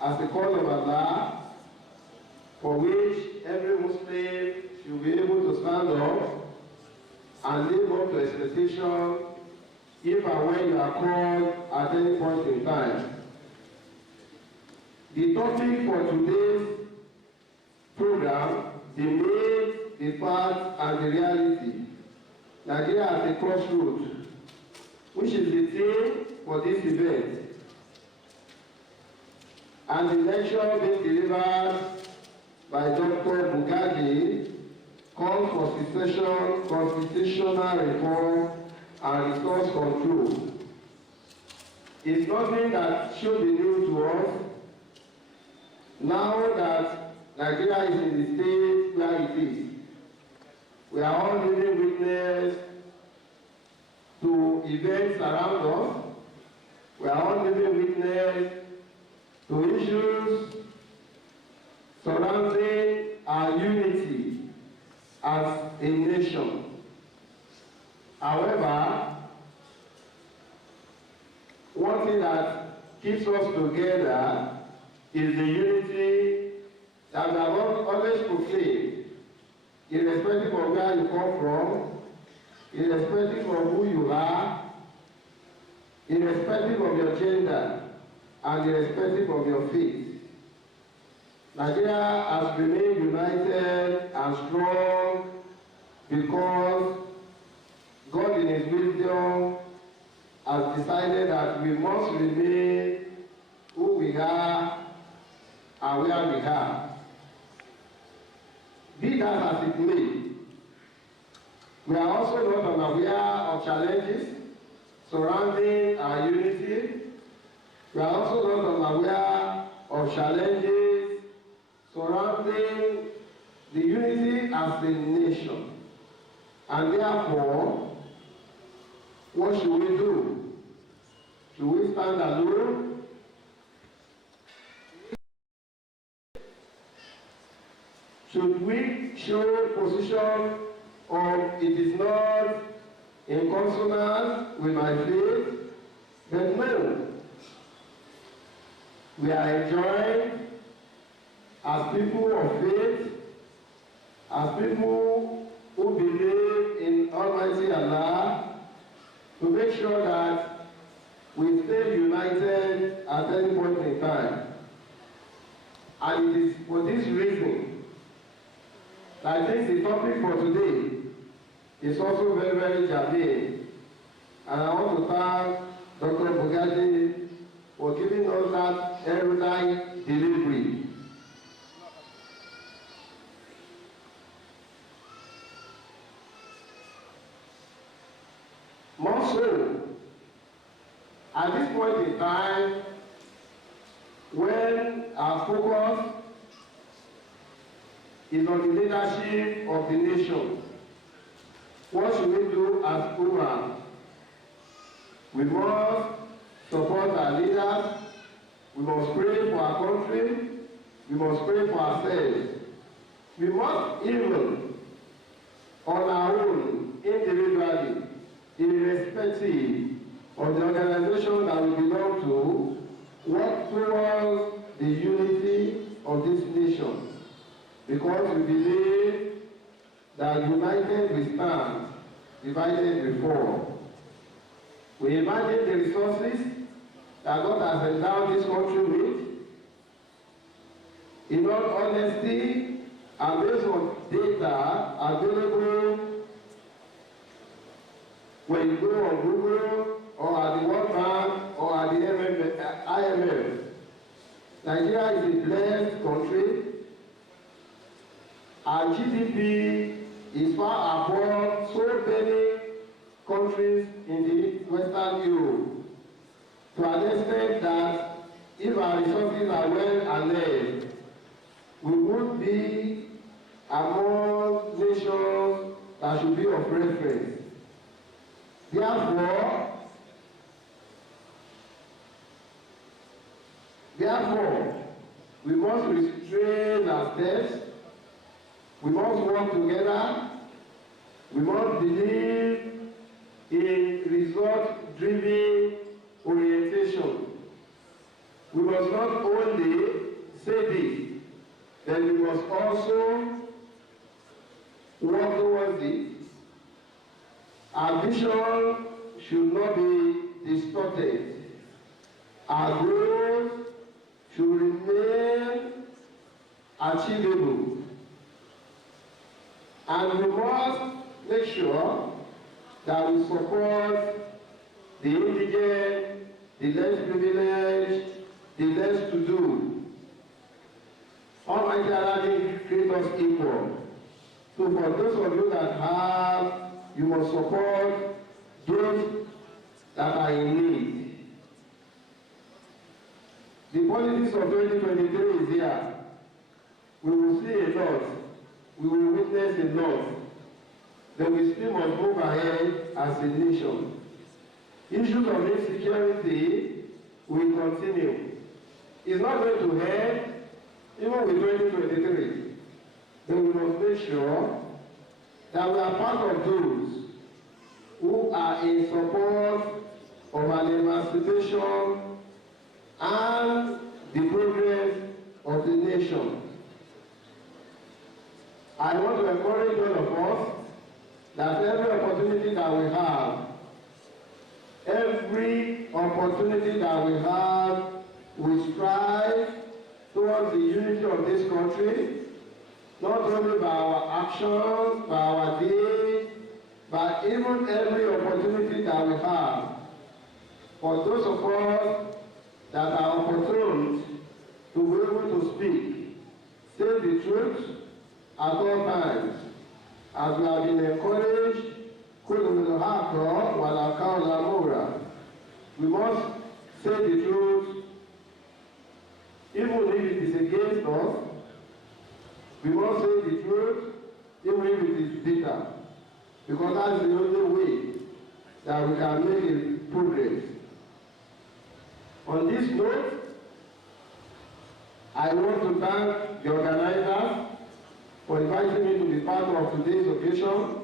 as the call of Allah, for which every Muslim should be able to stand up and live up to expectation if and when you are called at any point in time. The topic for today's program, the myth, the fact, and the reality. Nigeria as a crossroads, which is the theme for this event. And the lecture being delivered by Dr. Bugaji calls for secession, constitutional reform, and resource control. It's nothing that should be new to us. Now that Nigeria is in the state where it is, we are all living witness events around us. We are all living witness to issues surrounding our unity as a nation. However, one thing that keeps us together is the unity that we have always proclaimed, irrespective of where you come from, irrespective of who you are, irrespective of your gender, and irrespective of your faith. Nigeria has remained united and strong because God in His wisdom has decided that we must remain who we are and where we are. Be that as it may, we are also not unaware of challenges surrounding our unity. We are also not unaware of challenges surrounding the unity as a nation. And therefore, what should we do? Should we stand alone? Should we show position of it is not in consonance with my faith? But no. We are enjoined as people of faith, as people who believe in Almighty Allah, to make sure that we stay united at any point in time. And it is for this reason that I think the topic for today is also very, very germane. And I want to thank Dr. Bogaji for giving us that erudite delivery. More so, at this point in time, when our focus is on the leadership of the nation, what should we do as Ummah? We must support our leaders, we must pray for our country, we must pray for ourselves. We must even, on our own, individually, irrespective of the organization that we belong to, work towards the unity of this nation. Because we believe that united we stand, divided we fall. We imagine the resources that God has endowed this country with. In all honesty, and based on data available when you go on Google or at the World Bank or at the IMF, Nigeria is a blessed country. Our GDP is far above so many countries in the Western Europe, to an extent that if our resources are well allayed, we would be among nations that should be of reference. Therefore, we must restrain our steps. We must work together. We must believe in result-driven orientation. We must not only say this, but we must also work towards it. Our vision should not be distorted. Our goals should remain achievable. And we must make sure that we support the indigent, the less privileged, the less to do. Almighty Allah didn't create us equal. So for those of you that have, you must support those that are in need. The politics of 2023 is here. We will see a lot. We will witness a lot. Then we still must move ahead as a nation. Issues of insecurity will continue. It's not going to end even with 2023. But we must make sure that we are part of those who are in support of an emancipation and the progress of the nation. I want to encourage all of us that every opportunity that we have, we strive towards the unity of this country, not only by our actions, by our deeds, but even every opportunity that we have. For those of us that are opportune to be able to speak, say the truth at all times, as we have been encouraged, we must say the truth, even if it is against us. We must say the truth, even if it is bitter, because that is the only way that we can make a progress. On this note, I want to thank the organizers for inviting me to be part of today's occasion.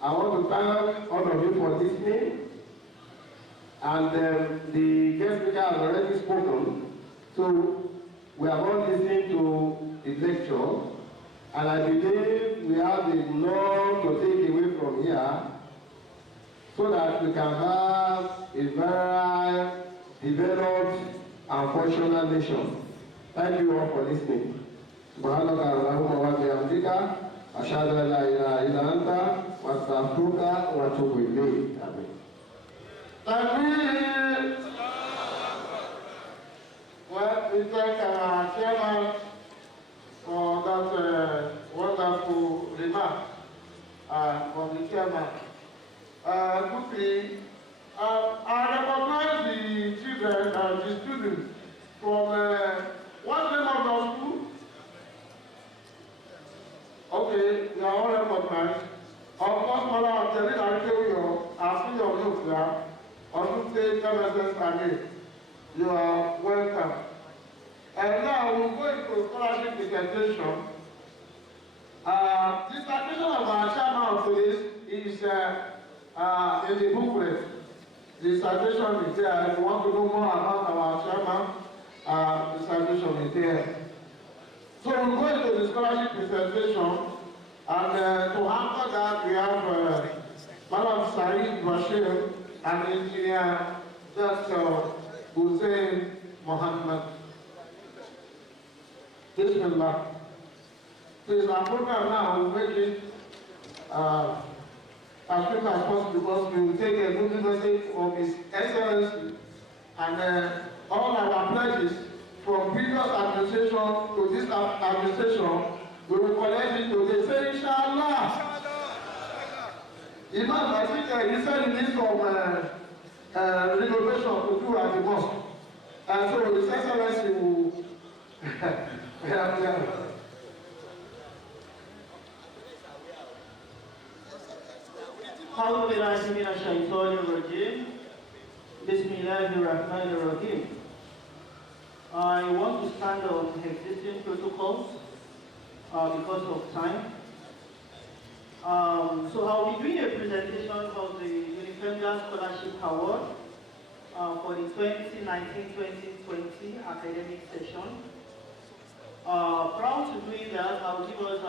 I want to thank all of you for listening. And the guest speaker has already spoken, so we are all listening to the lecture, and I believe we have enough to take away from here so that we can have a very developed and functional nation. Thank you all for listening. Subhanaka Allahumma wa bihamdika, ashhadu an la ilaha illa anta, wa astaghfiruka wa atubu ilayk. Amen. Well, we thank our chairman for that wonderful remark from the chairman. Quickly, I recognize the children and the students from what's the name of the school? Okay, they are all recognized. Of course, Mother, I'm telling you, I've seen your looks there. On Tuesday, MSS, you are welcome. And now we'll go into scholarship presentation. The citation of our chairman of police is in the booklet. The citation is there. If you want to know more about our chairman, the citation is there. So we'll go into the scholarship presentation, and to answer that, we have Madam Saeed Bashir and Engineer Dr. Hussein Mohammed. Bismillah. Please, our program now will make it as quick as possible, because we will take a good message of His Excellency and all our pledges from previous administration to this administration. We will collect it today. Say Inshallah. Imam, I think he said he needs some renovation to do at the mosque. And so His Excellency will أعوذ بالله من الشيطان الرجيم. بسم الله الرحمن الرحيم. I want to stand on existing protocols because of time. So I'll be doing a presentation of the UNIFEMGA Scholarship Award for the 2019-2020 academic session. Prior to doing that, I'll give us a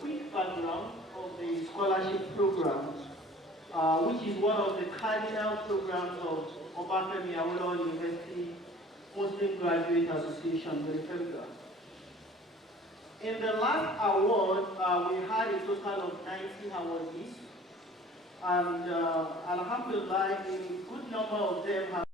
quick background of the scholarship program, which is one of the cardinal programs of Obafemi Awolowo University Muslim Graduate Association, UNIFEMGA. In the last award, we had a total of 90 awardees, and alhamdulillah, a good number of them have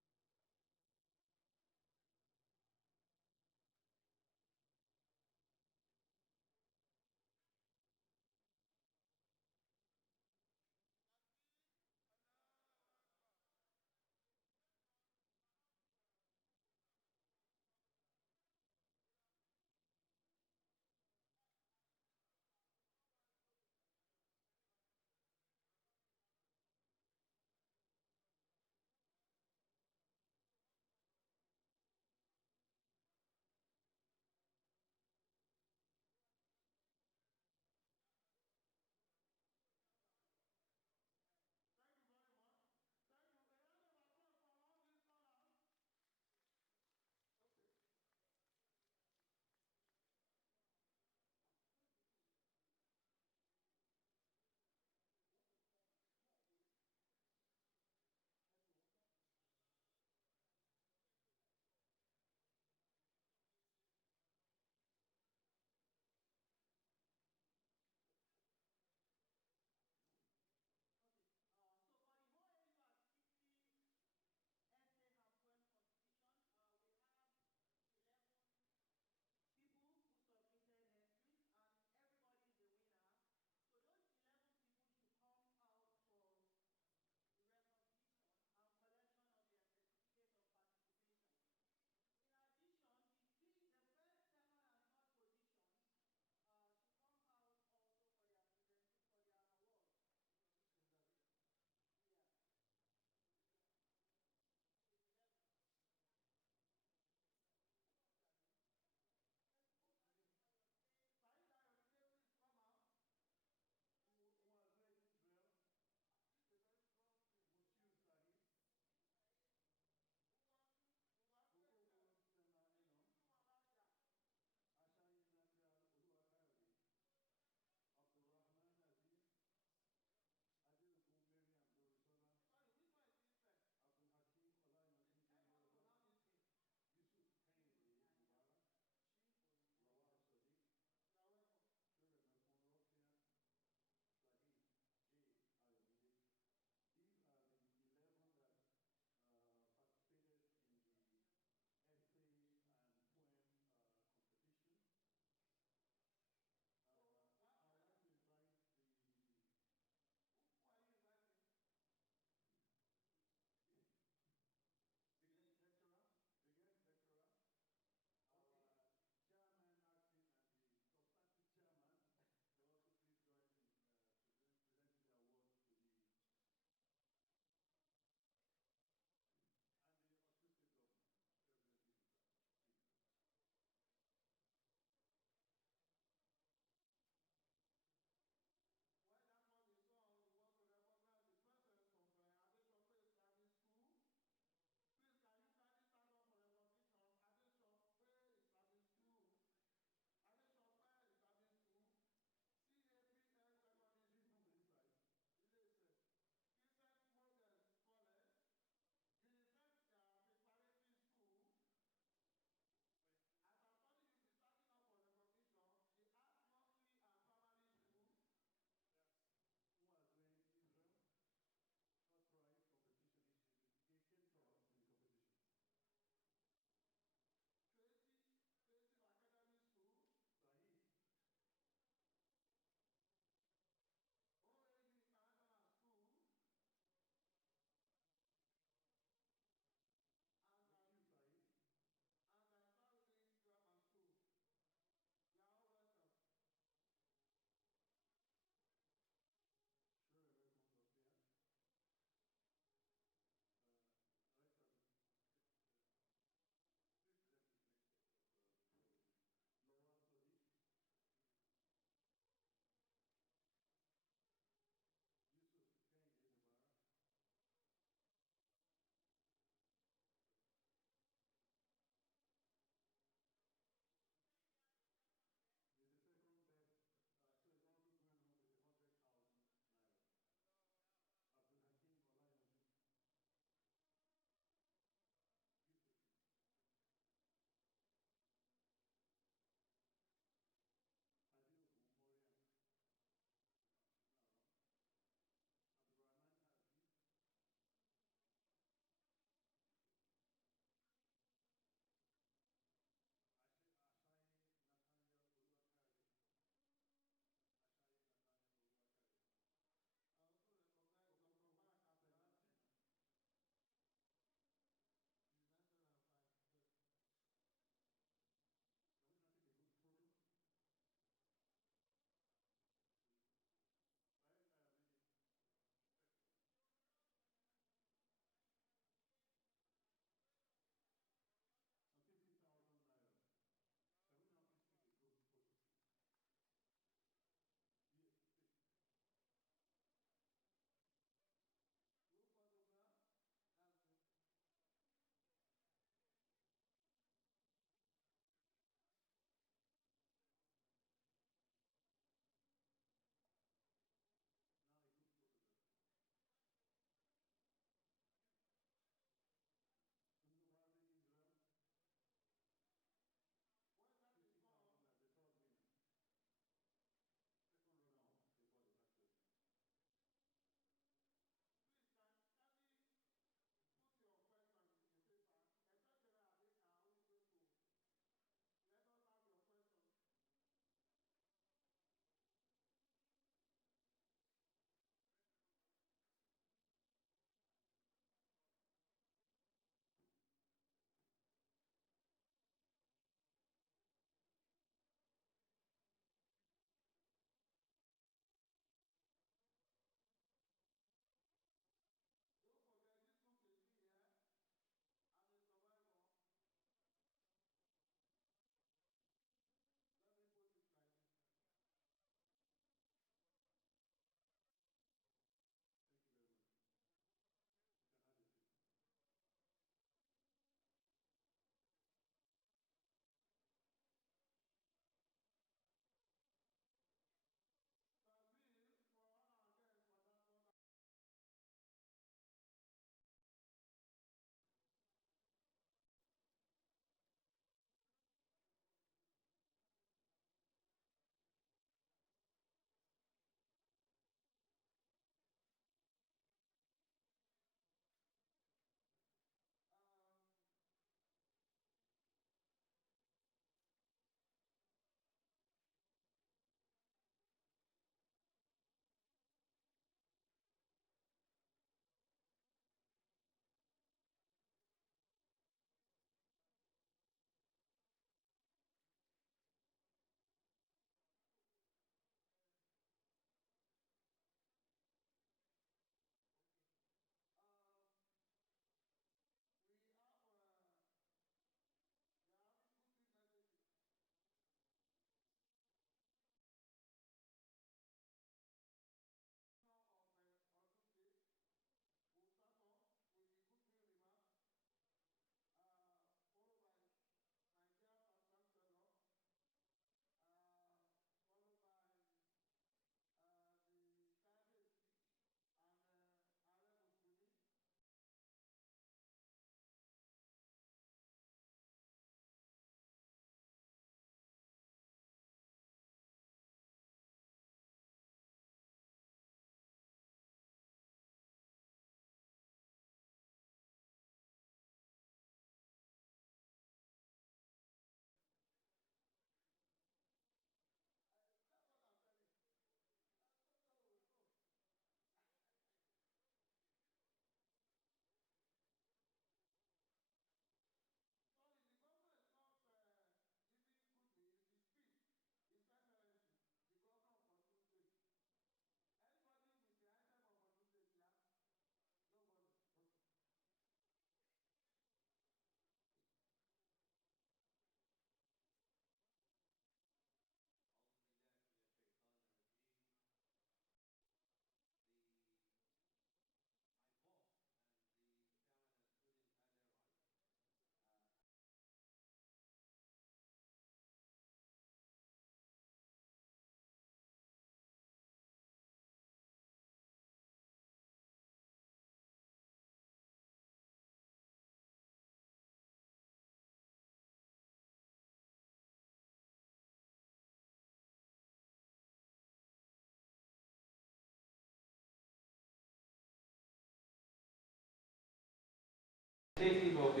Native of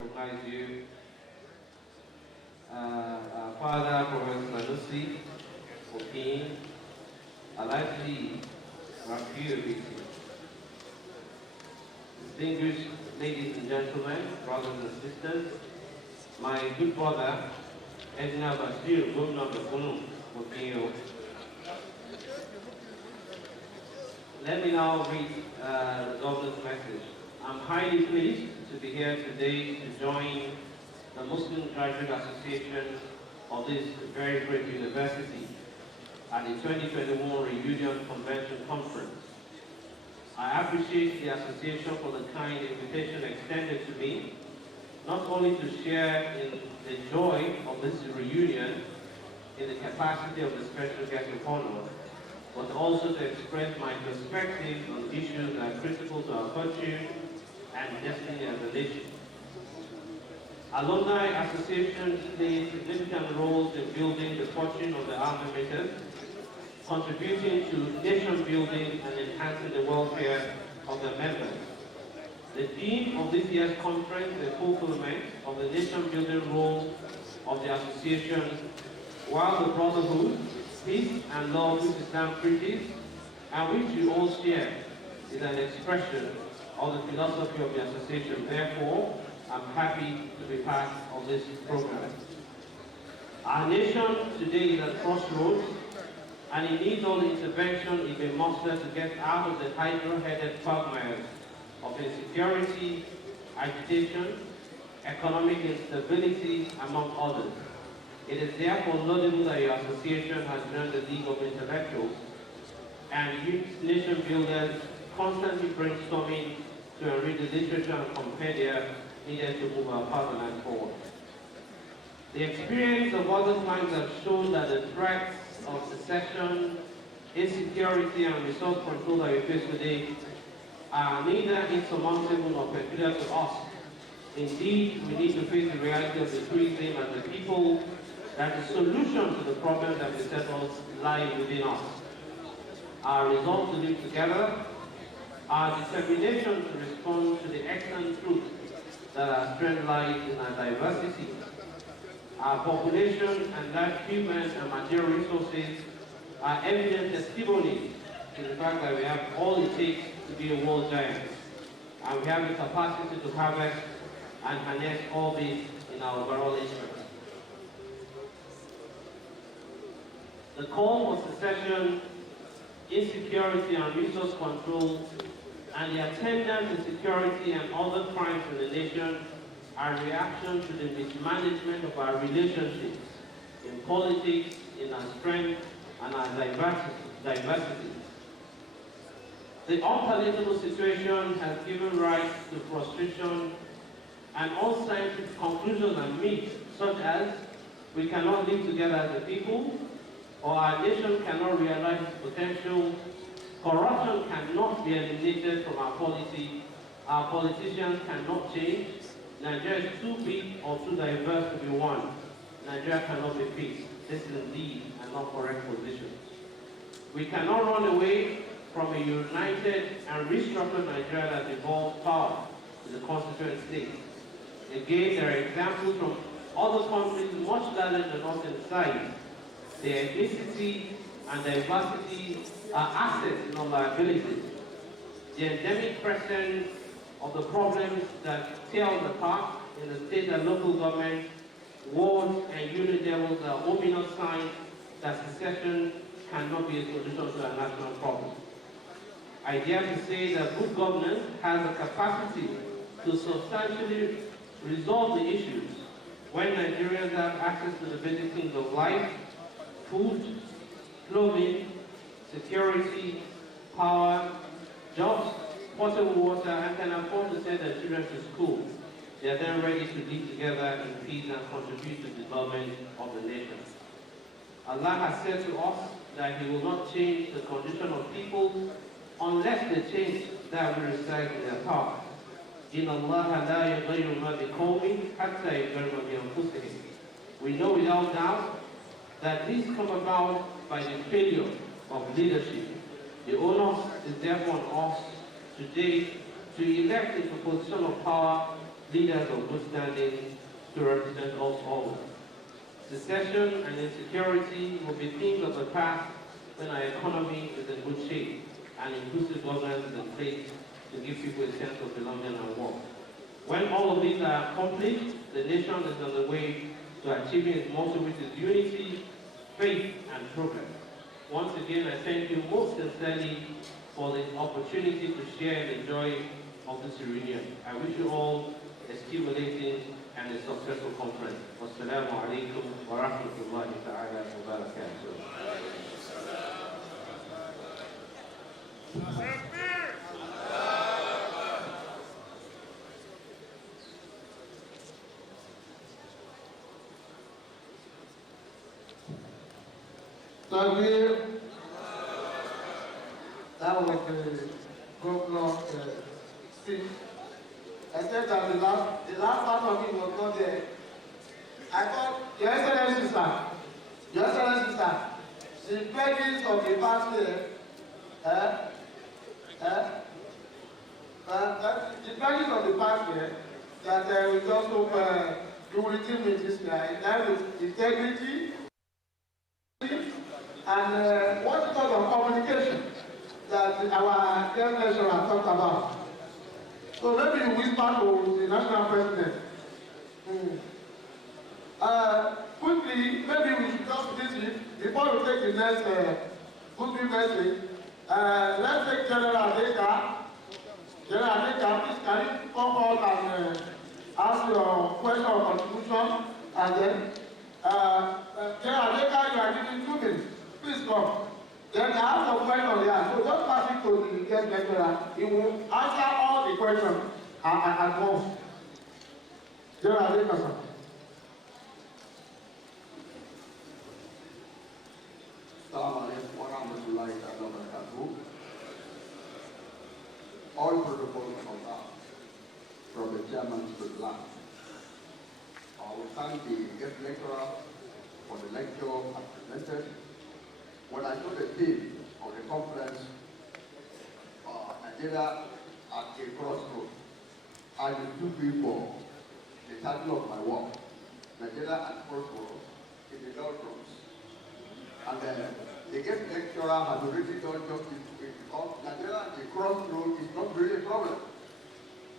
recognize you. Father, Professor Sanusi, Okin, Alaji, Rafiu, distinguished ladies and gentlemen, brothers and sisters, my good brother, Edna Bashir, Governor of Kunu, Okin. Let me now read the governor's message. I'm highly pleased to be here today to join the Muslim Graduate Association of this very great university at the 2021 Reunion Convention Conference. I appreciate the association for the kind invitation extended to me, not only to share in the joy of this reunion in the capacity of the special guest of honor, but also to express my perspective on issues that are critical to our culture and destiny as a nation. Alumni associations play significant roles in building the fortune of the alma mater, contributing to nation building and enhancing the welfare of the members. The theme of this year's conference is the fulfillment of the nation building role of the association, while the brotherhood, peace and love which Islam preaches, and which we all share, is an expression of the philosophy of the association. Therefore, I'm happy to be part of this program. Our nation today is at crossroads, and it needs all the intervention it may muster to get out of the hydra-headed quagmires of insecurity, agitation, economic instability, among others. It is therefore laudable that your association has joined the League of Intellectuals and youth nation builders constantly brainstorming to enrich the literature and compendia needed to move our fatherland forward. The experience of other times have shown that the threats of secession, insecurity, and resource control that we face today are neither insurmountable nor peculiar to us. Indeed, we need to face the reality of the tourism as the people that the solution to the problems that beset us lie within us. Our resolve to live together, our determination to respond to the excellent truth that our strength lies in our diversity, our population and large human and material resources are evident testimonies to the fact that we have all it takes to be a world giant, and we have the capacity to harvest and harness all this in our overall interest. The call for secession, insecurity and resource control, and the attendant insecurity and other crimes in the nation are a reaction to the mismanagement of our relationships in politics, in our strength, and our diversity. The unpalatable situation has given rise to frustration and unscientific conclusions and myths, such as we cannot live together as a people, or our nation cannot realize its potential, corruption cannot be eliminated from our policy, our politicians cannot change, Nigeria is too big or too diverse to be one, Nigeria cannot be fixed. This is indeed an not correct position. We cannot run away from a united and restructured Nigeria that devolves power to the constituent states. Again, there are examples from other countries much larger than us in size. Their ethnicity and diversity are assets, not liabilities. The endemic presence of the problems that tear us apart in the state and local government, wards and unit levels are ominous signs that secession cannot be a solution to a national problem. I dare to say that good governance has a capacity to substantially resolve the issues when Nigerians have access to the basic things of life, food, clothing, security, power, jobs, potable water, and can afford to send their children to school. They are then ready to live together in peace and contribute to the development of the nation. Allah has said to us that He will not change the condition of people unless they change that which resides in their heart. إِنَّ اللَّهَ لَا يُغَيِّرُ مَا بِقَوْمٍ حَتَّى يُغَيِّرُوا مَا بِأَنفُسِهِمْ. We know without doubt that these come about by the failure of leadership, The onus is therefore on us today to elect into position of power leaders of good standing to represent us all. Secession and insecurity will be themes of the past when our economy is in good shape and inclusive governance is in place to give people a sense of belonging and work. When all of these are accomplished, the nation is on the way to achieving its motto, which is unity, faith, and progress. Once again, I thank you most sincerely for the opportunity to share in the joy of this reunion. I wish you all a stimulating and a successful conference. Wassalamu alaikum wa rahmatullahi ta'ala wa barakatuh. Takbir. That was the governor speech. I said that the last part of it was not there. I thought, Your Excellency, sir, the pledges of the past year, the pledges of the past year, that we just hope you will redeem it this year, that with integrity, and what sort of communication that our dear nation has talked about. So maybe you whisper to the national president. Quickly, maybe we should just visit before we take the next good message. Let's take General Adeka. General Adeka, please can you come out and ask your question or contribution, and then General Adeka, you are given 2 minutes. Please come. Then I have a question here. So just pass it to the guest lecturer. He will answer all the questions at once. General Adeka, sir. Assalamu alaikum wa rahmatullahi wa barakatuh. All protocols observed, from the chairman to the last. I will thank the guest lecturer for the lecture as presented. When I saw the theme of the conference, Nigeria at a crossroads, I took me for the title of my work, Nigeria at crossroads in the doldrums. And the guest lecturer has already done justice to it, because Nigeria at the crossroads is not really a problem.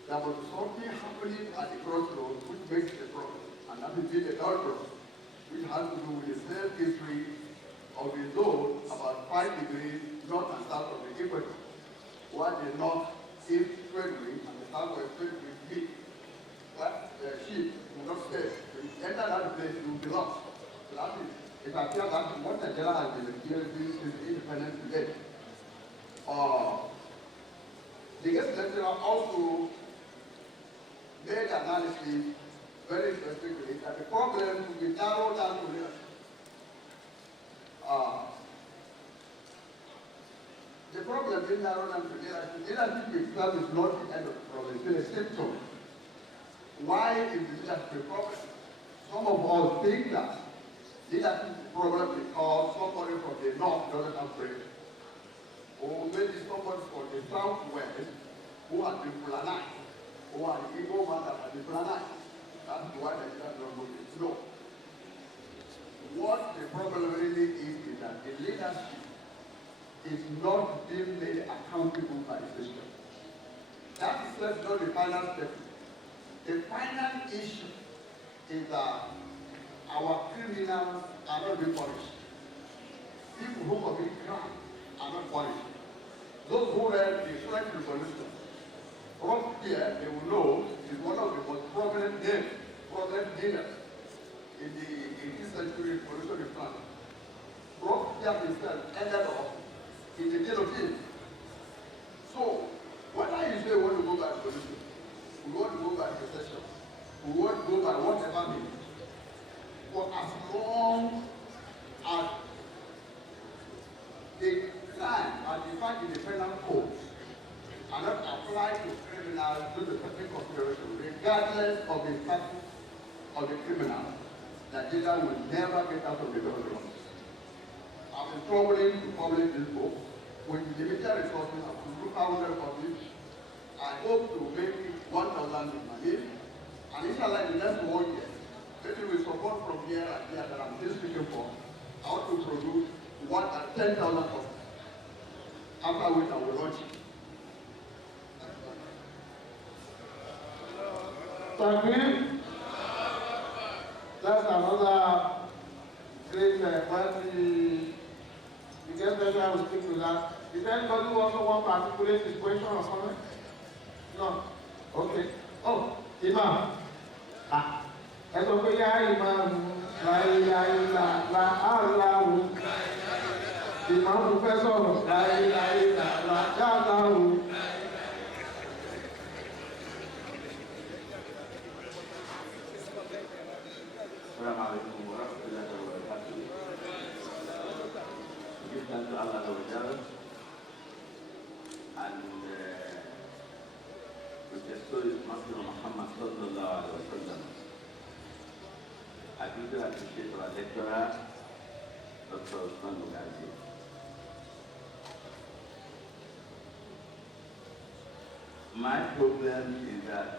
There was something happening at the crossroads which makes it a problem, and that is the doldrums, which has to do with the self-history of the zone about 5 degrees north and south of the equator, where the north-east trade wind and the southwest trade wind meet. But the ship will not stay. So if you enter that place, you will be lost. So that is, it appears that what Nigeria has been experiencing since independence today. The guest lecturer also made analysis very specifically that the problem will be narrowed down to this. The problem being narrowed down to leadership itself is not the end of the problem, it's a symptom. Why is the leadership a problem? Some of us think that leadership is a problem because somebody from the north doesn't have brains, or maybe somebody from the southwest who has been colonized, or an Igbo man that has been colonized. That's why the leadership doesn't know it. No. What the problem really is that the leadership is not being made accountable by the system. That is not the final step. The final issue is that our criminals are not being punished. People who commit crime are not punished. Those who read the French Revolution, from here they will know is one of the most prominent names, prominent leaders in the 18th century revolution in France. Robespierre himself ended up in the guillotine. So, whether you say we want to go by revolution, we want to go by secession, we want to go by whatever means, for as long as the crime are defined in the penal code are not applied to criminals through the public consideration, regardless of the status of the criminal, Nigeria will never get out of the doldrums. I've been struggling to publish this book with limited resources to do 1,000 copies. I hope to make it 1,000 in Mali. And inshallah, in the next 1 year, maybe with support from here and here that I'm still speaking for, I want to produce 10,000 copies. After which I will launch it. Thank you. That's another great the guest lecturer will speak to that. Is there anybody who also want to articulate his question or comment? No? Okay. Oh, Imam. That's okay, Imam. Imam Professor. Assalamu alaikum wa rahmatullahi wa barakatuh. Give thanks to Allah and with the story of Muhammad sallallahu alaihi wasallam. I do appreciate our lecturer, Dr. Usman Mugazi. My problem is that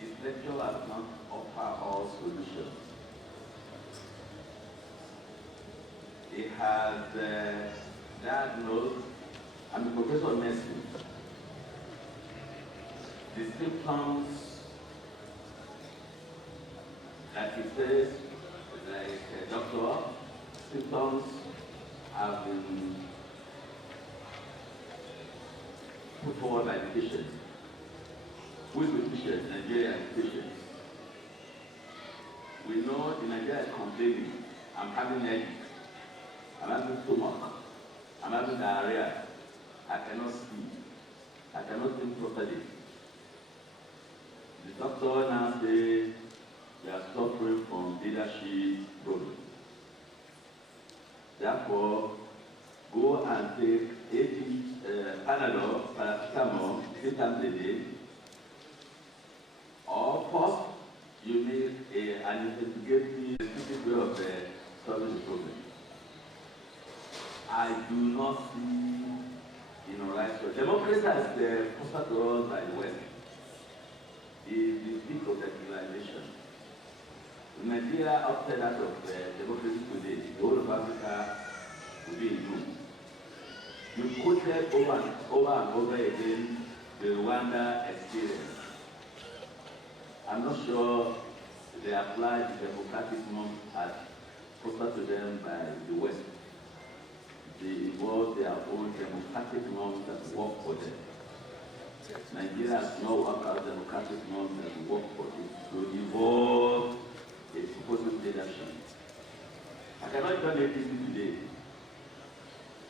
his lecture has not offered all solutions. He has diagnosed, I'm a professor of medicine, the symptoms that he says, like a doctor, symptoms have been put forward by the patient. Who is the patient? Nigeria is patient. We know the Nigeria is complaining, I'm having headache, I'm having stomach, I'm having diarrhea, I cannot sleep, I cannot think properly. The doctor now says they are suffering from leadership problems. Therefore, go and take Panadol, paracetamol, 3 times a day, or first you need an investigative way of solving the problem. I do not see right. So democracy is fostered to us by the West. Is the peak of secularization. Nigeria, outside that of democracy today, the whole of Africa will be in doom. You quoted over and over again the Rwanda experience. I'm not sure they apply the democratic norms as fostered to them by the West. They evolve their own democratic norms that work for them. Nigeria has not worked out democratic norms that work for it to evolve a supposed leadership. I cannot join APC today.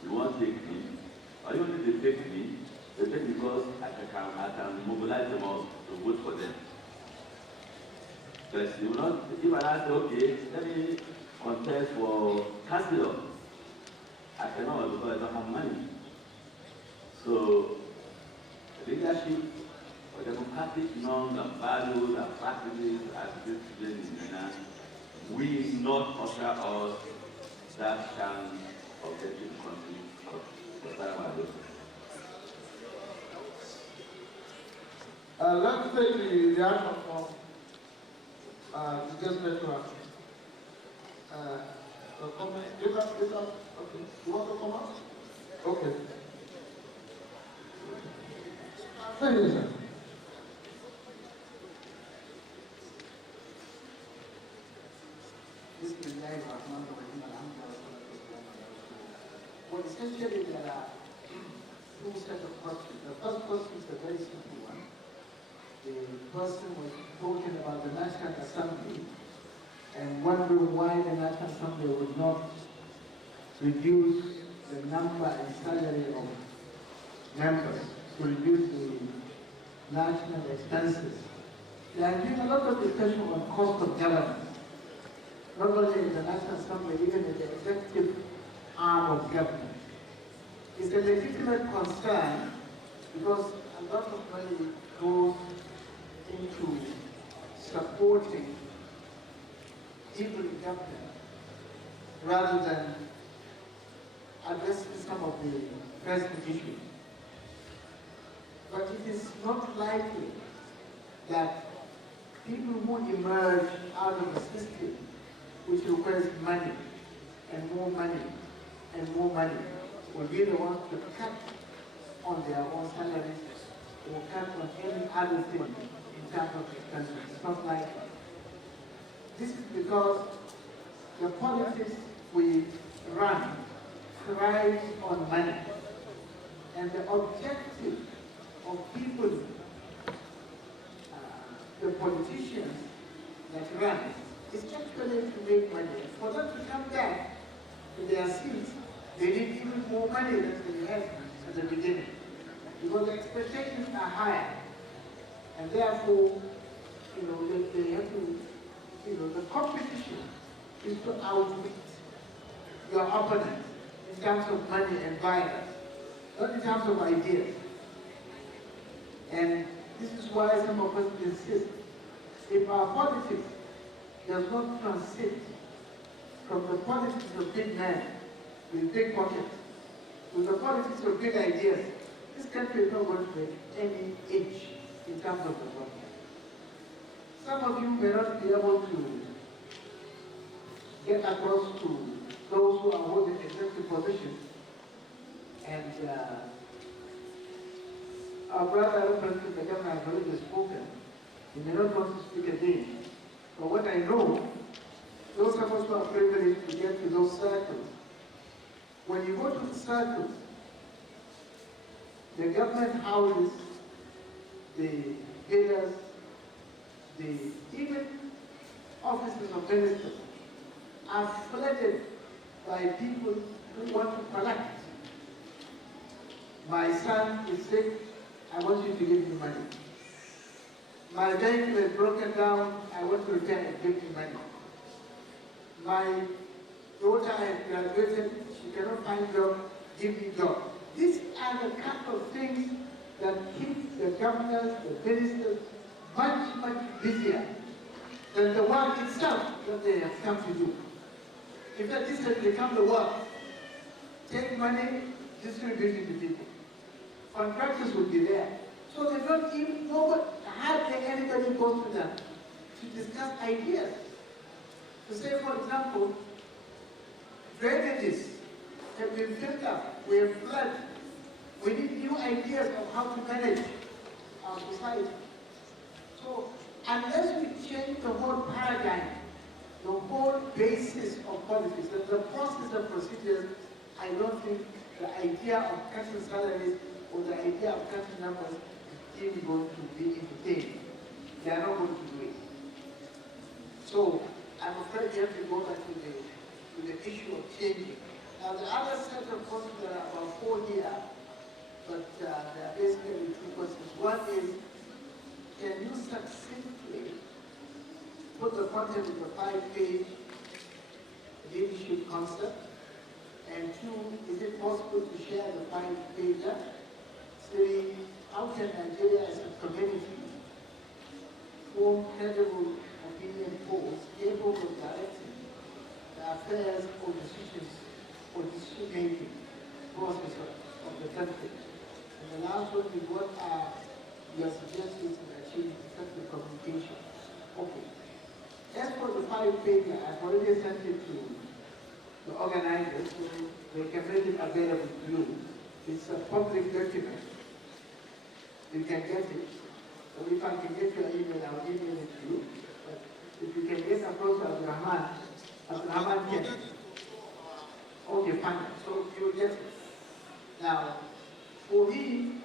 You won't take me. Or even if they take me, they take because I can mobilize them all to vote for them. But you will not, if I say, okay, let me contest for councillor, I cannot because I don't have money. So, leadership or democratic norms and values and practices as disciplined in Ghana will not usher us that chance of getting country. Let's take the reaction from the guest lecturer. Comment. Okay. You want to come out? Okay. Thank you, sir. Well, essentially, there are two sets of questions. The first question is a very simple one. The person was talking about the National Assembly and wondering why the National Assembly would not reduce the number and salary of members to reduce the national expenses. There has been a lot of discussion on cost of government, not only in the National Assembly, even in the executive arm of government. It's a legitimate concern because a lot of money goes into supporting people in government rather than addressing some of the pressing issues. But it is not likely that people who emerge out of a system which requires money and more money and more money will be the ones to cut on their own salaries or cut on any other thing in terms of expenses. It's not likely. This is because the politics we run thrives on money. And the objective of people, the politicians that run, is actually to make money. For them to come back to their seats, they need even more money than they had at the beginning. Because the expectations are higher. And therefore, they have to, the competition is to outwit your opponent in terms of money and violence, not in terms of ideas. And this is why some of us insist, if our politics does not transit from the politics of big men with big pockets to the politics of big ideas, this country is not going to make any inch in terms of development. Some of you may not be able to get across to those who are holding executive positions, and our brother, President Kagame, has already spoken. He may not want to speak again. But what I know, those of us who are privileged to get to those circles, when you go to the circles, the government houses, the villas, even offices of ministers are flooded by people who want to collect. My son is sick, I want you to give me money. My vehicle is broken down, I want to repair it, give me money. My daughter has graduated, she cannot find a job, give me a job. These are the kind of things that keep the governors, the ministers, much, much busier than the work itself that they have come to do. In fact, this has become the work. Take money, distribute it to people. Contractors will be there. So they don't even know hardly anybody goes to them to discuss ideas. To say, for example, drainages have been filled up, we have flood. We need new ideas of how to manage our society. So unless we change the whole paradigm, the whole basis of politics, the process of procedures, I don't think the idea of cutting salaries or the idea of cutting numbers is even going to be entertained. They are not going to do it. So I'm afraid you have to go back to the issue of changing. Now the other set of questions, there are about 4 here, but there are basically 2 questions. One is, can you succinctly put the content of the 5-page leadership concept? And 2, is it possible to share the 5-pager? 3, how can Nigeria as a community form credible opinion polls capable of directing the affairs or decision-making process of the country? And the last one is, what are your suggestions in achieving effective communication? Okay. As for the 5-pager, I've already sent it to the organizers so they can make it available to you. It's a public document. You can get it. So if I can get your email, I'll email it to you. But if you can get across to Abdurrahman can. Okay, fine. So you'll get it. Now, for me,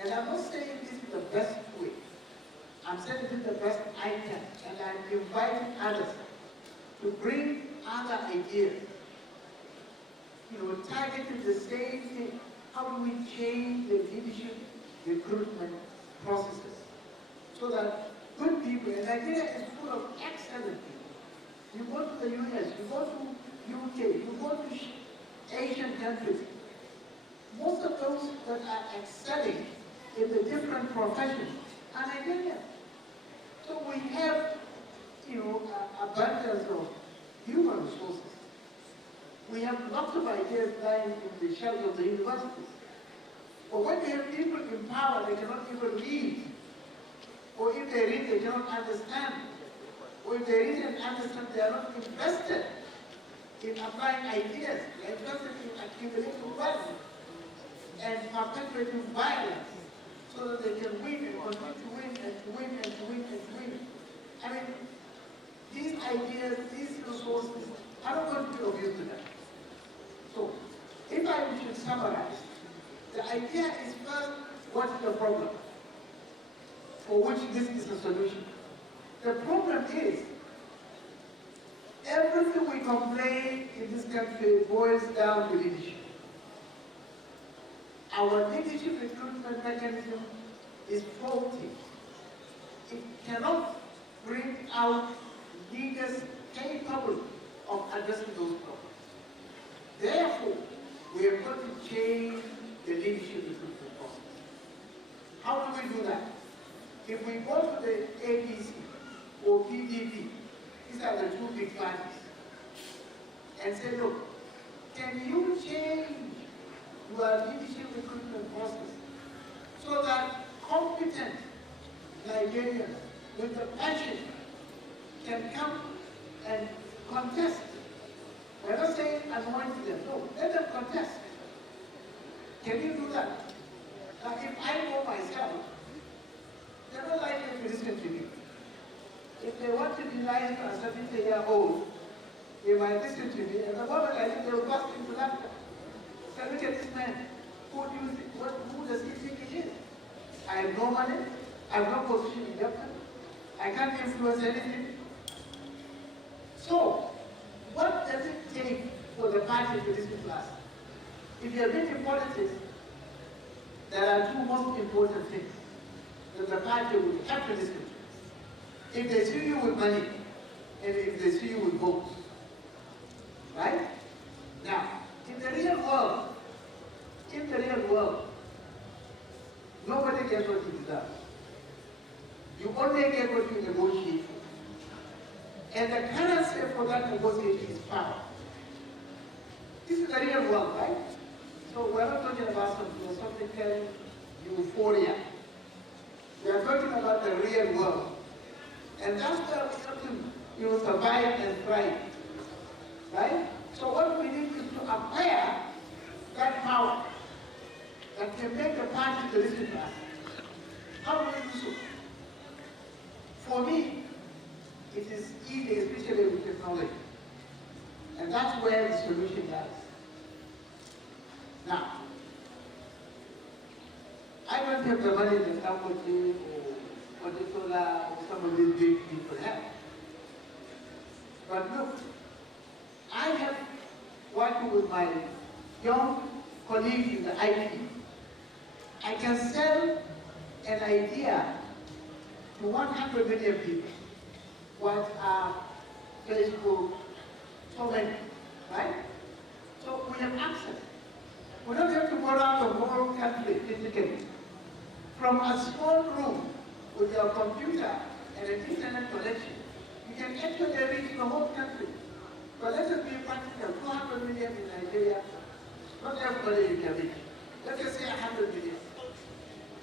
and I'm not saying this is the best way. I'm saying this is the best I can. And I'm inviting others to bring other ideas. Targeting the same thing. How do we change the leadership recruitment processes so that good people, and Nigeria is full of excellent people. You go to the US, you go to UK, you go to Asian countries. Most of those that are excelling in the different professions are Nigerians. So we have, abundance of human resources. We have lots of ideas lying in the shelves of the universities. But when you have people in power, they cannot even read. Or if they read, they cannot understand. Or if they read and understand, they are not invested in applying ideas. They are invested in accumulating wealth and perpetuating violence so that they can win and continue to win and to win and to win and to win. I mean, these ideas, these resources are not going to be of use to them. So, if I should summarize, the idea is first, what is the problem? For which this is a solution. The problem is, everything we complain in this country boils down to leadership. Our leadership recruitment mechanism is faulty. It cannot bring out leaders capable of addressing those problems. Therefore, we are going to change the leadership recruitment process. How do we do that? If we go to the APC or PDP, these are the two big parties, and say, look, can you change your leadership recruitment process so that competent Nigerians with the passion can come and contest? We're not saying anoint them, no, let them contest. Can you do that? Now, if I know myself, they're not likely to listen to me. If they want to be nice to a certain year old, they might listen to me, and the moment I think they will burst into laughter. So look at this man. Who does he think he is? I have no money, I have no position in government, I can't influence anything. So, what does it take for the party to listen to us? If you have been in politics, there are two most important things that the party will have to listen to. If they see you with money, and if they see you with votes. Right? Now, in the real world, nobody gets what he deserves. You only get what you negotiate for. And the currency for that negotiation is power. This is the real world, right? So we're not talking about something called euphoria. We are talking about the real world. And that's where we have to survive and thrive. Right? So what we need is to acquire that power that can make the party to listen to us. How do we do so? For me, it is easy, especially with technology. And that's where the solution lies. Now, I don't have the money that Dangote or Oduduwa or some of these big people have. But look, I have working with my young colleagues in the IT. I can sell an idea to 100 million people. WhatsApp, Facebook, so many, right? So we have access. We don't have to go around the whole country physically. From a small room with your computer and an internet connection, you can actually reach the whole country. But let us be practical, 200 million in Nigeria, not everybody you can reach. Let us say 100 million.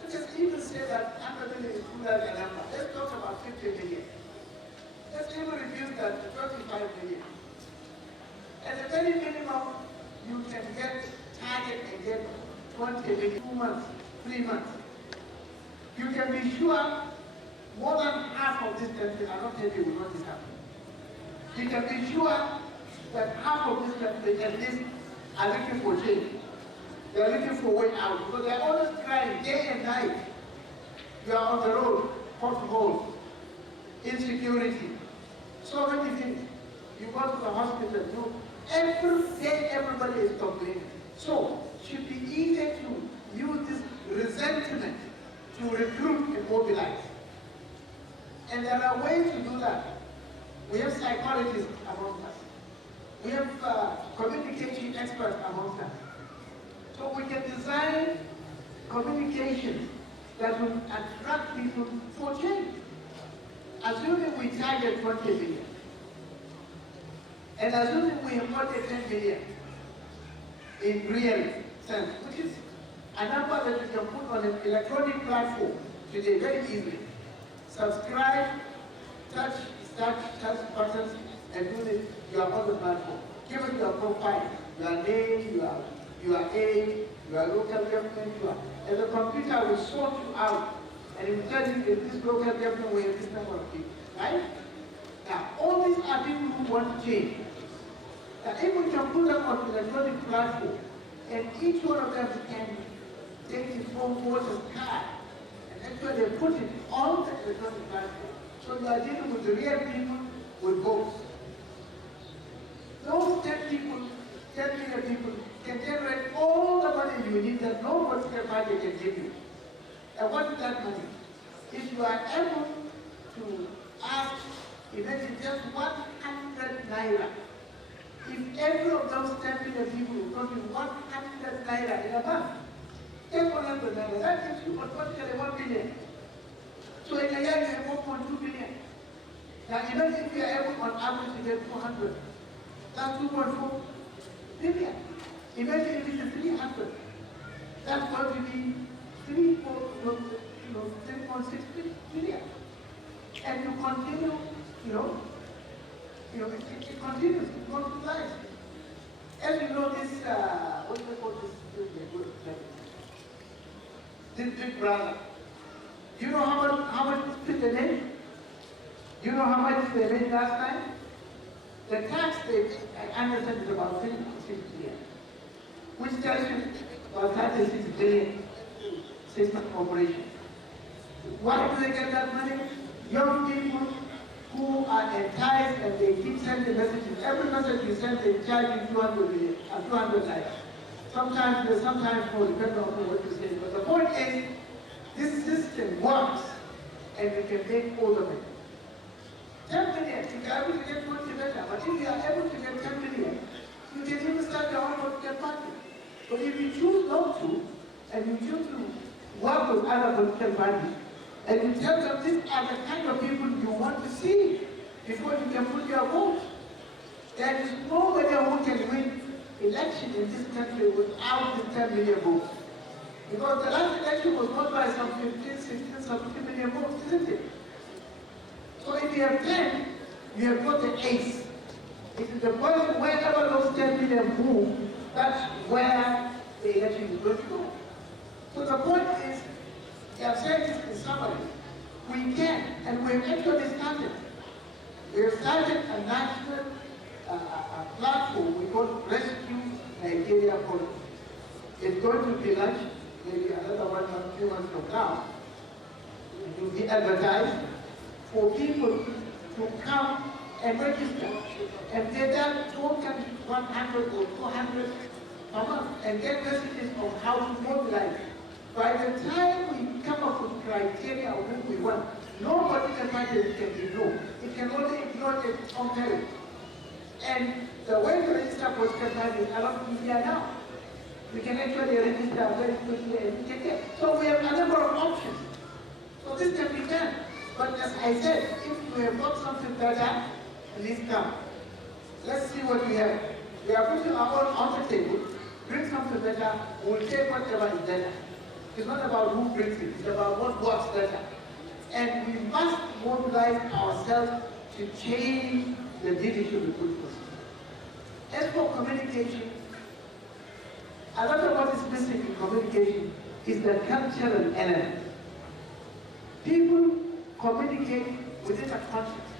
Let us even say that 100 million is too large a number. Let's talk about 50 million. Let's even reduce that to 25 million. At the very minimum, you can get target and get 20 million, 2 months, 3 months. You can be sure more than half of this country are not happy with what is happening. You can be sure that half of this country at least are looking for change. They are looking for a way out because they are always crying day and night. You are on the road, potholes, insecurity, so many things. You go to the hospital, every day everybody is complaining. So, it should be easy to use this resentment to recruit and mobilize. And there are ways to do that. We have psychologists among us. We have communication experts among us. So we can design communications that will attract people for change. Assuming we target 20 million, and assuming we have got 10 million, in real sense, which is a number that you can put on an electronic platform today very easily. Subscribe, touch buttons, and do this. You are on the platform. Give it your profile, your name, your age, your local government, and the computer will sort you out, and it will tell you if this local government will have this number of people, right? Now, all these are people who want to change. Now, if we can put them on electronic platform, and each one of them can take his own voter's card, and actually put it on the electronic platform. So you are dealing with the real people with votes. Those 10 million people can generate all the money you need that no political party can give you. And what is that money? If you are able to ask, imagine just 100 naira. If every of those 10 million people will contribute 100 naira in a month, take 100 naira, that gives you automatically 1 billion. So in a year you have 1.2 billion. Now imagine if you are able on average to get 200. That's 2.4 billion. Imagine if it's 300. That's going to be 3.6 billion. And you continue, it continues, it multiplies. As you know, this, what do they call this big brother. Do you know how much they made? Do you know how much they made last time? The tax they, I understand, is about 6 billion, which tells you about 36 billion system operation. Why do they get that money? Young people who are enticed and they keep sending messages. Every message you send, they charge you 200 million and 200 naira. Sometimes more, depending on what you say. But the point is, this system works and you can make all the money. 10 million, if you are able to get 20 better, but if you are able to get 10 million, you can even start your own political party. But if you choose not to, and you choose to work with other political parties, and you tell them these are the kind of people you want to see before you can put your vote, there is nobody who can win election in this country without the 10 million votes. Because the last election was won by some 15, 16, 17 million votes, isn't it? So if you have 10, you have got the ace. It is the point wherever those 10 million move, that's where the election is going to go. So the point is, I have said this in summary, we can, and we have actually started. We have started a national platform we call Rescue Nigeria Policy. It's going to be launched maybe another 1 or 2 months from now. It will be advertised for people to come and register. And they then don't come 100 or 200 per month and get messages on how to mobilize. By the time we come up with criteria of who we want, no political party can ignore. It can only ignore its own parents. And the way to register political parties is a lot easier now. We can actually register very quickly and we can get. So we have a number of options. So this can be done. But as I said, if we have got something better, please come. Let's see what we have. We are putting our own on the table, bring something better, we'll take whatever is better. It's not about who brings it, it's about what works better. And we must mobilize ourselves to change the leadership we put forth. As for communication, a lot of what is missing in communication is the cultural element. People communicate within a context,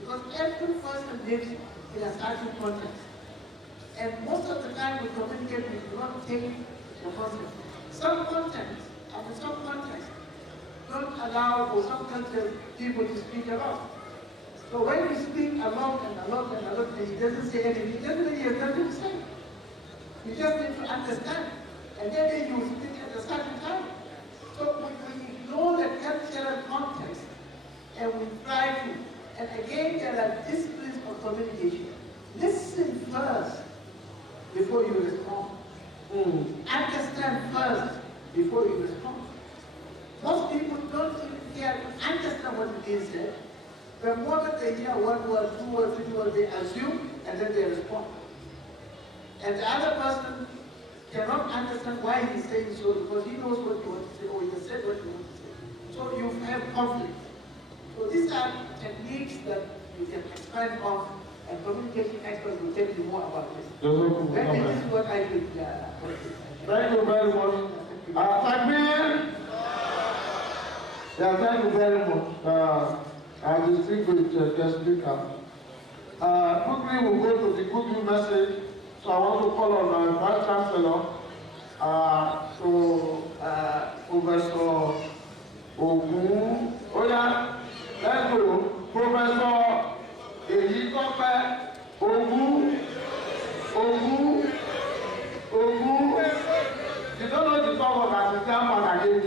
because every person lives in a certain context. And most of the time we communicate, we do not take the context. Some contexts, and some contexts, don't allow for some cultures people to speak about. So when you speak along and along and along, and he doesn't say anything, he doesn't really have nothing to say. You just need to understand, and then you speak at a certain time. So we ignore the cultural context, and we try to, and again there are disciplines of communication. Listen first before you respond. Understand first before you respond. Most people don't even care to understand what is being said. The moment they hear 1 word, 2 words, 3 words, they assume and then they respond. And the other person cannot understand why he's saying so because he knows what he wants to say or he has said what he wants to say. So you have conflict. So these are techniques that you can expand on, and communication experts will tell you more about this. Maybe this is what I did. Thank you very much. Yeah, thank you very much. I will speak with the speaker. Quickly, we'll go to the good news message. So I want to call on the Vice Chancellor, Professor Ogun. Oh yeah, let's go. Professor Ile-Ife Ogun. You don't know the song of as a chairman again.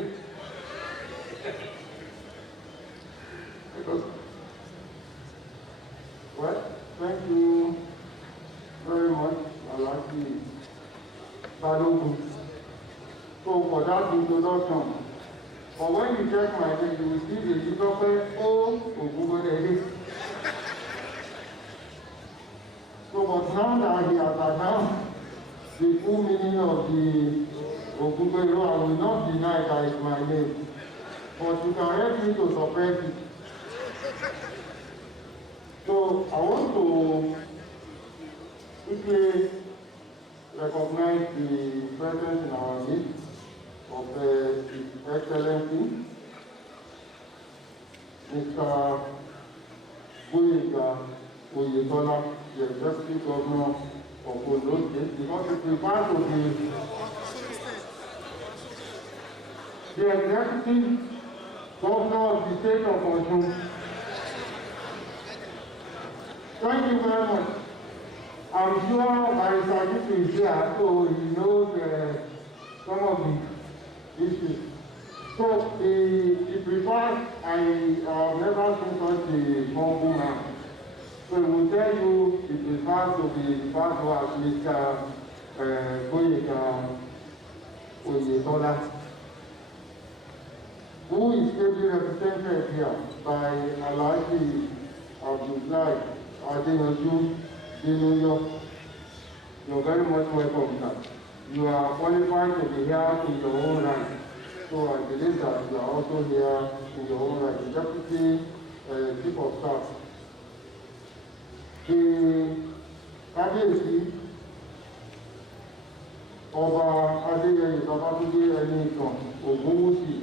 Well, thank you very much, Alhaji Balogun. So for that introduction, but when you check my name, you will see the Ile-Ife Ogun. So but now that he has announced the full meaning of the Ogungbero, I will not deny that it's my name. But you can help me to suppress it. So I want to quickly recognize the presence in our midst of His Excellency, Mr. Boyega Oyetola, the Executive Governor of Ondo State, because it refers to the Executive Governor of the State of Ondo. Thank you very much. I'm sure Barrister Kitu is here, so he knows some of the issues. So he prefers, I have never seen such a humble man. So he will tell you he prefers to be referred to as Mr. Boyega Oyetola, who is ably represented here by Alhaji Abdullahi Adeyanju in New York. You're very much welcome, sir. You are qualified to be here in your own right. So I believe that you are also here in your own right. The Deputy Chief of Staff. The Kábíyèsí Ọba Adéyẹyè Babátúndé Ẹniìtàn Ògúnwùsì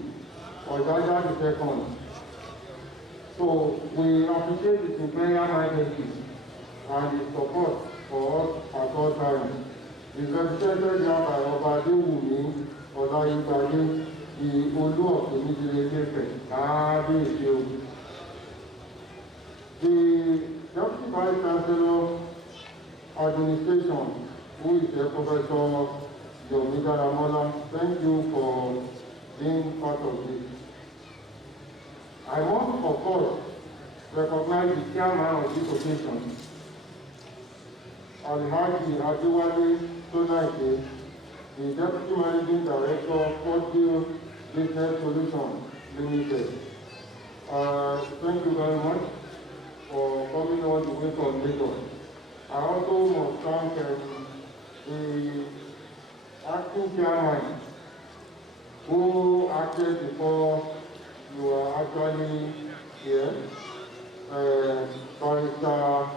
Ọ̀jájá II. So we appreciate His Imperial Majesty and his support for us at all times. He is represented here by Ọba Adéwùmí Ọláyígbadé, the Olú of the Ile-Ife, Kábíyèsí o. The Deputy Vice Chancellor Administration, who is Professor Yomi Daramola, thank you for being part of this. I want, of course, recognize the chairman of this occasion, Alhaji Adewale Sonaike, the Deputy Managing Director of Portfolio Business Solutions Limited. Thank you very much for coming all the way from Lagos. I also must thank the acting chairman who acted before you were actually here, Barrister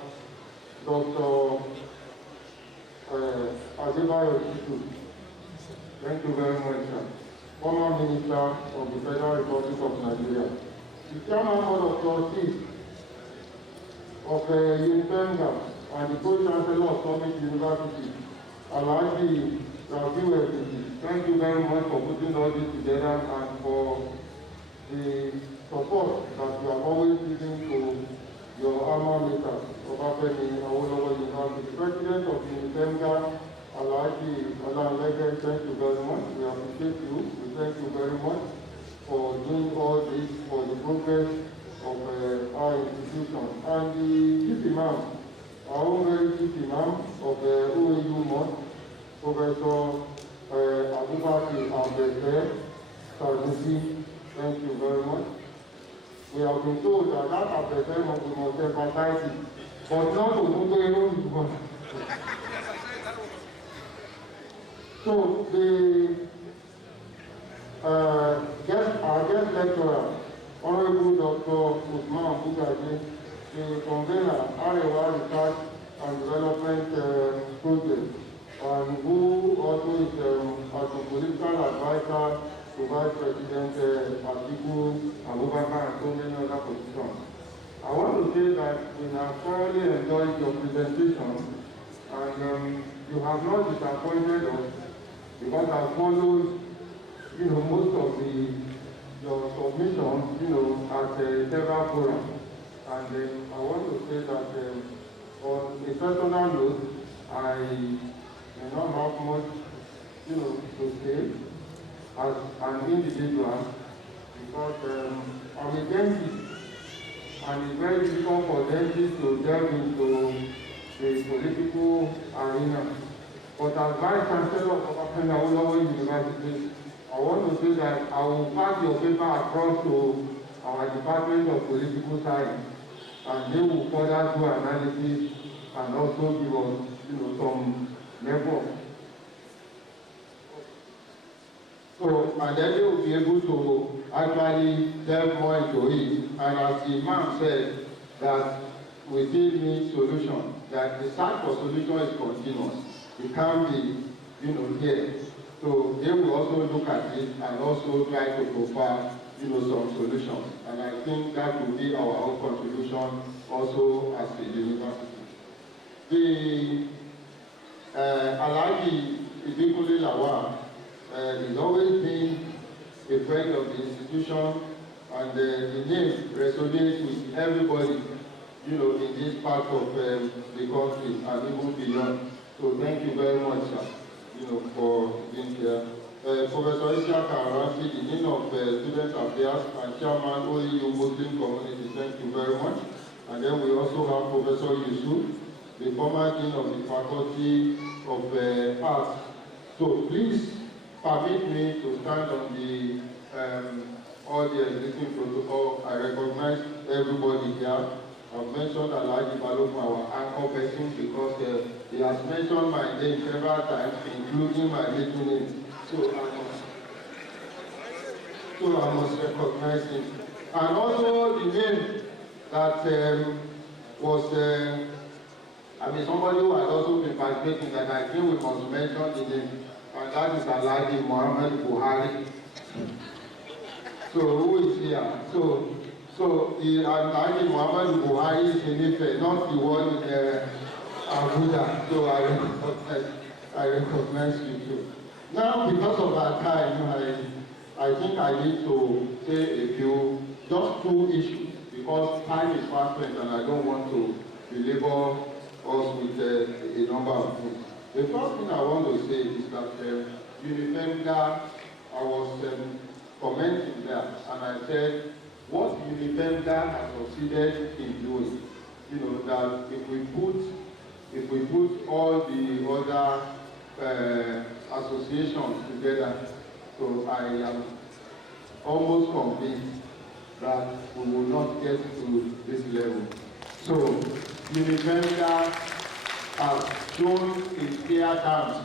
Dr. Adebayo Shitu. Thank you very much, sir. Former Minister of the Federal Republic of Nigeria. The Chairman of Trustees of UNIFEMGA and the Co-Chancellor of Summit University, Alhaji Rabiu. Thank you very much for putting all this together and for the support that you have always given to your alma mater, Obafemi Awolowo University. The President of UNIFEMGA, Alhaji Olanlege, thank you very much. We appreciate you. We thank you very much for doing all this for the progress of our institution. And the Chief Imam, our own very Chief Imam of the OAU Mosque, Professor Abubakar Abdel Sanusi, thank you very much. We have been told that at the time of the must emphasize it, but not to do So our guest lecturer, Honorable Dr. Usman Bugaji, the convener, Arewa Research and Development Project, and who also is as a political advisor to Vice President Atiku Abubakar and so many other positions. I want to say that we have thoroughly enjoyed your presentation, and you have not disappointed us, because I followed, most of your submissions, at several forums. And I want to say that on a personal note, I may not have much, to say as an individual, because I'm a dentist, and it's very difficult for dentists to delve into the political arena. But as Vice Chancellor of Awolowo University, I want to say that I will pass your paper across to our Department of Political Science, and they will further do analysis and also give us, some level. So, and then they will be able to actually delve more into it. And as the man said, that we still need solution, that the search for solution is continuous. It can't be, here. So they will also look at it and also try to provide, some solutions. And I think that will be our own contribution also as a university. The Alhaji Ibikuli Lawal has always been a friend of the institution, and the name resonates with everybody, in this part of the country and even beyond. So thank you very much, sir, for being here. Professor Ishaq Aramsi, the Dean of Student Affairs and Chairman OEU Muslim Community, thank you very much. And then we also have Professor Yusuf, the former Dean of the Faculty of Arts. So please permit me to stand on the all the existing protocol. I recognize everybody here. I've mentioned Alhaji Balogun, our anchor person, because he has mentioned my name several times, including my middle name. So I must recognize him. And also the name that was, somebody who has also been participating, that I think we must mention the name, and that is Alhaji Muhammad Buhari. So who is here? So the Alhaji Muhammad Buhari is in Ile-Ife, not the one in Abuja. So I recognize you too. Now, because of our time, I think I need to say just two issues, because time is fast spent and I don't want to belabor us with a number of things. The first thing I want to say is that UNIFEMGA, I was commenting there, and I said, what UNIFEMGA has succeeded in doing, that if we put all the other associations together, so I am almost convinced that we will not get to this level. So UNIFEMGA has shown in clear terms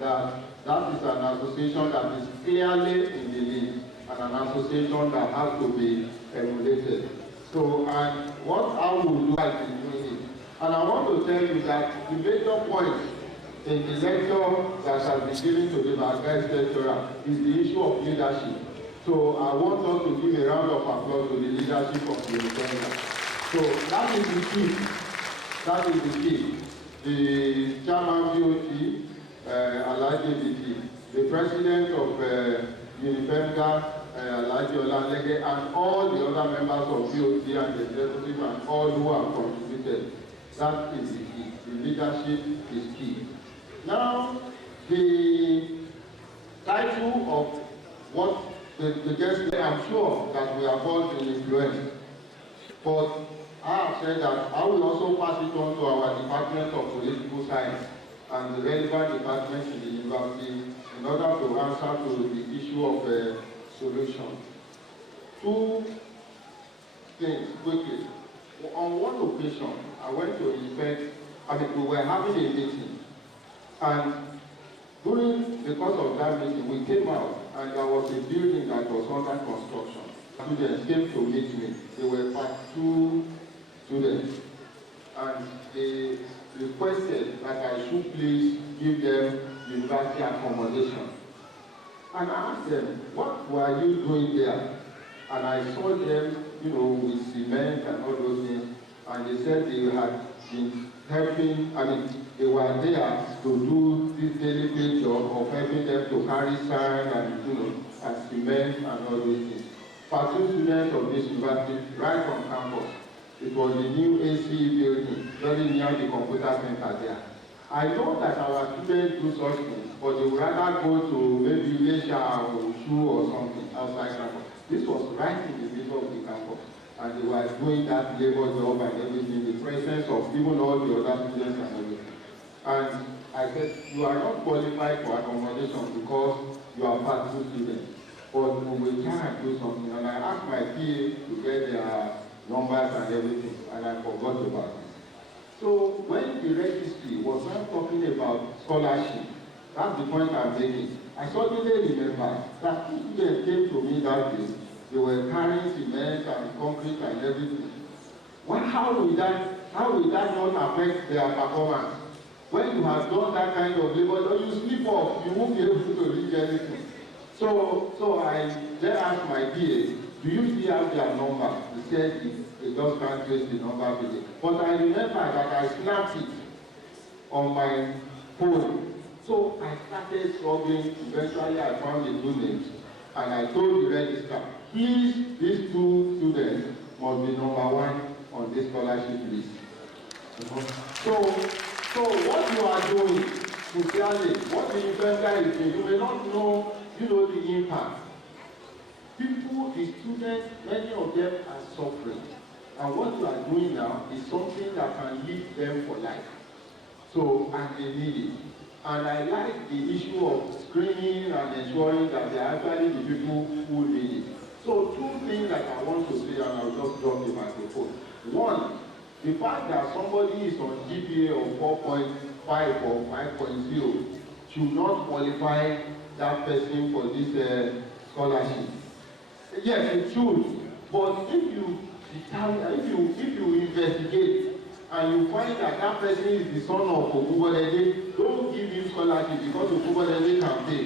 that that is an association that is clearly in the lead, and an association that has to be emulated. So, and what I will do is doing it. And I want to tell you that the major point in the lecture that has been given to the guest lecturer is the issue of leadership. So I want us to give a round of applause to the leadership of the UNIFEMGA. So that is the key. That is the key. The chairman BOT, Alhaji Biti, the president of UNIFEMGA, Alhaji Olalege, and all the other members of BOT and the executive and all who have contributed. That is the key. The leadership is key. Now, the title of what the guest, I'm sure that we have all been influenced. But I have said that I will also pass it on to our Department of Political Science and the relevant departments in the university in order to answer to the issue of solution. Two things quickly. On one occasion, I went to Ile-Ife, we were having a meeting, and During the course of that meeting, we came out and there was a building that was under construction. Students came to meet me. They were part 2 students. And they requested that I should please give them university accommodation. And I asked them, what were you doing there? And I saw them, with cement and all those things. And they said they had been helping, they were there to do this delicate job of helping them to carry sand and, and cement and all those things. For 2 students of this university, right on campus, it was the new ACE building, very near the computer center there. I know that our students do such things, but they would rather go to maybe Ile-Ife or Ushu or something outside campus. This was right in the middle of the campus, and they were doing that labor job and everything in the presence of even all the other students and everything. And I said, you are not qualified for accommodation because you are part 2 students, but we will try and do something. And I asked my PA to get their numbers and everything, and I forgot about it. So when the registry was not talking about scholarship, that's the point I'm making. I suddenly remember that 2 students came to me that day. They were carrying cement and concrete and everything. How will that not affect their performance? When you have done that kind of labor, you sleep off, you won't be able to read anything. So I then asked my PA, do you still have their number? He said he just can't trace the number with it. But I remember that I snapped it on my phone. So I started struggling. Eventually I found the 2 names and I told the registrar, please, these 2 students must be number 1 on this scholarship list. So what you are doing, sincerely, what the UNIFEMGA is doing, you may not know, the impact. People, the students, many of them are suffering. And what you are doing now is something that can lead them for life. So, and they need it. And I like the issue of screening and ensuring that they are actually the people who need it. So 2 things that I want to say, and I'll just drop the microphone. One, the fact that somebody is on GPA of 4.5 or 5.0 should not qualify that person for this scholarship. Yes, it should. But if you investigate and you find that that person is the son of Oduduwa, don't give him scholarship because Oduduwa can pay.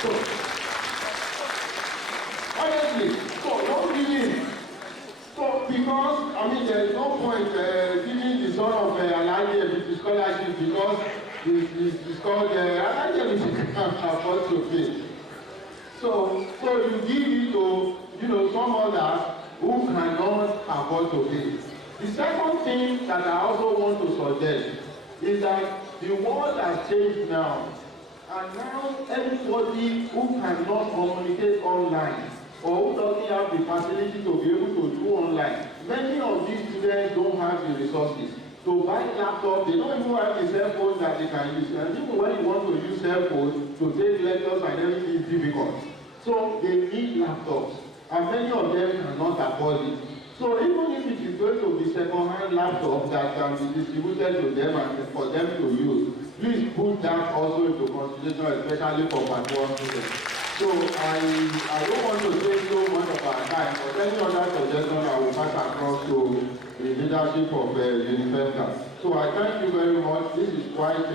So, honestly, don't give him. So, because, there is no point giving the son of Alaje the scholarship because it's called Alaje which he can't afford to pay. So you give it to, some others who cannot afford to pay. The second thing that I also want to suggest is that the world has changed now. And now everybody who cannot communicate online or who doesn't have the facility to be able to do online, many of these students don't have the resources. To buy laptop, they don't even have the cell phone that they can use. And even when you want to use cell phone to take lectures and everything is difficult. So they need laptops. And many of them cannot afford it. So even if it is going to be second-hand laptop that can be distributed to them and for them to use, please put that also into consideration, especially for part 1 students. So I don't want to take so much of our time, but any other suggestion I will pass across to the leadership of UNIFEMGA. So I thank you very much. This is quite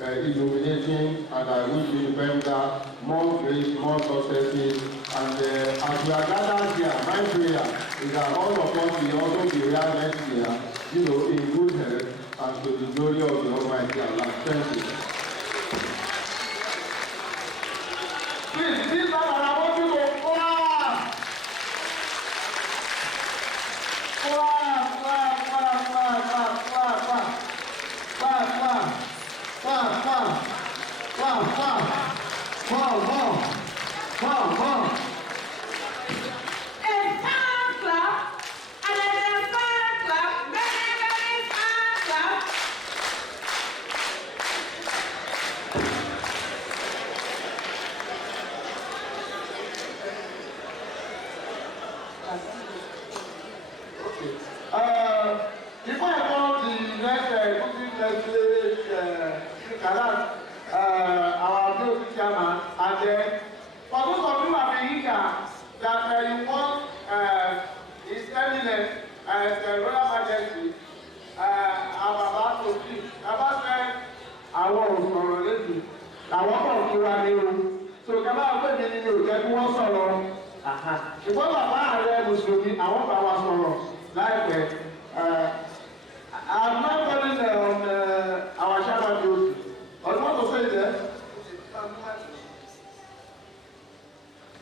illuminating, and I wish UNIFEMGA more grace, more successes. And as we are gathered here, my prayer is that all of us will also be here next year, in good health and to the glory of the Almighty Allah. Thank you. Please, this time I want you to clap. Clap, clap, clap, clap, clap, clap, clap. Clap, clap. Clap, clap. Clap, clap. Clap, clap. Clap, clap. chairman, and then for those of you who have been eager that you want His Eminence as the Royal Majesty, I'm about to speak. About that, I want to sọ̀rọ̀ lẹ́sìn. Àwọn kan kí wa ní o. So kẹ́mọ́ àgbẹ̀ mi nínú ìjẹ́ kí wọ́n sọ̀rọ̀. Ṣùgbọ́n bàbá ààrẹ Mùsùlùmí àwọn bá wa sọ̀rọ̀ láìpẹ́. I'm not calling on our chairman duty. I want to say that.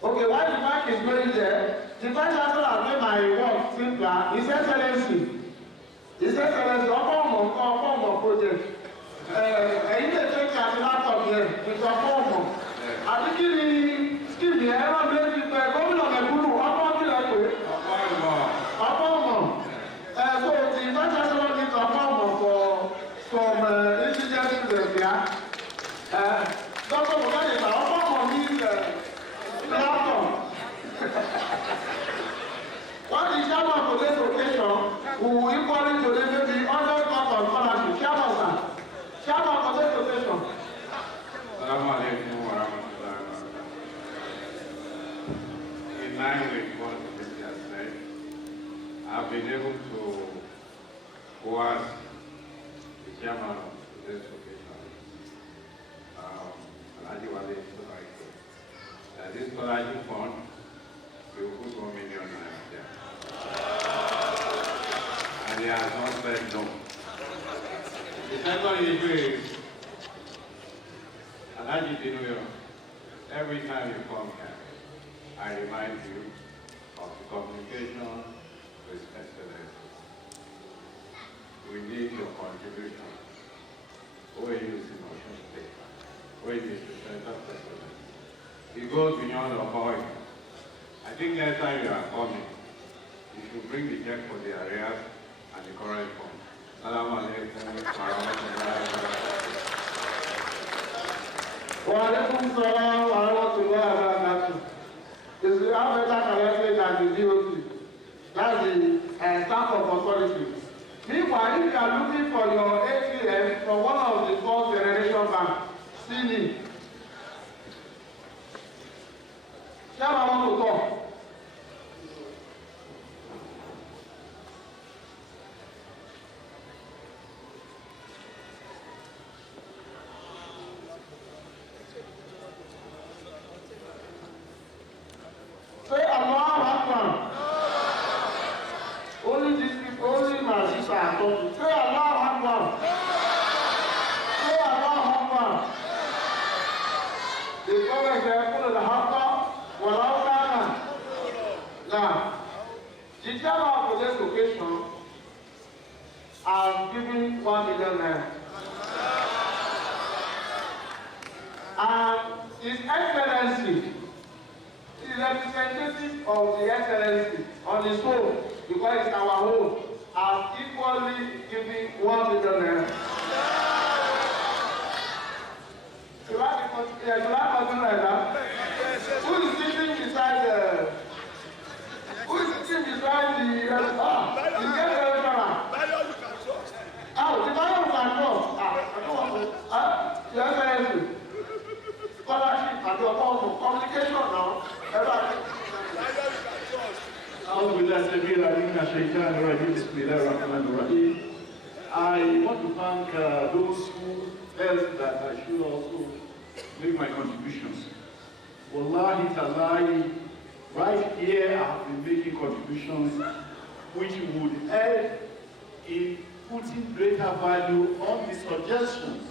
Okay, while the mic is going there, the Vice Chancellor has made my work simpler. His Excellency, ọmọ project. Ẹ̀yin lè take as laptop yẹn, it's ọmọ. Àti kí ni scheme yẹn ẹ̀rọ méjì pẹ̀ gómìnà Mẹ̀kúnnù ọmọ kílẹ̀ pé. Ọmọ. So the Vice Chancellor needs ọmọ for some incidences there. Dr. Mugabe, ọmọ means laptop. What is chairman for this occasion? We will equally donate maybe 100 pounds of scholarship. Chairman, sir. Chairman for this occasion. Assalamu alaikum wa rahmatullahi wa barakatuh. In line with what the President has said, I've been able to coerce the chairman of this occasion, that this scholarship fund will put 1 million naira there. And he has not said no. The second issue is, every time you come here, I remind you of the communication with excellence. We need your contribution. OAU is in Ocean State. OAU is the center of excellence. It goes beyond the oil. I think next time you are coming, you should bring the check for the areas and the current fund. Assalamu alaikum wa rahmatullahi wa barakatuh. Wa alaikum salam wa rahmatullahi wa barakatuh. It's how better collected than the DOT. That's the staff of authority. Meanwhile, if you are looking for your ATM from one of the first generation banks, see me. Chairman want to talk. Say Allahu Akbar. Only these people, only my sister are talking. Say Allahu Akbar. Say Allahu Akbar. The prophet said, "Put the Haqqa, walau kana." Now, the chairman for this occasion has given 1 million naira. And His Excellency, the representative of the Excellency on his own, because it's our own, has equally given 1 million naira. Should I continue like that? Who is sitting beside the the restaurant? Oh, the buyer can cross. I don't want to. Your Excellency, scholarship and your communication now. I want to thank those who felt that I should also make my contributions. Wallahi Talahi, right here I have been making contributions which would help in putting greater value on the suggestions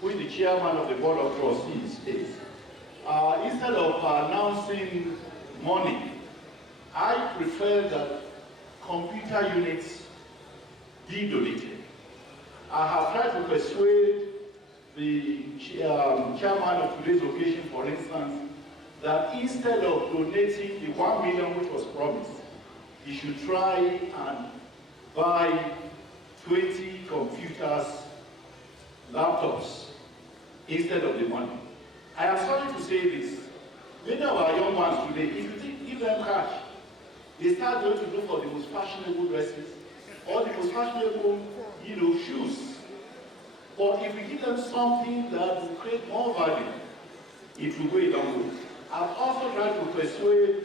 which the chairman of the board of trustees is. Instead of announcing money, I prefer that computer units be donated. I have tried to persuade the chairman of today's occasion, for instance, that instead of donating the 1 million which was promised, he should try and buy 20 computers, laptops, instead of the money. I am sorry to say this. Many of our young ones today, if you give them cash, they start going to look for the most fashionable dresses or the most fashionable, shoes. But if we give them something that will create more value, it will go a long way. I've also tried to persuade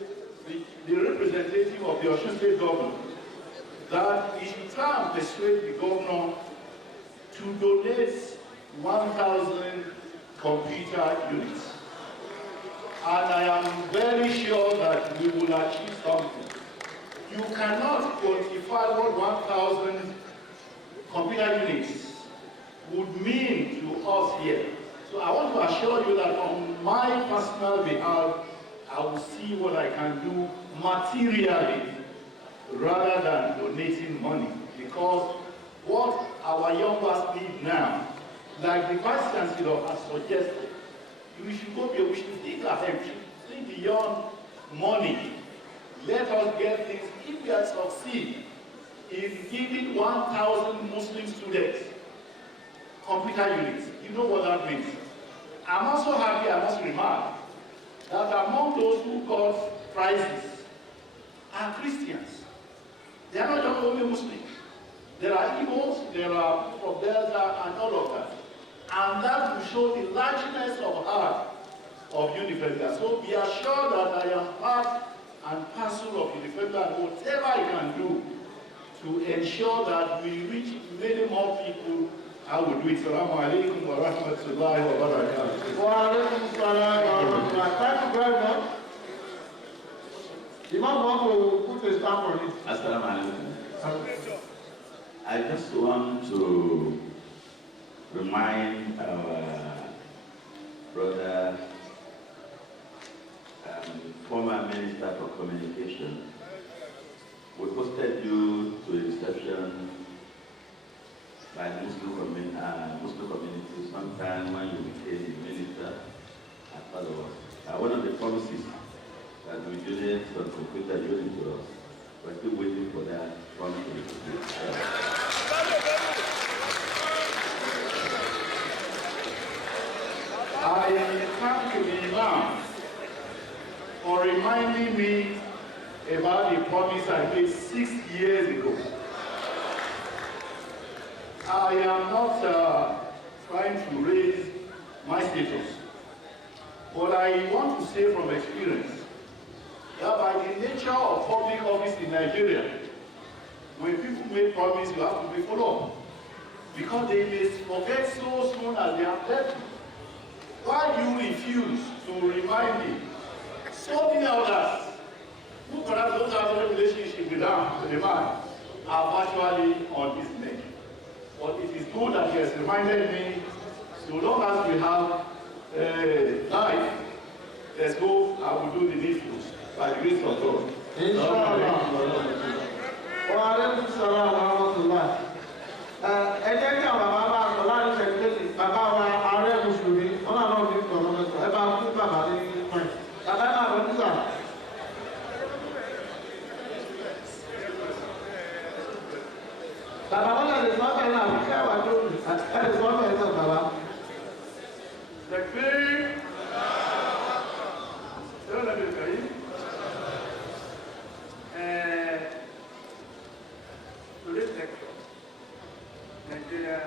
the representative of the Osun State government that he should try and persuade the governor to donate 1,000 computer units. And I am very sure that we will achieve something. You cannot quantify what 1,000 computer units would mean to us here. So I want to assure you that on my personal behalf, I will see what I can do materially rather than donating money. Because what our young ones need now, like the Vice Chancellor has suggested, we should go beyond, we should think ahead, we should think beyond money. Let us get things, if we succeed in giving 1,000 Muslim students computer units, you know what that means. I'm also happy, I must remark, that among those who got prizes are Christians. They are not just only Muslims. There are Igbos, there are from Delta, and all of that. And that will show the largeness of heart of UNIFEMGA. So be assured that I am part and parcel of UNIFEMGA, and whatever I can do to ensure that we reach many more people, I will do it. Assalamu alaikum wa rahmatullahi wa barakatuh. Wa alaikum assalam wa rahmatullahi. Thank you very much. You might want to put a stamp on it. Assalamu alaikum. I just want to remind our brother, former Minister for Communication, we hosted you to a reception by the Muslim community sometime when you became the minister at Awolowo. One of the promises that we donate some computer unit to us, we're still waiting for that promise to be fulfilled. I thank the Imam for reminding me about the promise I made 6 years ago. I am not trying to raise my status, but I want to say from experience that by the nature of public office in Nigeria, when people make promise, you have to be followed up, because they may forget so soon as they have left you. Why do you refuse to remind me? So many others who perhaps don't have a relationship with the man are virtually on his neck. But it is good that he has reminded me, so long as we have life, let's go, I will do the needful by the grace of God. Inshallah. Wa alaikum assalam wa rahmatullahi. Ẹ jẹ́ kí àwọn bàbá bá sọ láti ṣẹ̀kẹ́lì bàbá wa ààrẹ Mùsùlùmí, wọ́n náà lọ́ọ́ ní ìtọ̀rọ̀ mẹ́sàn-án, ẹ bá fún bàbá ní pẹ̀lú. Bàbá náà lọ nígbà. Bàbá wọn lè sọ ọ́ bẹ̀rẹ̀ náà, kí ẹ wà tó ẹ lè sọ ọ́ bẹ̀rẹ̀ náà bàbá. Today's lecture, Nigeria,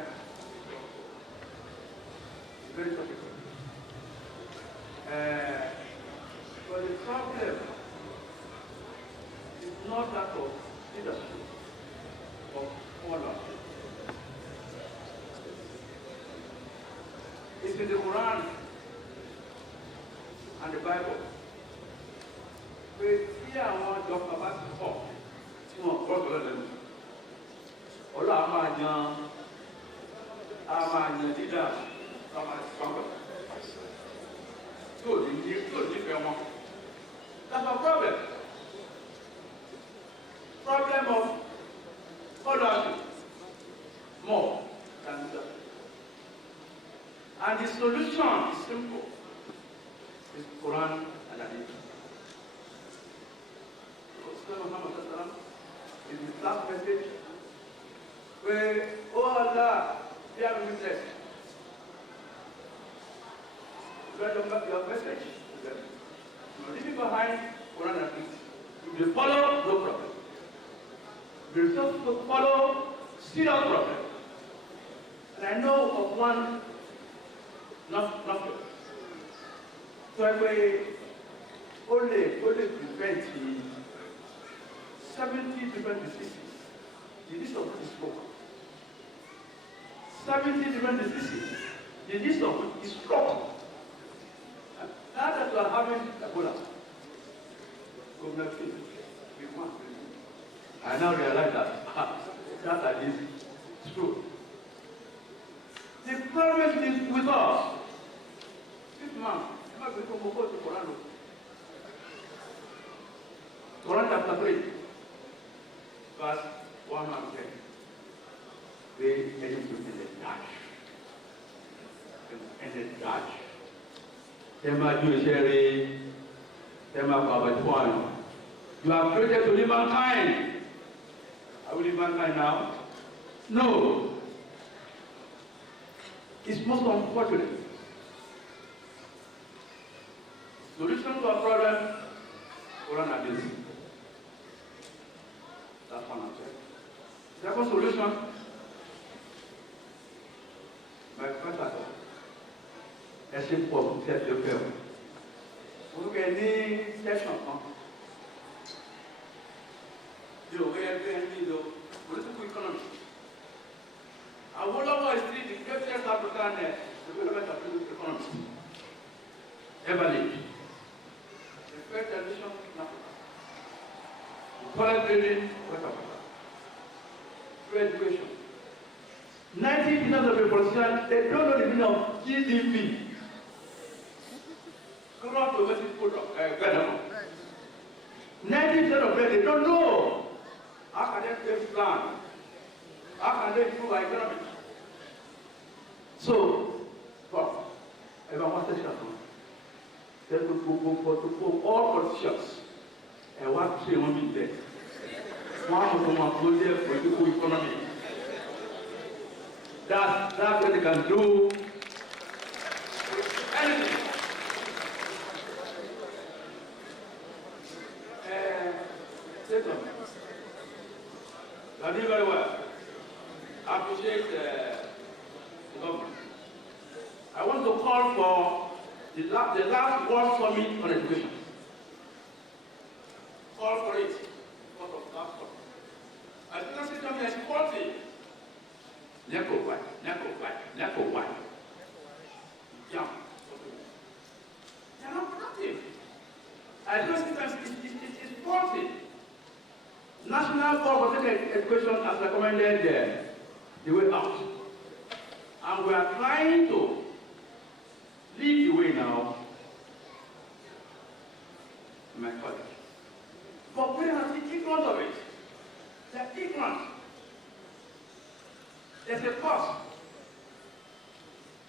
is very topical. But the problem is not that of leadership, of followership. It's in the Quran and the Bible. Pé tí àwọn ìjọba bá ti pọ̀ tí wọ́n gbọ́dọ̀ lẹ́nu. Ọlọ́ a máa yan dídá, a máa ti pàpọ̀. Tí ò ní fẹ́ wọn. That's a problem. Problem of followership more than that. And the solution is simple. It's Quran and Hadith. In his last message, where, oh Allah, we are witness. Read your message to them. You are leaving behind Quran and Hadith. If you follow, no problem. If you don't follow, still no problem. And I know of one nothing. So I only prevent 70 different diseases. The list of which is stroke. 70 different diseases. The list of which is stroke. Now that you are having Ebola, I now realize that is true. The problem is with us. This man, Quran chapter 3, verse 110. They educated in the church. In the church. Tema Jewish, Tema Babatwan. You are created to live mankind. Are we live mankind now? No. It's most unfortunate. Solution to our problem, Quran and this. That's one answer. Second solution, my first answer. Let's say for self-help. Look at any section. You know, political economy. Awolowo is still the greatest African development of political economy ever lived. The first generation in Africa. The college building, West Africa. Free education. 90% of the politicians, they don't know the meaning of GDP. Gross domestic product, 90% of them, they don't know. How can they create plan? How can they improve our economy? So, well, everyone wants to for all politicians, and what to say one in there. One of them are good there for the economy. That's what they can do. Anything. Second, I do very well. I appreciate the government. I want to call for the last World Summit on Education. Call for it. Education system is faulty. Never white. Yeah. They are not productive. Education system is faulty. National Board of Education has recommended the way out. And we are trying to lead the way now. My colleague. But we are ignorant of it. They are ignorant. There's a cost.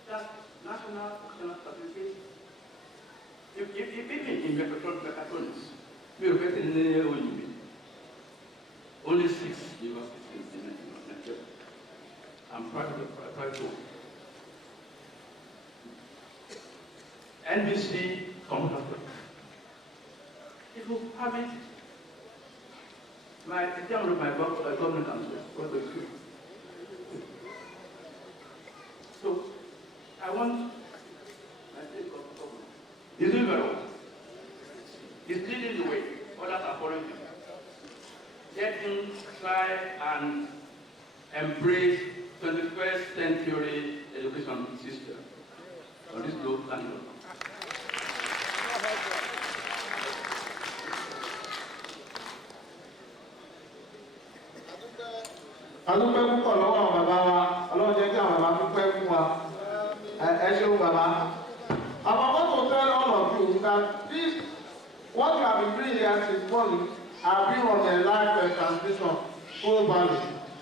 That's national educational certificate. If in mechatronics, we are getting in only 6 universities in Nigeria. I'm proud of NBC Computer. It will permit my example of my government council. So I want my state government. He's doing very well. He's leading the way. Others are following him. Let him try and embrace 21st century education system on this globe and globe. Adúpẹ́ púpọ̀ lọ́wọ́ àwọn bàbá wa, Ọlọ́run jẹ́ kí àwọn bàbá dúpẹ́ fún wa. Ẹ ṣeun bàbá. I want to tell all of you that this, what you have been doing here since morning, have been on a live transmission globally.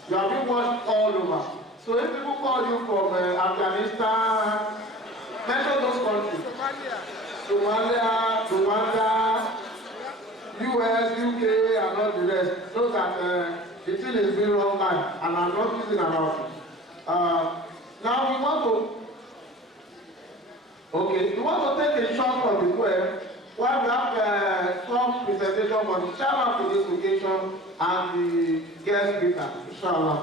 You have been watched all over. So if people call you from Afghanistan, mention those countries. Somalia, Rwanda, US, UK, and all the rest. So that the thing is being wrong line, and I'm not using about it. Now we want to take a shot from the poem while we have some presentation for the chairman for this occasion and the guest speaker, inshallah.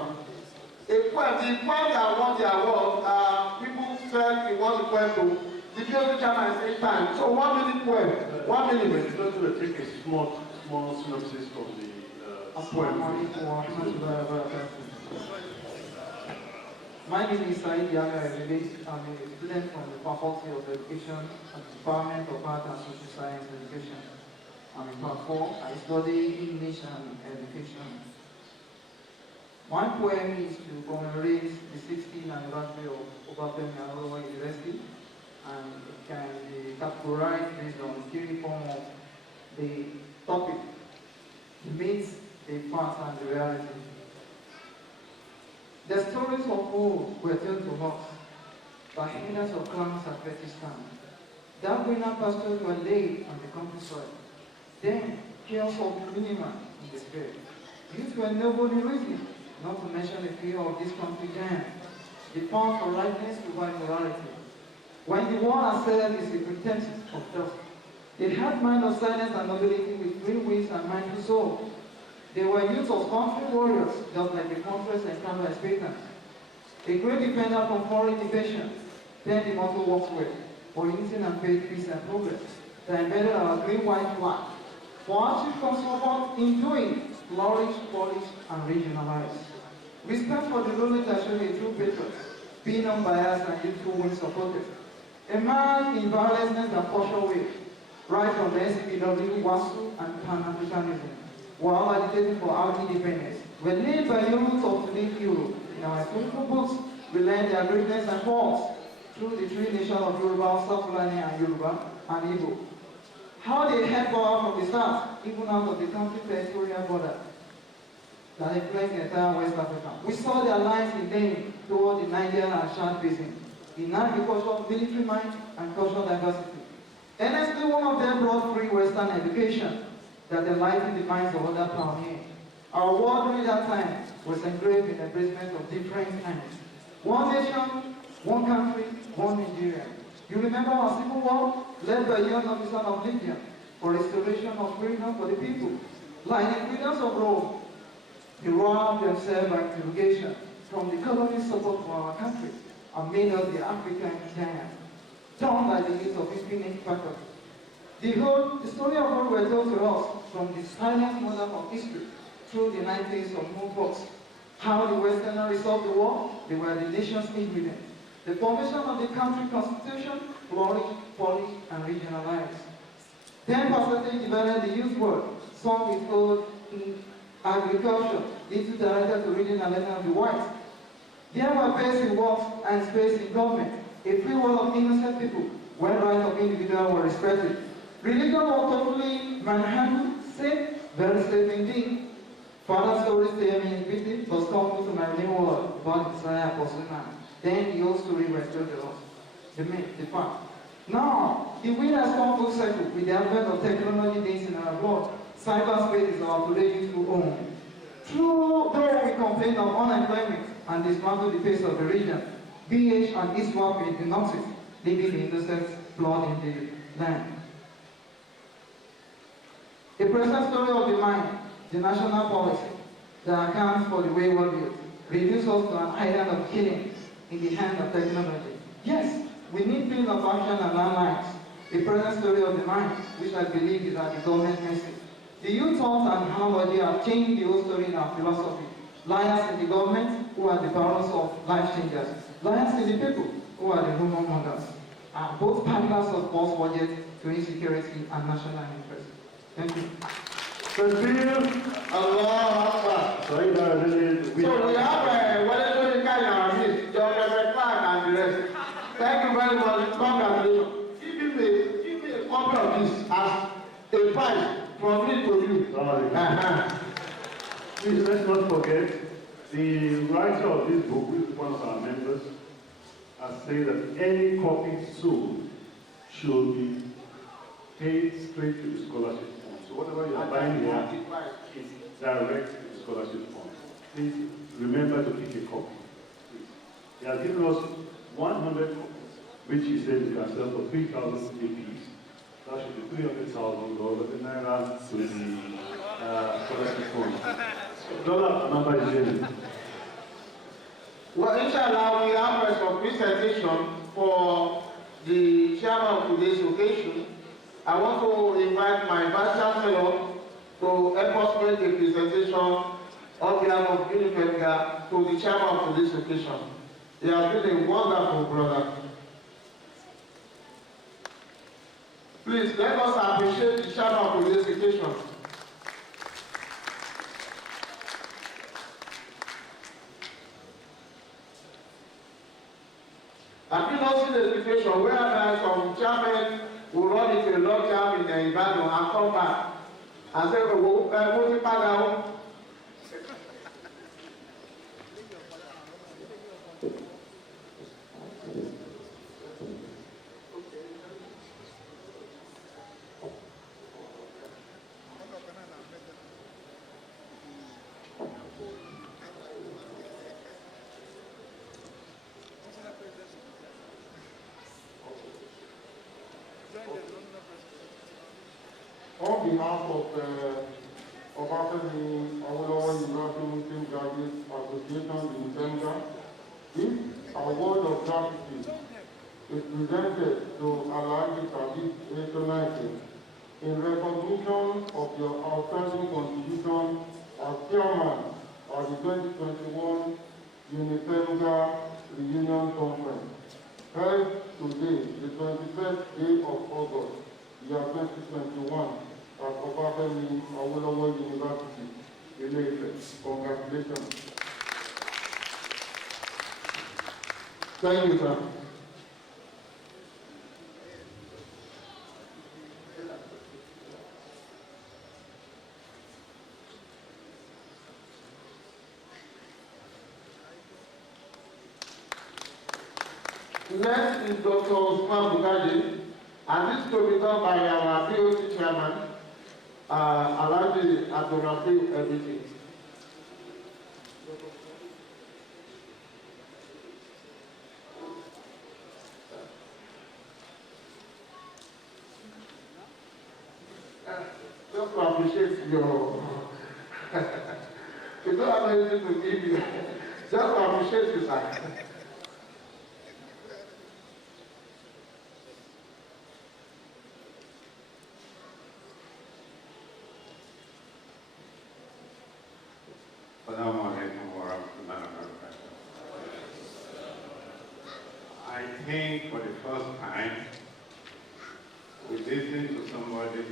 The poem that won the award, people felt he wants the poem to The POC chairman is 8 times. So 1 minute poem. 1 minute. We're just going to take a small synopsis from the poem. My name is Said Yaga. I'm a student from the Faculty of Education at the Department of Art and Social Science Education. I'm in Part 4. I study English and Education. My poem is to commemorate the 16th anniversary of Obafemi Awolowo University, and it can be categorized based on the theory form of the topic, the myths, the facts, and the reality. The stories of old were told to us by herders of clans at Pakistan. That greener pastures were laid on the countryside. Then, chaos of minima in the spirit. Youth were nobody reason, not to mention the fear of this country giant, the pound for rightness over morality. When the war assailed is the pretense of trust, they had mind of silence and nobility with free wings and mindful soul. They were youths of country warriors, just like the countries and Canada expectants. A great defender from foreign invasion, then the motto works well, for unity and faith, peace and progress. They embedded our green-white flag. For our chief consultant, in doing, flourish, polish, and regionalize. Respect for the role that should be a true patriot, being unbiased and youthful when supported. A man in violence and cultural way, right from the SCPW, WASU, and Pan-Africanism, while agitating for our independence, were led by youths of today's Europe. In our historical books, we learn their greatness and faults through the three nations of Yoruba, South Fulani, and Yoruba, and Igbo. How they had power from the start, even out of the country's territorial border, that they flanked the entire West Africa. We saw their lines in them toward the Niger and Chad basin, in agriculture, military might, and cultural diversity. Honestly, one of them brought free Western education that enlightened the minds of other pioneers. Our war during that time was engraved in embracement of different times. One nation, one country, one Nigeria. You remember our civil war, led by young officers of Libya, for restoration of freedom for the people. Like the freedoms of Rome, they robbed themselves by interrogation from the colony's support for our country and made us the African giant, done by the use of infinite factors. The story of what were told to us from the silent mother of history through the 90s of moon books. How the Westerners resolved the war, they were the nation's ingredients. The formation of the country constitution, flourished, polished, and regionalized. 10% developed the youth world, some with gold in agriculture, little directed to reading and learning of the whites. There were space in works and space in government, a free world of innocent people, where rights of individuals were respected. Religion was totally manhandled, safe, very safe indeed. Father stories tell me in pity, was come to my new world, about Messiah Apostle man. Then the old story was told to us. The myth, the fact. Now, the wind has come full circle with the advent of technology dancing in our blood. Cyberspace is our today useful home. True, though we complain of unemployment and dismantle the pace of the region, BH and ISWAP in the northeast, leaving the innocent blood in the land. The present story of the mind, the national policy that accounts for the wayward youth, reduces us to an island of killing in the hand of technology. Yes, we need field of action and landlines. The present story of the mind, which I believe is at the government message. The youth thought and analogy have changed the whole story in our philosophy. Liars in the government, who are the barons of life changers. Liars in the people, who are the rumor mongers. Are both partners of false budget to insecurity and national interest. Thank you. Allah. So we have whatever you can use, John Clark and the rest. Thank you very much. Congratulations. Give me a copy of this as a prize from me to you. Please, let's not forget, the writer of this book, who is one of our members, has said that any copy sold should be paid straight to the scholarship fund. So whatever you are buying here is direct to the scholarship fund. Please remember to keep a copy. Please. He has given us 100 copies, which he said we can sell for 3,000 apiece. That should be $300,000 in Naira to the scholarship fund. Dollar number is in. Well, inshallah, we have a presentation for the chairman of today's occasion, I want to invite my Vice Chancellor to help us make a presentation on behalf of UNIFEMGA to the chairman of today's occasion. He has been a wonderful brother. Please, let us appreciate the chairman of today's occasion. Have you not seen a situation where some chairmen will run into a log jam in the Ibadan and come back and say, oh, On behalf of Obafemi, Awolowo University Muslim Graduate Association, UNIFEMGA, this award of gratitude is presented to Alhaji Sadiq Etonite in recognition of your outstanding contribution as chairman of the 2021 UNIFEMGA Reunion Conference, held today, the 21st day of August, year 2021, at Obafemi Awolowo University, Ile-Ife. Congratulations. Thank you, sir. Next is Dr. Osman Bugaji, and this will be done by our POC chairman, Alhaji Abdurrafi Everything. Just to appreciate your, you don't have anything to give you, just to appreciate you, sir. I think for the first time, we listen to somebody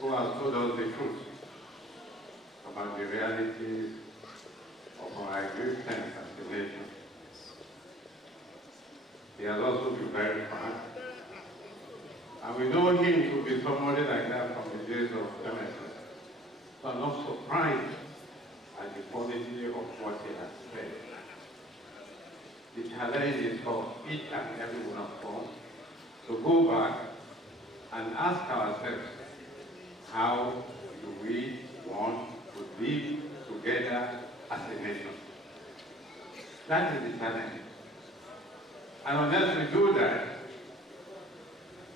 who has told us the truth about the realities of our existence as a nation. He has also been very frank. And we know him to be somebody like that from the days of MSS. So I'm not surprised at the quality of what he has said. The challenge is for each and every one of us to go back and ask ourselves, how do we want to live together as a nation? That is the challenge. And unless we do that,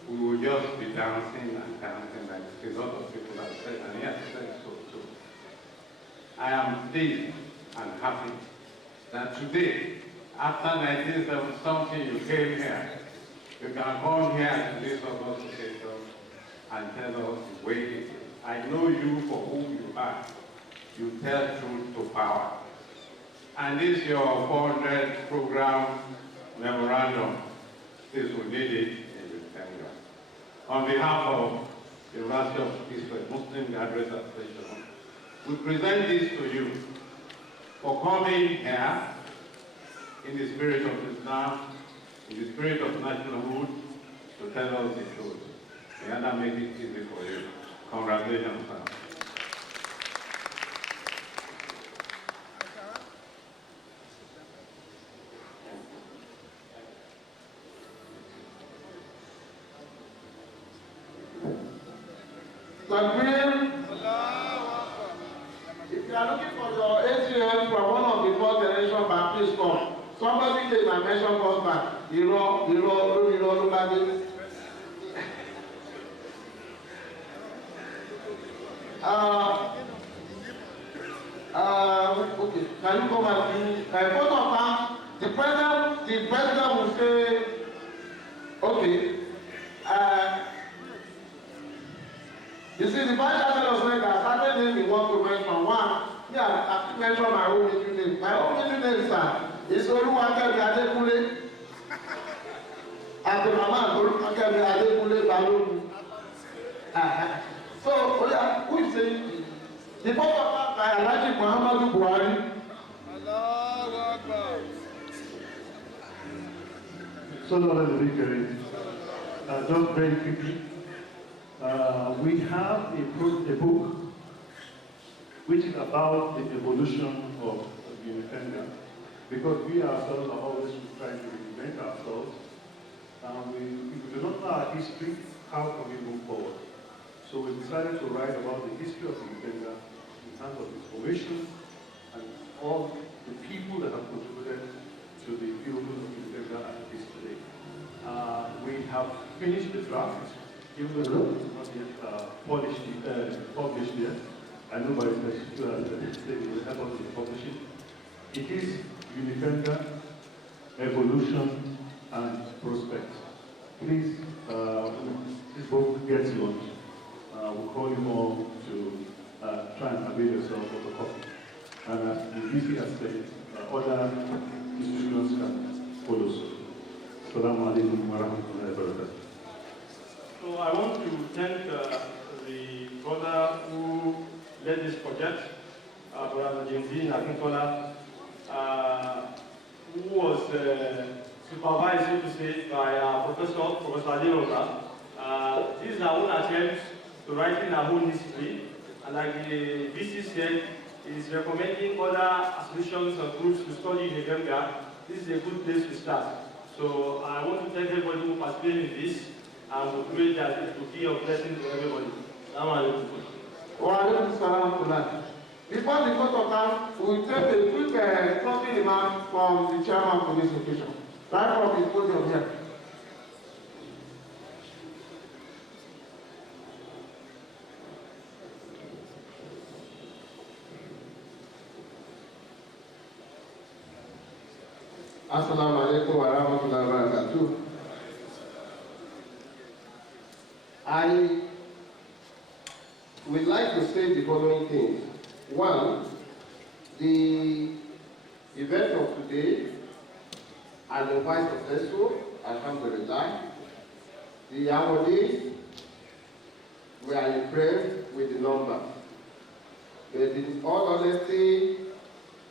we will just be dancing and dancing like a lot of people have said, and he has said so too. I am pleased and happy that today, after 1970-something, you came here. You can come here to this organization and tell us the way it is. I know you for who you are. You tell truth to power. And this is your 400th program memorandum. This will need it in September. On behalf of the University of Ile-Ife Muslim Graduate Association, we present this to you for coming here in the spirit of Islam, in the spirit of nationalhood, to tell us the truth. May Allah make it easy for you. Congratulations, sir. If you are looking for your ATM from one of the fourth generation bank, please come. Somebody take my mention comes back. You know, nobody. Okay, can you come and do both of them? The president will say Okay. You see, the Bible tells us that certain names we want to mention. One, yeah, I mention my own middle name. My own middle name, sir, is Oluwakemi Adekunle. And the mama Oluwakemi Adekunle Balogun. So, oh yeah, who is saying? The Prophet by Alhaji Muhammadu Buhari. Allahu Akbar. So, Lord, just very quickly, we have a book which is about the evolution of UNIFEMGA, because we ourselves are always trying to reinvent ourselves. If we do not know our history, how can we move forward? So we decided to write about the history of UNIFEMGA in terms of its formation and all the people that have contributed to the building of UNIFEMGA as it is today. We have finished the draft, even though it's not yet published yet. I know by the they will help us with publishing. It is UNIFEMGA, Evolution and Prospect. Please, this book gets launched. We'll call you all to try and avail yourself of a copy. And as the VC has said, other institutions can follow suit. Assalamu alaikum wa rahmatullahi wa barakatuh. So I want to thank the brother who led this project, Brother James Akintola, who was supervised, so to say, by Professor Adenoga. This is our own attempt to writing our own history, and like the VC said, it is recommending other associations and groups to study UNIFEMGA. This is a good place to start. So I want to thank everybody who participated in this, and we pray that it will be a blessing to everybody. Before the court of hand, we will take a quick closing remark from the chairman for this occasion. Right from his podium here. Assalamu alaikum wa rahmatullahi wa barakatuh. I would like to say the following things. One, the event of today has been quite successful, alhamdulillah. The awardees were impressed with the number. But in all honesty,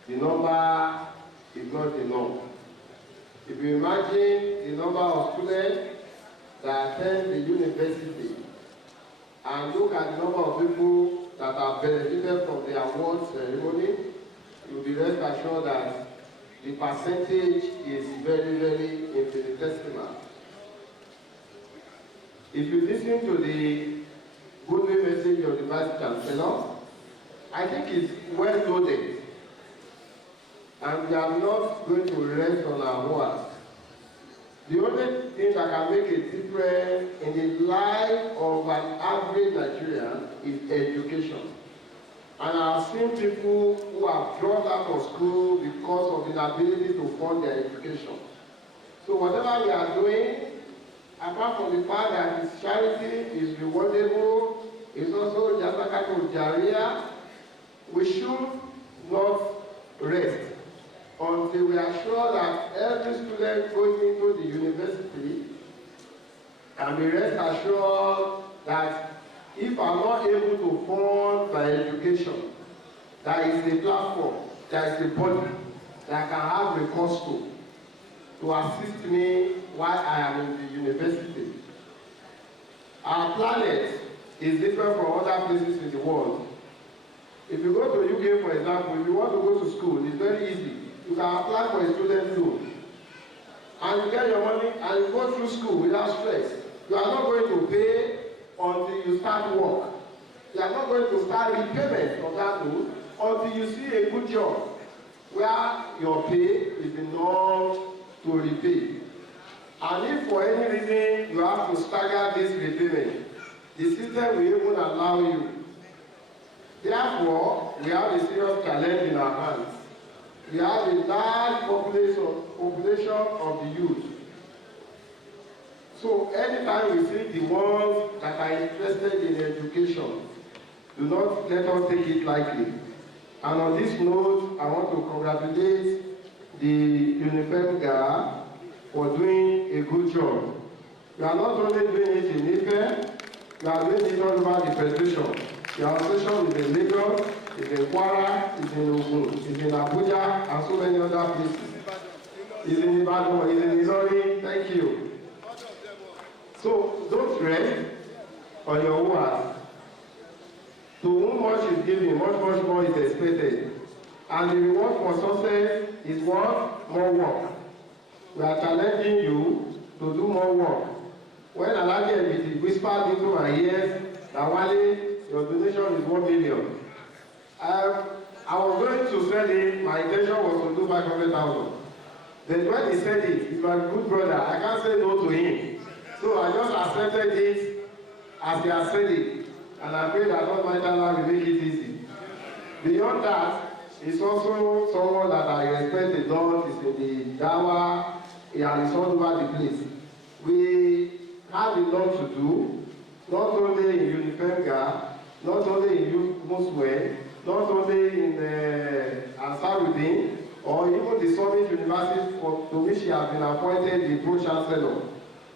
the number is not enough. If you imagine the number of students that attend the university and look at the number of people that are benefited from the award ceremony, you will be rest assured that the percentage is very, very infinitesimal. If you listen to the good message of the Vice Chancellor, I think it's well loaded. And we are not going to rest on our work. The only thing that can make a difference in the life of an average Nigerian is education. And I have seen people who have dropped out of school because of inability to fund their education. So whatever we are doing, apart from the fact that this charity is rewardable, it's also Jasakato Jaria, we should not rest until we are sure that every student going into the university can be rest assured that if I'm not able to fund my education, there is a platform, there is a body that can have recourse to assist me while I am in the university. Our planet is different from other places in the world. If you go to UK, for example, if you want to go to school, it's very easy. You can apply for a student loan. And you get your money and you go through school without stress. You are not going to pay until you start work. You are not going to start repayment of that loan until you see a good job where your pay is enough to repay. And if for any reason you have to stagger this repayment, the system will even allow you. Therefore, we have a serious challenge in our hands. We have a large population of the youth. So anytime we see the ones that are interested in education, do not let us take it lightly. And on this note, I want to congratulate the UNIFEMGA for doing a good job. We are not only doing it in Ife, we are doing it all over the Federation. The association is in Lagos, is in Kwara, is in Ogun, is in Abuja, and so many other places. Is in Ibadan, is in Ile-Ife. Thank you. So don't rest on your words. To whom much is given, much more is expected. And the reward for success is what? More work. We are challenging you to do more work. When Alhaji Ebiti whispered into my ears that Wale, your donation is 1 million. I was going to sell it, my intention was to do 500,000. Then when he said it, he's my good brother, I can't say no to him. So I just accepted it as he has said it. And I pray that Almighty Allah will make it easy. Beyond that, it's also someone that I respect a lot, is in the Dawa, and it's all over the place. We have a lot to do, not only in UNIFEMGA, not only in Youth Muswell, not only in Ansarudin, or even the Summit University to which he has been appointed the Pro-Chancellor.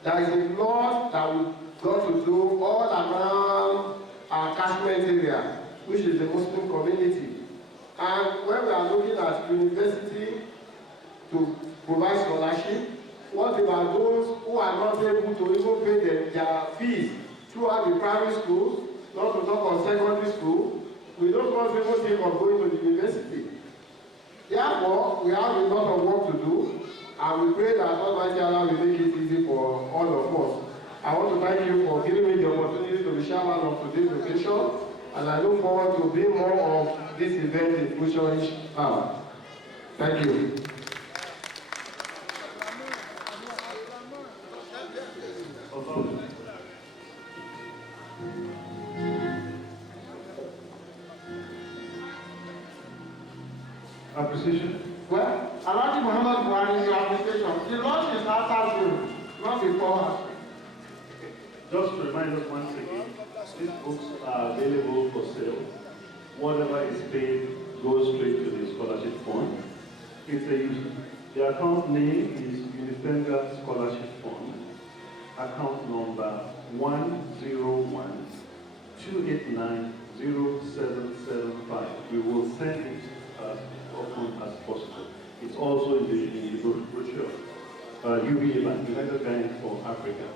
There is a lot that we've got to do all around our catchment area, which is the Muslim community. And when we are looking at university to provide scholarship, what about those who are not able to even pay their fees throughout the primary schools, not to talk of secondary school? We don't want people to think of going to the university. Therefore, we have a lot of work to do, and we pray that Almighty Allah will make it easy for all of us. I want to thank you for giving me the opportunity to be chairman of today's occasion, and I look forward to being more of this event in future time. Thank you. Appreciation? Well, Alhaji Muhammad Buhari, your application. The launch is after you, not before. Just to remind us once again, these books are available for sale. Whatever is paid goes straight to the scholarship fund. The account name is UNIFEMGA Scholarship Fund. Account number 101-289-0775. We will send it as often as possible. It's also in the brochure. UBA Bank, United Bank for Africa.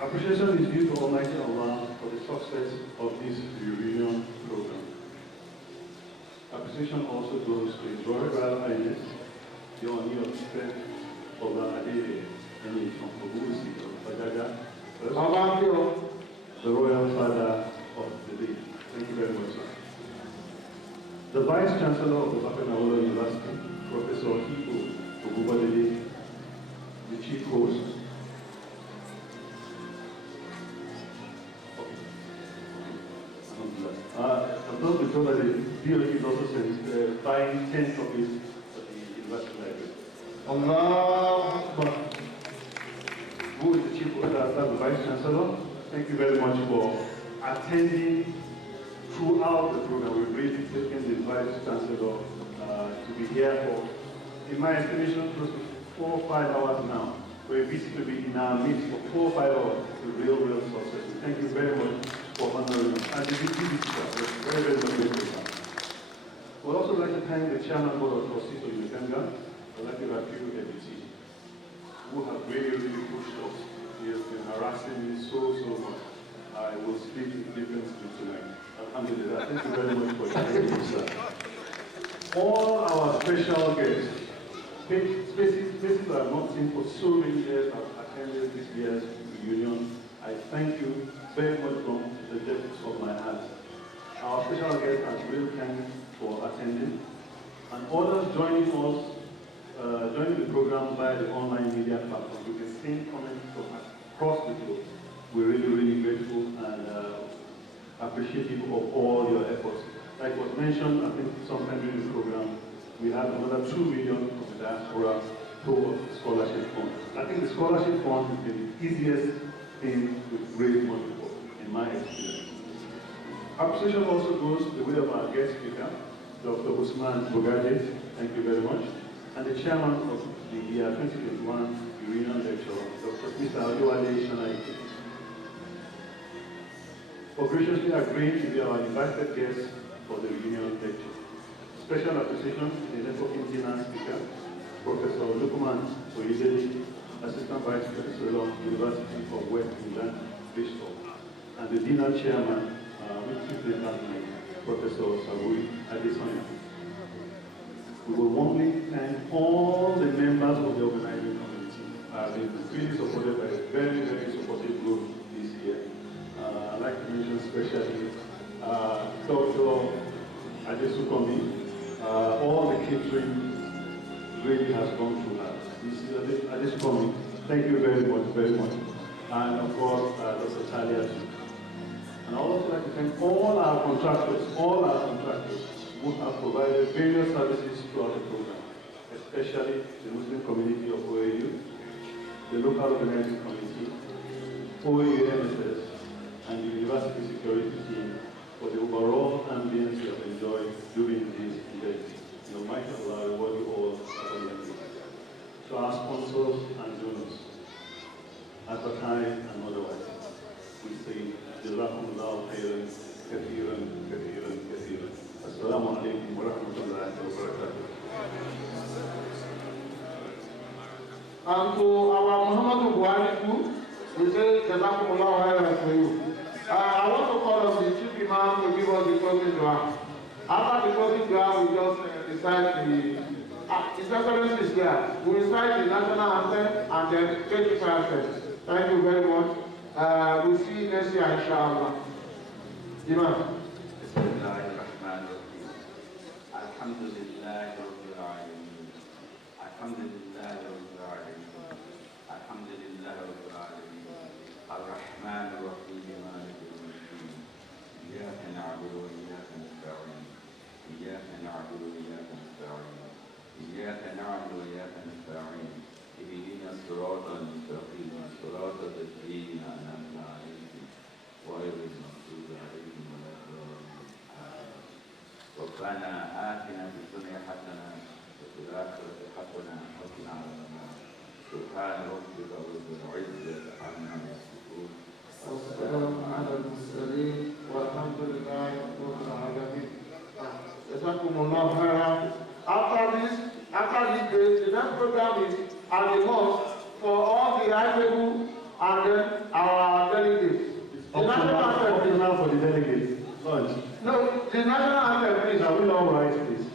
Appreciation is due to Almighty Allah for the success of this reunion program. Appreciation also goes to His Royal Highness, the Oni of Ife, Oba Adede, and from Obusi of Bajaja, the Royal Father of the day. Thank you very much, sir. The Vice Chancellor of the Awolowo University, Professor Ibo Ogubadele, the Chief Host, I'm not been told that the DOD is also buying 10 copies for the University Library. Allah. Who is the Chief Host? That's the Vice Chancellor. Thank you very much for attending throughout the program. We've really taken the Vice Chancellor to be here for, in my estimation, close to 4 or 5 hours now. We're busy to be in our midst for 4 or 5 hours. It's a real success. Thank you very much for honoring us. And the we're very much grateful. We'd also like to thank the Chairman Board of Trustees of UNIFEMGA, Alhaji Rafiu Ebiti, who have really pushed us. He has been harassing me so much. I will speak in different speech tonight. Alhamdulillah. Thank you very much for joining us, sir. All our special guests, spaces I have not seen for so many years, have attended this year's reunion. I thank you very much from the depths of my heart. Our special guests are real thanks for attending, and others joining us, joining the program via the online media platform. You can see comments from across the globe. We're really grateful and appreciative of all your efforts. Like was mentioned, I think sometime during the program, we had another 2 million from the diaspora towards the scholarship fund. I think the scholarship fund has been the easiest thing to raise money for, in my experience. Appreciation also goes the way of our guest speaker, Dr. Usman Bogaje, thank you very much, and the chairman of the year 2021 Union Lecture, Dr. Mr. Oduduwa Shanaike, for graciously agreeing to be our invited guest for the reunion lecture. Special appreciation to the networking dinner speaker, Professor Lukman Oyedele, Assistant Vice Chancellor, University of West England, Bristol, and the dinner chairman, Professor Saburi Adesanya. We will warmly thank all the members of the organizing committee. I've been really supported by a very, very supportive group this year. I'd like to mention especially Dr. Adesukomi. All the catering really has gone through her. Adesukomi, thank you very much, very much. And of course, Dr. Talia too. And I also like to thank all our contractors who have provided various services throughout the program, especially the Muslim community of OAU, the local organizing committee, OAU MSS, and the university security team for the overall ambience we have enjoyed during these events. May Almighty Allah reward you all abundantly. To our sponsors and donors, advertised and otherwise, we say, Jazakumullahu khairan, kathiran, kathiran, kathiran. Assalamu alaikum wa rahmatullahi wa barakatuh. And to our Muhammadu Buhari too, we say Jazakumullahu khairan for you. I want to call on the chief imam to give us the closing dua. After the closing dua, we just recite the His Excellency is there. We recite the national anthem and then take the fire first. Thank you very much. We'll see you next year, inshallah. Imam. Bismillahirrahmanirrahim. Alhamdulillah Rabbil Alamin. Alhamdulillah Rabbil Alamin. Alhamdulillah Rabbil Alamin. Ar-Rahman Ar-Rahim. Malik Yawmiddin. Iyyaka na'budu wa iyyaka nasta'in. Iyyaka na'budu wa iyyaka nasta'in. Iyyaka na'budu wa iyyaka nasta'in. اهدنا الصراط المستقيم صراط الذين أنعمت عليهم غير المغضوب عليهم ولا الضالين. ربنا آتنا في الدنيا حسنة وفي الآخرة حسنة وقنا عذاب النار. سبحان ربك رب العزة عما يصفون والسلام على المرسلين والحمد لله رب العالمين. Jazakumullahu khairan. After this day, the next program is at the mosque for all the high people and then our delegates. The national anthem, please. For the delegates. Lunch. No, the national anthem, please. Are we all right, please?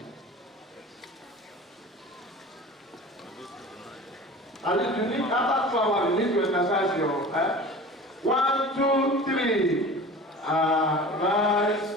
At least you need, after 2 hours, you need to exercise your 1, 2, 3. Rise.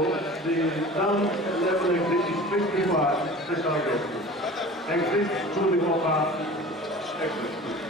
the down level exit is strictly for special guests. Exit through the upper exit.